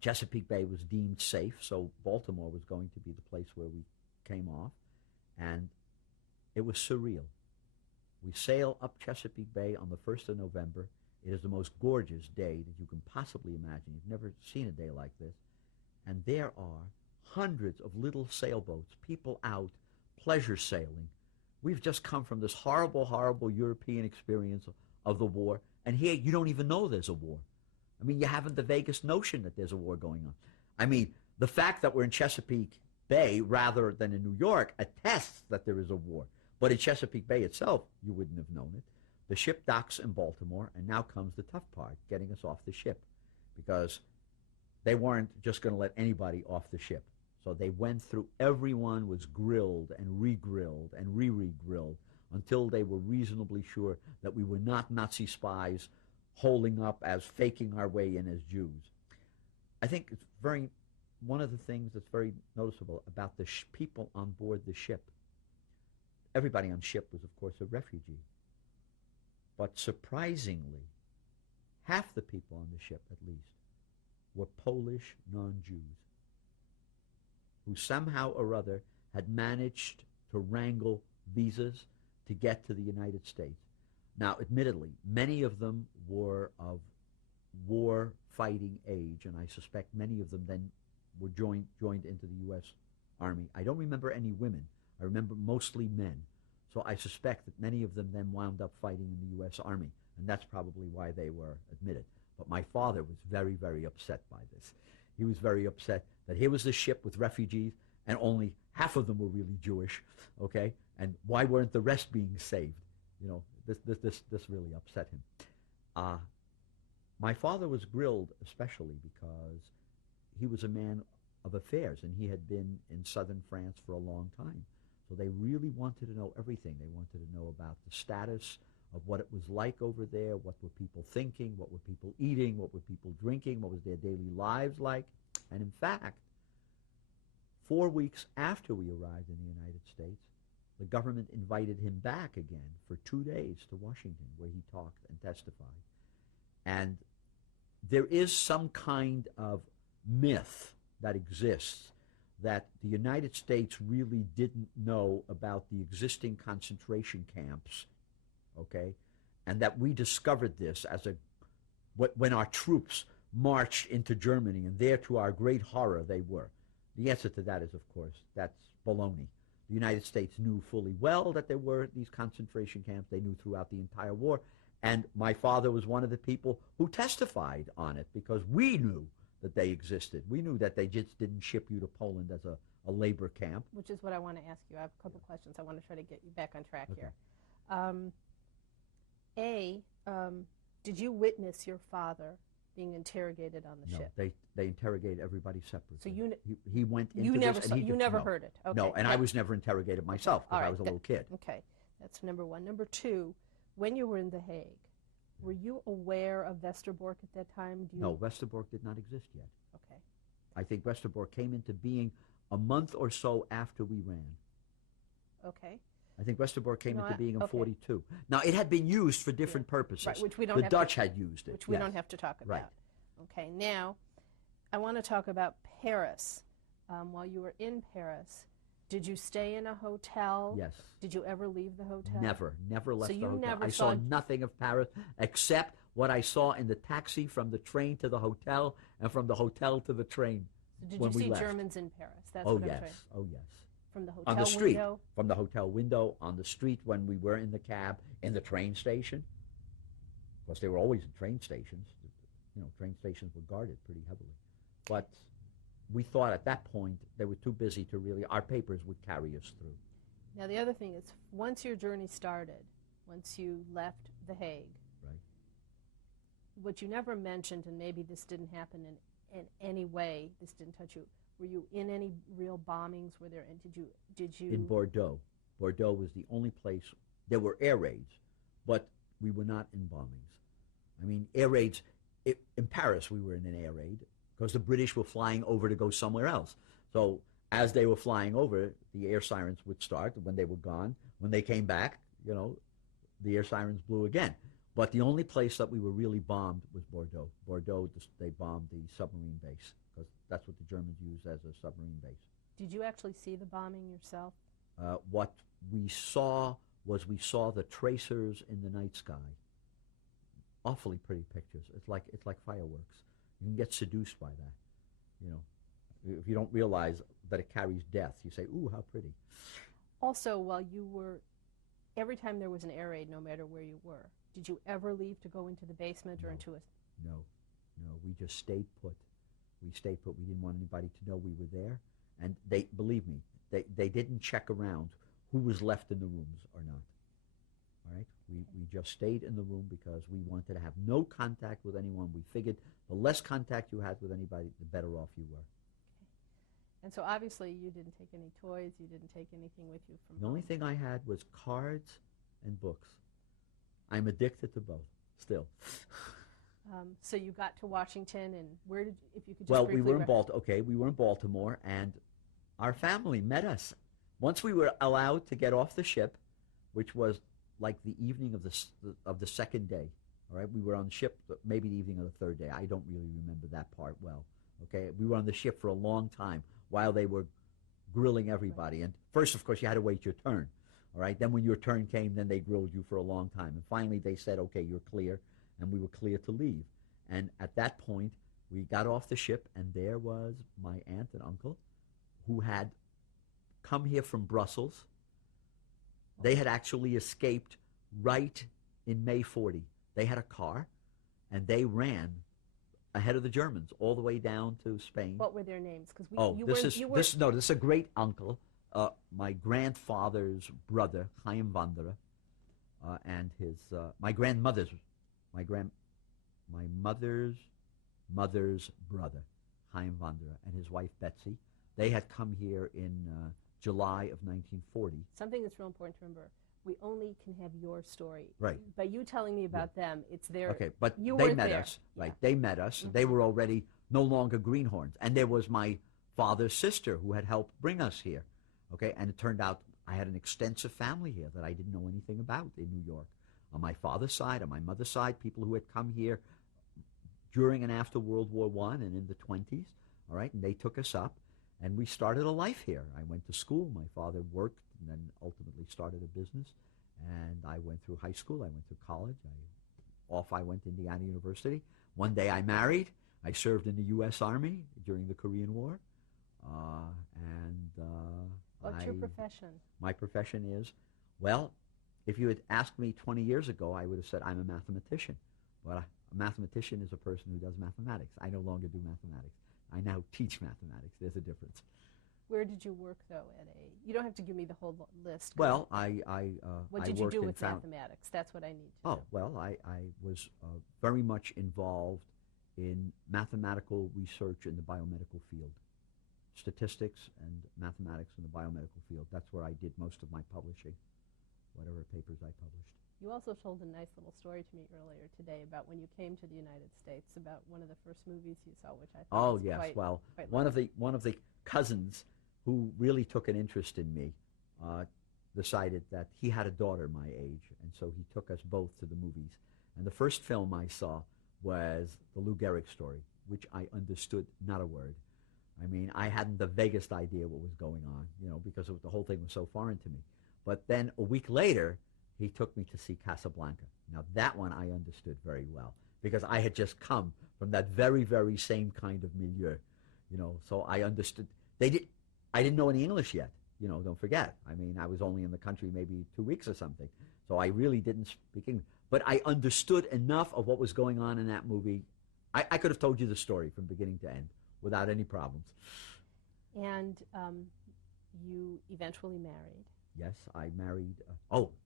Chesapeake Bay was deemed safe, so Baltimore was going to be the place where we came off. And it was surreal. We sail up Chesapeake Bay on the 1st of November. It is the most gorgeous day that you can possibly imagine. You've never seen a day like this. And there are hundreds of little sailboats, people out, pleasure sailing. We've just come from this horrible, horrible European experience of the war, and here you don't even know there's a war. I mean, you haven't the vaguest notion that there's a war going on. I mean, the fact that we're in Chesapeake Bay rather than in New York attests that there is a war. But in Chesapeake Bay itself, you wouldn't have known it. The ship docks in Baltimore, and now comes the tough part, getting us off the ship, because they weren't just going to let anybody off the ship. So they went through, everyone was grilled and re-grilled and re-grilled until they were reasonably sure that we were not Nazi spies holding up as faking our way in as Jews. I think it's one of the things that's very noticeable about the people on board the ship. Everybody on ship was, of course, a refugee. But surprisingly, half the people on the ship, at least, were Polish non-Jews who somehow or other had managed to wrangle visas to get to the United States. Now, admittedly, many of them were of war-fighting age, and I suspect many of them then were joined into the U.S. Army. I don't remember any women. I remember mostly men. So I suspect that many of them then wound up fighting in the U.S. Army, and that's probably why they were admitted. But my father was very, very upset by this. He was very upset that here was this ship with refugees, and only half of them were really Jewish, okay? And why weren't the rest being saved? You know, this really upset him. My father was grilled especially because he was a man of affairs, and he had been in southern France for a long time. So they really wanted to know everything. They wanted to know about the status of what it was like over there, what were people thinking, what were people eating, what were people drinking, what was their daily lives like. And in fact, 4 weeks after we arrived in the United States, the government invited him back again for 2 days to Washington, where he talked and testified. And there is some kind of myth that exists that the United States really didn't know about the existing concentration camps, okay, and that we discovered this when our troops marched into Germany, and there, to our great horror, they were. The answer to that is, of course, that's baloney. The United States knew fully well that there were these concentration camps. They knew throughout the entire war, and my father was one of the people who testified on it because we knew that they existed. We knew that they just didn't ship you to Poland as a labor camp. Which is what I want to ask you. I have a couple questions. I want to try to get you back on track Okay. here. Did you witness your father being interrogated on the ship? No, they interrogated everybody separately. So he went into you never this, and you never no. heard it. Okay. No, and I was never interrogated myself because All right, I was a little kid. Okay, that's number one. Number two, when you were in The Hague, were you aware of Westerbork at that time? No, Westerbork did not exist yet. Okay. I think Westerbork came into being a month or so after we ran. Okay. I think Westerbork came into being in okay. 42. Now, it had been used for different purposes. Right, which we don't the have Dutch to, had used it. Which we yes. don't have to talk about. Right. Okay, now I want to talk about Paris. While you were in Paris, did you stay in a hotel? Yes. Did you ever leave the hotel? Never left the hotel. Never I saw nothing of Paris except what I saw in the taxi from the train to the hotel and from the hotel to the train. So did when you we see left. Germans in Paris? That's Oh what I'm yes, trying. oh yes. From the hotel On the street, window? from the hotel window, on the street when we were in the cab, in the train station. Of course, they were always in train stations. You know, train stations were guarded pretty heavily. But we thought at that point they were too busy to really, our papers would carry us through. Now the other thing is, once your journey started, once you left The Hague, Right. what you never mentioned, and maybe this didn't happen in any way, this didn't touch you, were you in any real bombings? Were there, and did you? In Bordeaux. Bordeaux was the only place, there were air raids, but we were not in bombings. I mean, air raids, in Paris we were in an air raid because the British were flying over to go somewhere else. So as they were flying over, the air sirens would start. When they were gone, when they came back, you know, the air sirens blew again. But the only place that we were really bombed was Bordeaux. Bordeaux, they bombed the submarine base because that's what the Germans used as a submarine base. Did you actually see the bombing yourself? What we saw was we saw the tracers in the night sky. Awfully pretty pictures. It's like fireworks. You can get seduced by that. You know, if you don't realize that it carries death, you say, "Ooh, how pretty." Also, while you were, every time there was an air raid, no matter where you were, did you ever leave to go into the basement or into a? No, we just stayed put. We stayed put. We didn't want anybody to know we were there. And they, believe me, they didn't check around who was left in the rooms or not. All right? We just stayed in the room because we wanted to have no contact with anyone. We figured the less contact you had with anybody, the better off you were. Okay. And so obviously you didn't take any toys, you didn't take anything with you from The home. only thing I had was cards and books. I'm addicted to both, still. So you got to Washington, and where did, if you could just Well, briefly we were in Baltimore. Okay, we were in Baltimore, and our family met us. Once we were allowed to get off the ship, which was like the evening of the second day. All right, we were on the ship maybe the evening of the third day. I don't really remember that part well. Okay, we were on the ship for a long time while they were grilling everybody. And first, of course, you had to wait your turn. All right, then when your turn came, then they grilled you for a long time. And finally, they said, "Okay, you're clear," and we were clear to leave. And at that point, we got off the ship, and there was my aunt and uncle, who had come here from Brussels. They had actually escaped right in May 40. They had a car, and they ran ahead of the Germans all the way down to Spain. What were their names? Because This is a great uncle, my grandfather's brother, Chaim Wanderer, and his my mother's mother's brother, Chaim Wanderer, and his wife Betsy. They had come here in July of 1940. Something that's real important to remember. We only can have your story. Right. By you telling me about them, it's their. Okay, but you they weren't met there. us. Right, Yeah. they met us. Mm-hmm. They were already no longer greenhorns. And there was my father's sister who had helped bring us here. Okay, and it turned out I had an extensive family here that I didn't know anything about in New York. On my father's side, on my mother's side, people who had come here during and after World War I and in the 20s. All right, and they took us up, and we started a life here. I went to school. My father worked and then ultimately started a business. And I went through high school. I went through college. I went to Indiana University. One day I married. I served in the U.S. Army during the Korean War. What's your profession? My profession is, well, if you had asked me 20 years ago, I would have said I'm a mathematician. But a mathematician is a person who does mathematics. I no longer do mathematics. I now teach mathematics. There's a difference. Where did you work, though, you don't have to give me the whole list. Well, what I did you worked do in with mathematics? That's what I need to know. Oh, well, I was very much involved in mathematical research in the biomedical field. Statistics and mathematics in the biomedical field. That's where I did most of my publishing, whatever papers I published. You also told a nice little story to me earlier today about when you came to the United States, about one of the first movies you saw, which I thought was quite one of the cousins who really took an interest in me decided that he had a daughter my age, and so he took us both to the movies. And the first film I saw was the Lou Gehrig story, which I understood not a word. I mean, I hadn't the vaguest idea what was going on, because the whole thing was so foreign to me. But then a week later, he took me to see Casablanca. Now, that one I understood very well, because I had just come from that very, very same kind of milieu, so I understood. I didn't know any English yet, don't forget. I mean, I was only in the country maybe 2 weeks or something, so I really didn't speak English. But I understood enough of what was going on in that movie. I could have told you the story from beginning to end without any problems. And you eventually married. Yes, I married.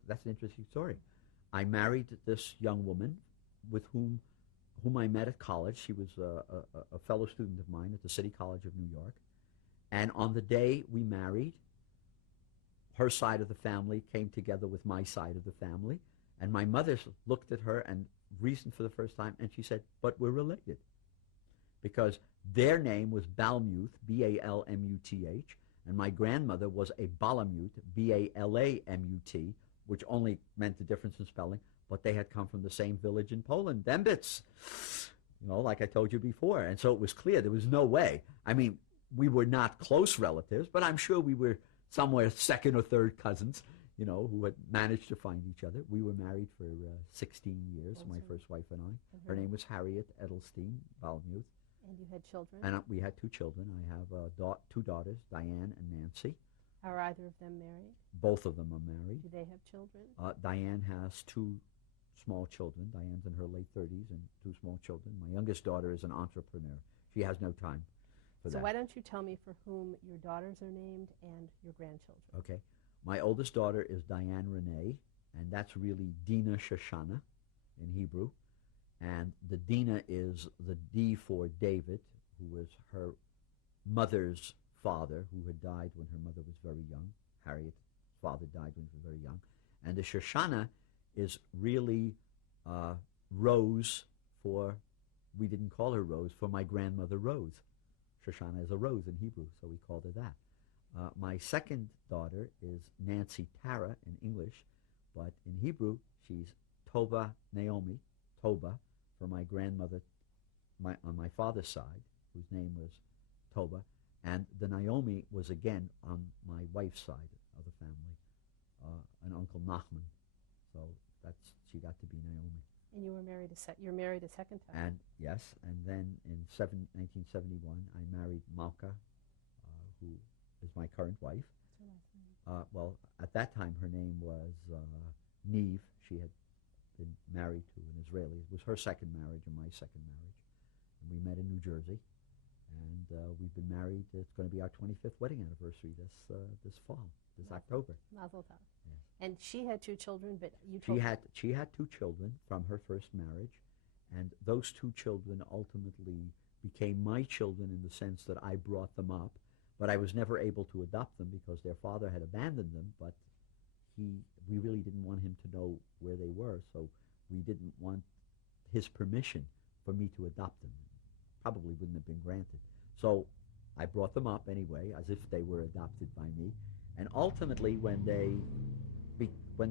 That's an interesting story. I married this young woman with whom I met at college. She was a fellow student of mine at the City College of New York. And on the day we married, her side of the family came together with my side of the family. And my mother looked at her and reasoned for the first time, and she said, "But we're related." Because their name was Balmuth, B-A-L-M-U-T-H, and my grandmother was a Balamut, B-A-L-A-M-U-T, which only meant the difference in spelling, but they had come from the same village in Poland, Dębic, like I told you before. And so it was clear there was no way. I mean, we were not close relatives, but I'm sure we were somewhere second or third cousins, you know, who had managed to find each other. We were married for 16 years, my first wife and I. Her name was Harriet Edelstein Balmuth. And you had children? And we had 2 children. I have 2 daughters, Diane and Nancy. Are either of them married? Both of them are married. Do they have children? Diane has 2 small children. Diane's in her late 30s and 2 small children. My youngest daughter is an entrepreneur. She has no time for that. So why don't you tell me for whom your daughters are named and your grandchildren? Okay. My oldest daughter is Diane Renee, and that's really Dina Shoshana in Hebrew. And the Dina is the D for David, who was her mother's father, who had died when her mother was very young. Harriet's father died when she was very young. And the Shoshana is really Rose for, we didn't call her Rose, for my grandmother Rose. Shoshana is a rose in Hebrew, so we called her that. My second daughter is Nancy Tara in English, but in Hebrew she's Toba Naomi, Toba, for my grandmother on my father's side, whose name was Toba, and the Naomi was again on my wife's side of the family, an Uncle Nachman. So she got to be Naomi. And you were married you're married a second time. And yes, and then in 1971 I married Malka, who is my current wife. What's her last name? Well, at that time her name was Neve. She had been married to an Israeli. It was her second marriage and my second marriage. And we met in New Jersey, and we've been married. It's going to be our 25th wedding anniversary this fall, this October. Mazel tov. Yes. And she had 2 children, but you told She had 2 children from her first marriage, and those 2 children ultimately became my children in the sense that I brought them up, but I was never able to adopt them because their father had abandoned them, but we really didn't want him to know where they were, so we didn't want his permission for me to adopt them. Probably wouldn't have been granted. So I brought them up anyway, as if they were adopted by me, and ultimately when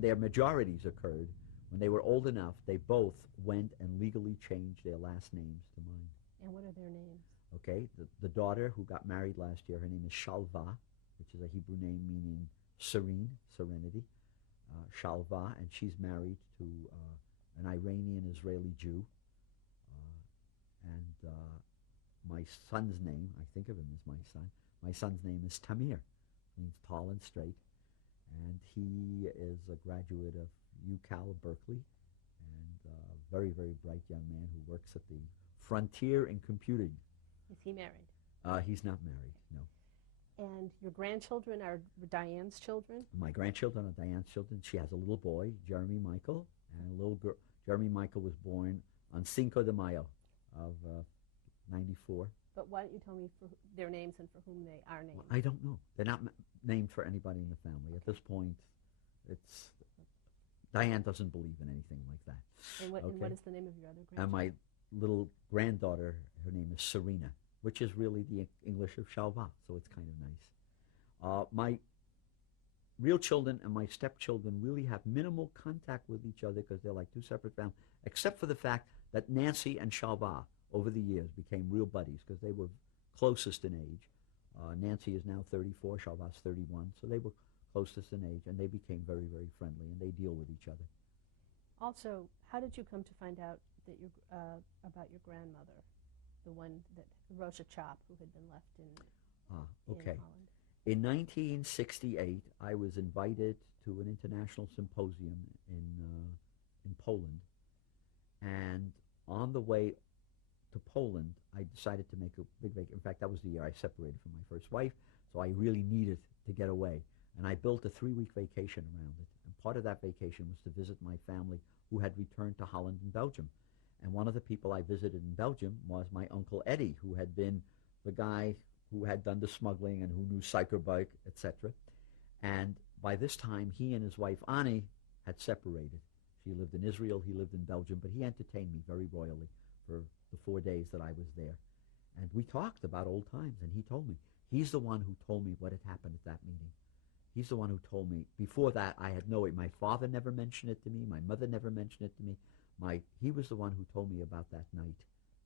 their majorities occurred, when they were old enough, they both went and legally changed their last names to mine. And what are their names? Okay, the daughter who got married last year, her name is Shalva, which is a Hebrew name meaning serene, serenity, Shalva, and she's married to an Iranian-Israeli Jew. And my son's name, I think of him as my son, my son's name is Tamir, means tall and straight, and he is a graduate of UCal Berkeley, and a very, very bright young man who works at the frontier in computing. Is he married? He's not married, no. And your grandchildren are Diane's children? My grandchildren are Diane's children. She has a little boy, Jeremy Michael, and a little girl. Jeremy Michael was born on Cinco de Mayo of 94. But why don't you tell me for their names and for whom they are named? Well, I don't know. They're not named for anybody in the family. At this point, Diane doesn't believe in anything like that. And what is the name of your other grandchild? And my little granddaughter, her name is Serena, which is really the English of Shalva, so it's kind of nice. My real children and my stepchildren really have minimal contact with each other because they're like 2 separate families, except for the fact that Nancy and Shalva, over the years, became real buddies because they were closest in age. Nancy is now 34, Shalva's 31, so they were closest in age, and they became very, very friendly, and they deal with each other. Also, how did you come to find out that about your grandmother, the one that Rosa Chop, who had been left in Holland? In 1968, I was invited to an international symposium in Poland, and on the way to Poland, I decided to make a big vacation. In fact, that was the year I separated from my first wife, so I really needed to get away. And I built a 3-week vacation around it. And part of that vacation was to visit my family who had returned to Holland and Belgium. And one of the people I visited in Belgium was my Uncle Eddie, who had been the guy who had done the smuggling and who knew Cykerbike, etc. And by this time, he and his wife Annie had separated. She lived in Israel, he lived in Belgium, but he entertained me very royally for the 4 days that I was there. And we talked about old times, and he told me. He's the one who told me what had happened at that meeting. He's the one who told me. Before that, I had no way. My father never mentioned it to me. My mother never mentioned it to me. He was the one who told me about that night,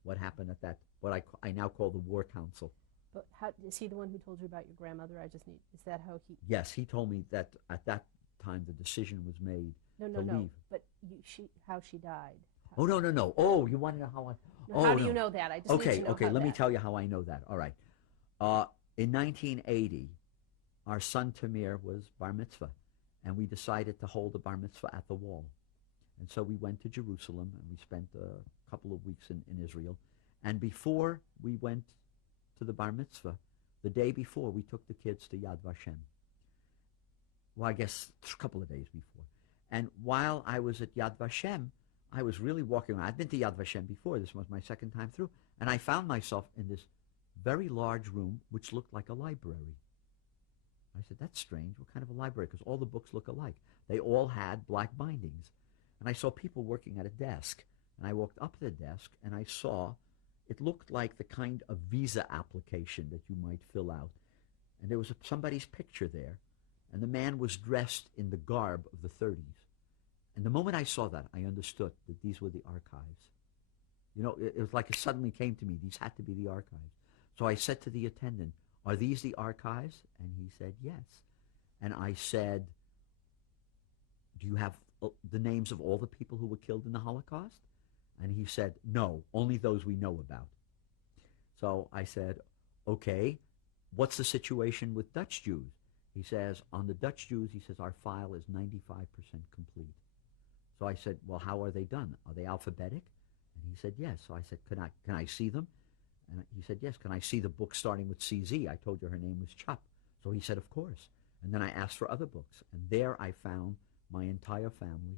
what happened at that, what I now call the War Council. But is he the one who told you about your grandmother? Is that how he... Yes, he told me that at that time the decision was made No, to leave. But how she died. Oh, no. Oh, you want to know how I... No, oh, how do you know that? I just need to know Okay, how let me that. tell you how I know that. All right. In 1980, our son Tamir was bar mitzvah, and we decided to hold a bar mitzvah at the wall. And so we went to Jerusalem, and we spent a couple of weeks in Israel. And before we went to the bar mitzvah, the day before, we took the kids to Yad Vashem. Well, I guess a couple of days before. And while I was at Yad Vashem, I was really walking around. I'd been to Yad Vashem before. This was my second time through. And I found myself in this very large room, which looked like a library. I said, that's strange. What kind of a library? Because all the books look alike. They all had black bindings. And I saw people working at a desk. And I walked up to the desk, and I saw it looked like the kind of visa application that you might fill out. And there was somebody's picture there. And the man was dressed in the garb of the 30s. And the moment I saw that, I understood that these were the archives. You know, it was like it suddenly came to me. These had to be the archives. So I said to the attendant, are these the archives? And he said, yes. And I said, do you have the names of all the people who were killed in the Holocaust? And he said, no, only those we know about. So I said, okay, what's the situation with Dutch Jews? He says, on the Dutch Jews, he says, our file is 95% complete. So I said, well, how are they done? Are they alphabetic? And he said, yes. So I said, can I see them? And he said, yes. Can I see the book starting with CZ? I told you her name was Czop. So he said, of course. And then I asked for other books. And there I found my entire family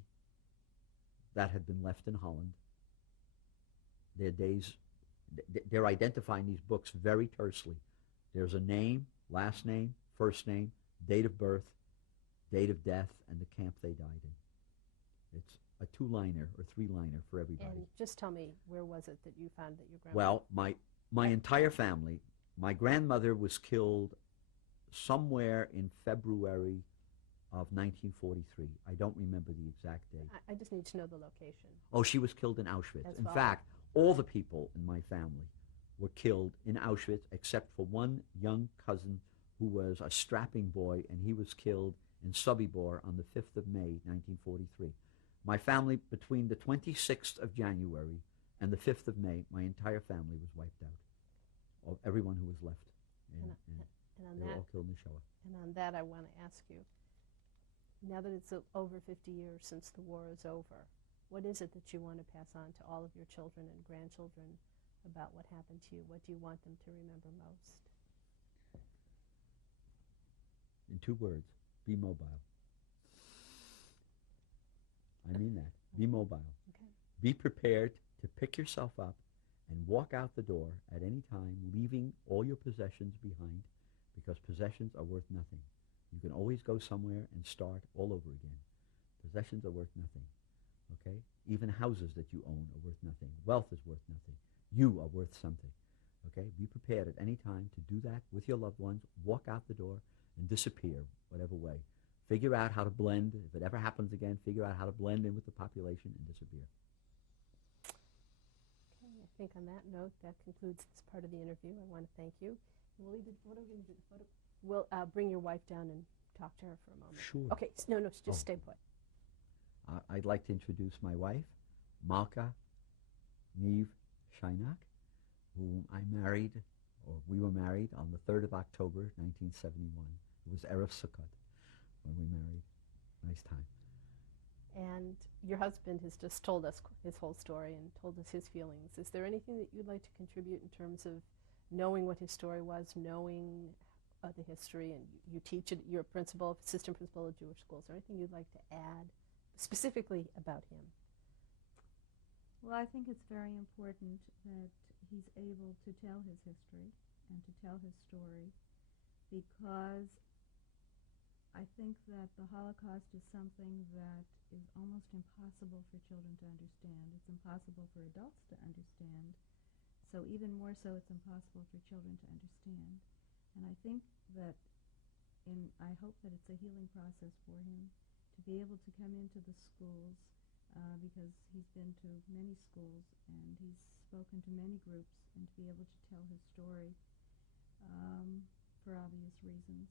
that had been left in Holland. Their days, they're identifying these books very tersely. There's a name, last name, first name, date of birth, date of death, and the camp they died in. It's a two-liner or three-liner for everybody. And just tell me, where was it that you found that your grandmother... Well, my entire family, my grandmother was killed somewhere in February of 1943. I don't remember the exact date. I just need to know the location. Oh, she was killed in Auschwitz. As In well. fact, all the people in my family were killed in Auschwitz except for one young cousin who was a strapping boy, and he was killed in Sobibor on the 5th of May, 1943. My family, between the 26th of January and the 5th of May, my entire family was wiped out. Of everyone who was left. And on They were that, all killed in the Shoah. and on that, I want to ask you, now that it's over 50 years since the war is over, what is it that you want to pass on to all of your children and grandchildren about what happened to you? What do you want them to remember most? In 2 words, be mobile. I mean that. Be mobile. Okay. Be prepared to pick yourself up and walk out the door at any time, leaving all your possessions behind, because possessions are worth nothing. You can always go somewhere and start all over again. Possessions are worth nothing. Okay? Even houses that you own are worth nothing. Wealth is worth nothing. You are worth something. Okay? Be prepared at any time to do that with your loved ones. Walk out the door and disappear, whatever way. Figure out how to blend. If it ever happens again, figure out how to blend in with the population and disappear. Okay, I think on that note, that concludes this part of the interview. I want to thank you. We'll leave it, what are we going to do? We'll bring your wife down and talk to her for a moment. Sure. Okay, no, just stay put. I'd like to introduce my wife, Malka Neve Scheinok, whom I married, or we were married on the 3rd of October, 1971. It was Erev Sukkot when we married. Nice time. And your husband has just told us his whole story and told us his feelings. Is there anything that you'd like to contribute in terms of knowing what his story was, knowing the history, and you teach it, you're a principal, assistant principal of Jewish schools. Is there anything you'd like to add specifically about him? Well, I think it's very important that he's able to tell his history and to tell his story, because I think that the Holocaust is something that is almost impossible for children to understand. It's impossible for adults to understand. So even more so, it's impossible for children to understand. And I think that, I hope that it's a healing process for him to be able to come into the schools, because he's been to many schools and he's spoken to many groups, and to be able to tell his story for obvious reasons.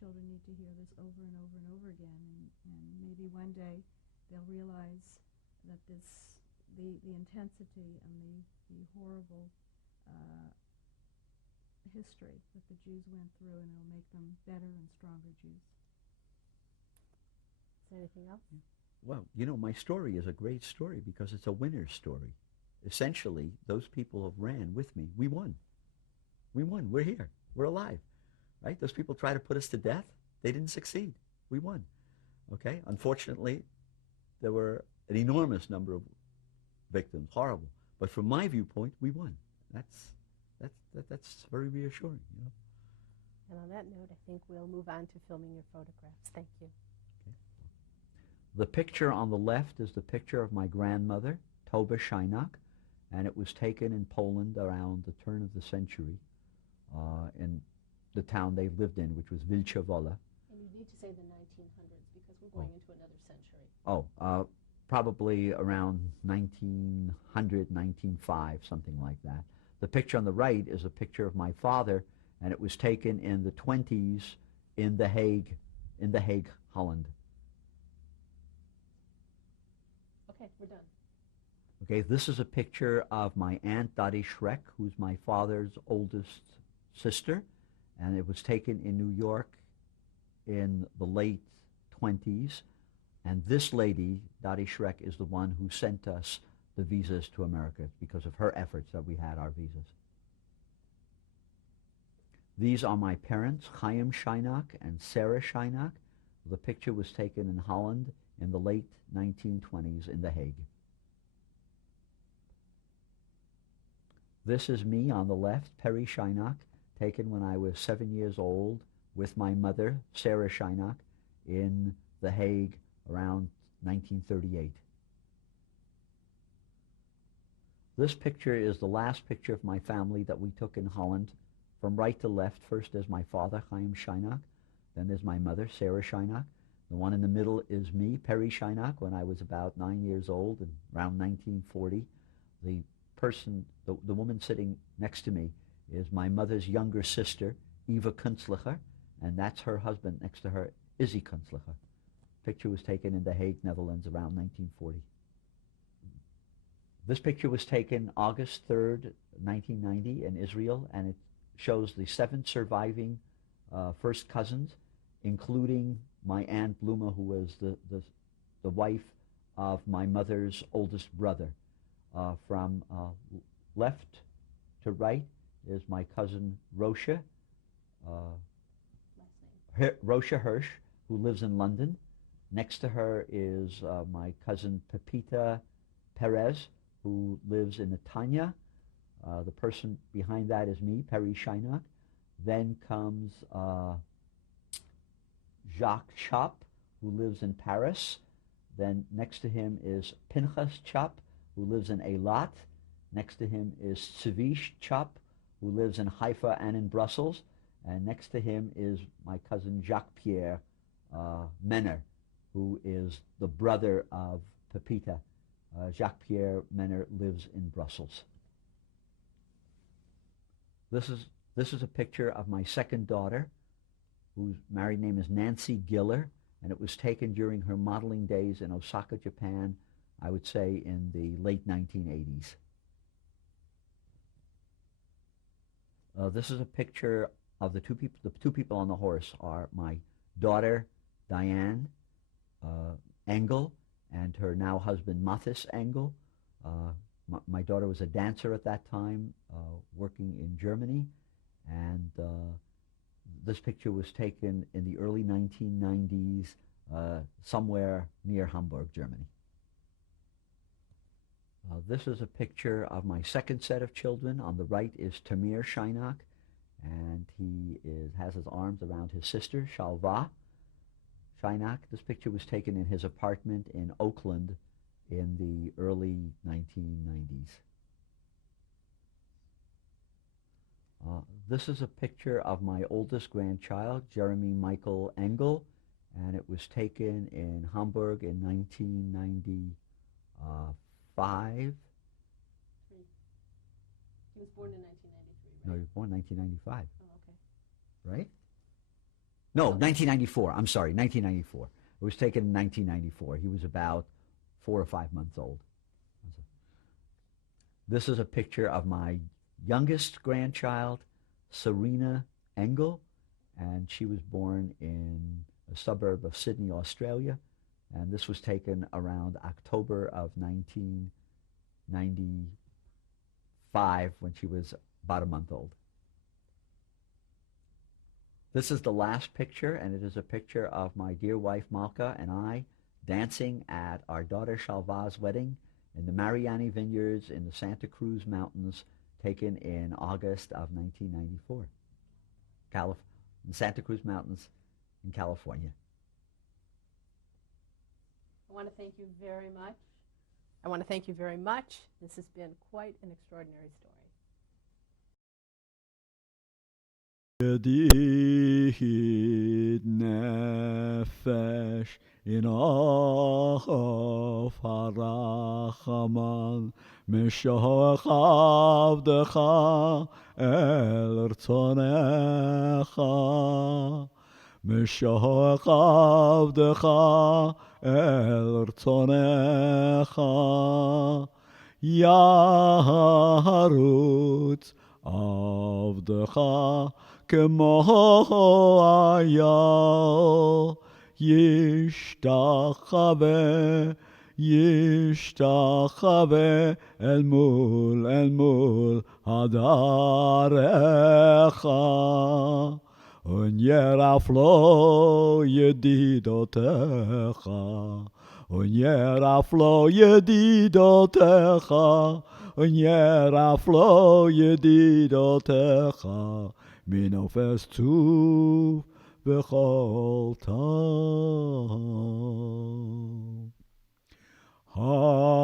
Children need to hear this over and over and over again, and maybe one day they'll realize that the intensity and the horrible history that the Jews went through, and it'll make them better and stronger Jews. Is there anything else? Well, you know, my story is a great story because it's a winner's story. Essentially, those people have ran with me. We won. We won. We're here. We're alive. Right? Those people try to put us to death. They didn't succeed. We won. Okay? Unfortunately, there were an enormous number of victims. Horrible. But from my viewpoint, we won. That's very reassuring, you know. And on that note, I think we'll move on to filming your photographs. Thank you. Okay. The picture on the left is the picture of my grandmother, Toba Scheinok, and it was taken in Poland around the turn of the century in the town they lived in, which was Wilcze Wola. And you need to say the 1900s because we're going into another century. Oh, probably around 1900, 1905, something like that. The picture on the right is a picture of my father, and it was taken in the 20s in the Hague, Holland. Okay, we're done. Okay, this is a picture of my Aunt Dottie Schreck, who's my father's oldest sister, and it was taken in New York in the late 20s. And this lady, Dottie Schreck, is the one who sent us the visas to America. It's because of her efforts that we had our visas. These are my parents, Chaim Scheinok and Sarah Scheinok. The picture was taken in Holland in the late 1920s in The Hague. This is me on the left, Peretz Scheinok, taken when I was 7 years old with my mother, Sarah Scheinok, in The Hague around 1938. This picture is the last picture of my family that we took in Holland. From right to left, first is my father, Chaim Scheinok, then there's my mother, Sarah Scheinok. The one in the middle is me, Peretz Scheinok, when I was about 9 years old, and around 1940. The woman sitting next to me is my mother's younger sister, Eva Kunstlicher, and that's her husband next to her, Izzy Kunstlicher. Picture was taken in The Hague, Netherlands, around 1940. This picture was taken August 3rd, 1990 in Israel, and it shows the 7 surviving first cousins, including my Aunt Bluma, who was the wife of my mother's oldest brother. From left to right is my cousin Rosa, Rosa Hirsch, who lives in London. Next to her is my cousin Pepita Perez, who lives in Netanya. The person behind that is me, Peretz Czop. Then comes Jacques Czop, who lives in Paris. Then next to him is Pinchas Czop, who lives in Eilat. Next to him is Tzivish Czop, who lives in Haifa and in Brussels. And next to him is my cousin Jacques-Pierre Menner, who is the brother of Pepita. Jacques-Pierre Menner lives in Brussels. This is a picture of my second daughter, whose married name is Nancy Giller, and it was taken during her modeling days in Osaka, Japan, I would say in the late 1980s. This is a picture of the two people. The two people on the horse are my daughter, Diane Engel, and her now husband, Mathis Engel. My daughter was a dancer at that time, working in Germany, and this picture was taken in the early 1990s, somewhere near Hamburg, Germany. This is a picture of my second set of children. On the right is Tamir Scheinok, and he has his arms around his sister, Shalva Scheinok. This picture was taken in his apartment in Oakland in the early 1990s. This is a picture of my oldest grandchild, Jeremy Michael Engel, and it was taken in Hamburg in 1995. He was born in 1993, right? No, he was born in 1995. Oh, okay. Right? No, 1994. I'm sorry, 1994. It It was taken in 1994. He was about 4 or 5 months old. This is a picture of my youngest grandchild, Serena Engel, and she was born in a suburb of Sydney, Australia, and this was taken around October of 1995 when she was about a month old. This is the last picture, and it is a picture of my dear wife Malka and I dancing at our daughter Shalva's wedding in the Mariani Vineyards in the Santa Cruz Mountains, taken in August of 1994. In Santa Cruz Mountains in California. I want to thank you very much. I want to thank you very much. This has been quite an extraordinary story. ידיד נפש in אוף הרחמן משוח עבדך אל רצונך משוח עבדך אל רצונך ירוץ עבדך כמו היה ישתחווה אל מול הדרך ונרף לו ידידותיך ונרף לו ידידותיך ונרף לו ידידותיך מנופס צוף בכל טעם.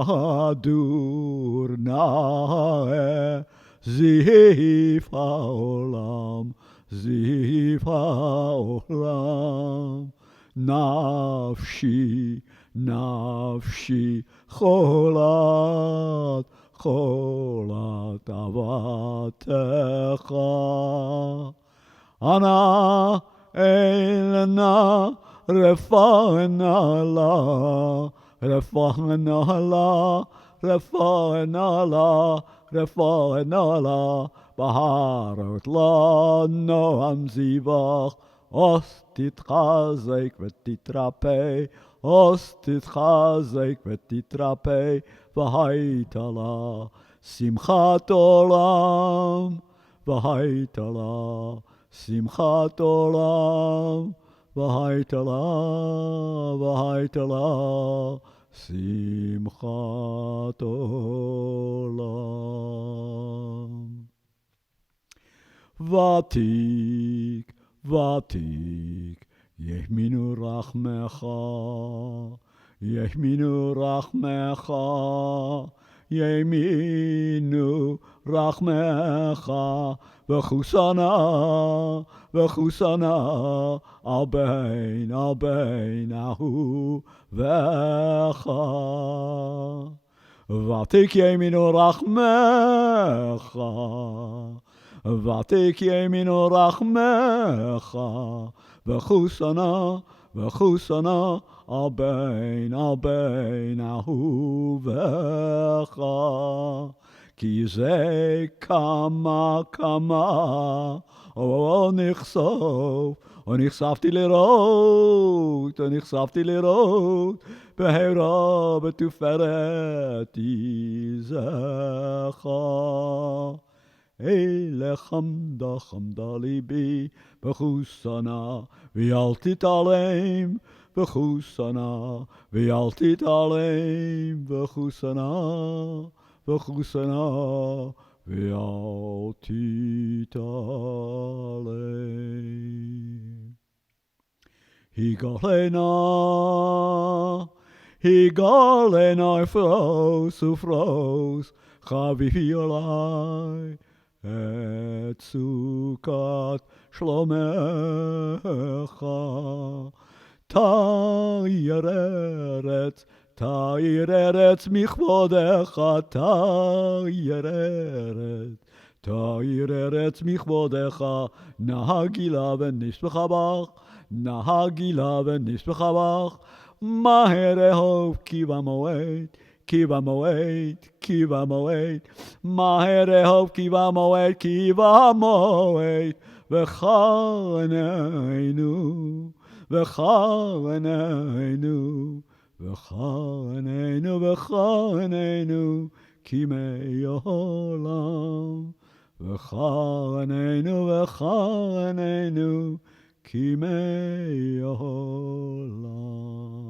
הדור נאה זיף העולם, זיף העולם. נפשי, נפשי חולת, חולת אהבתך. אנא אלנה רפאנה לה, רפאנה לה, רפאנה לה, רפאנה לה, בהרות לנו זיווך, עוז תתחזק ותתרפא, עוז תתחזק ותתרפא, והייתה לה שמחת עולם, והייתה לה שמחת עולם, והייתה לה, והייתה לה שמחת עולם. ותיק, ותיק, ימינו רחמך, ימינו רחמך, ימינו רחמך, וחוסנה, וחוסנה, על בין אהובך. ותיק ימינו רחמך, ותיק ימינו רחמך, וחוסנה, וחוסנה, על בין אהובך. כי זה כמה, או נחשוף, או נחשפתי לראות, בהרה בתפארת עזך. אלה חמדה, חמדה ליבי, בחוסנה, ואל תתעלם, בחוסנה, ואל תתעלם, בחוסנה, בחוסנה, ואל תתעלם. היגלנה פרוס ופרוס, חביבי עלי, את סוכת שלומך. תאיר ארץ, תאיר ארץ מכבודך, תאיר ארץ, תאיר ארץ מכבודך, נהגילה ונשבחה בך, נהגילה ונשבחבך, מהר אהוב כי במועד, כי במועד, כי במועד, מהר אהוב כי במועד, כי במועד, וחננו, וחננו, וחננו, וחננו, כימי עולם, וחננו, וחננו, כימי עולם.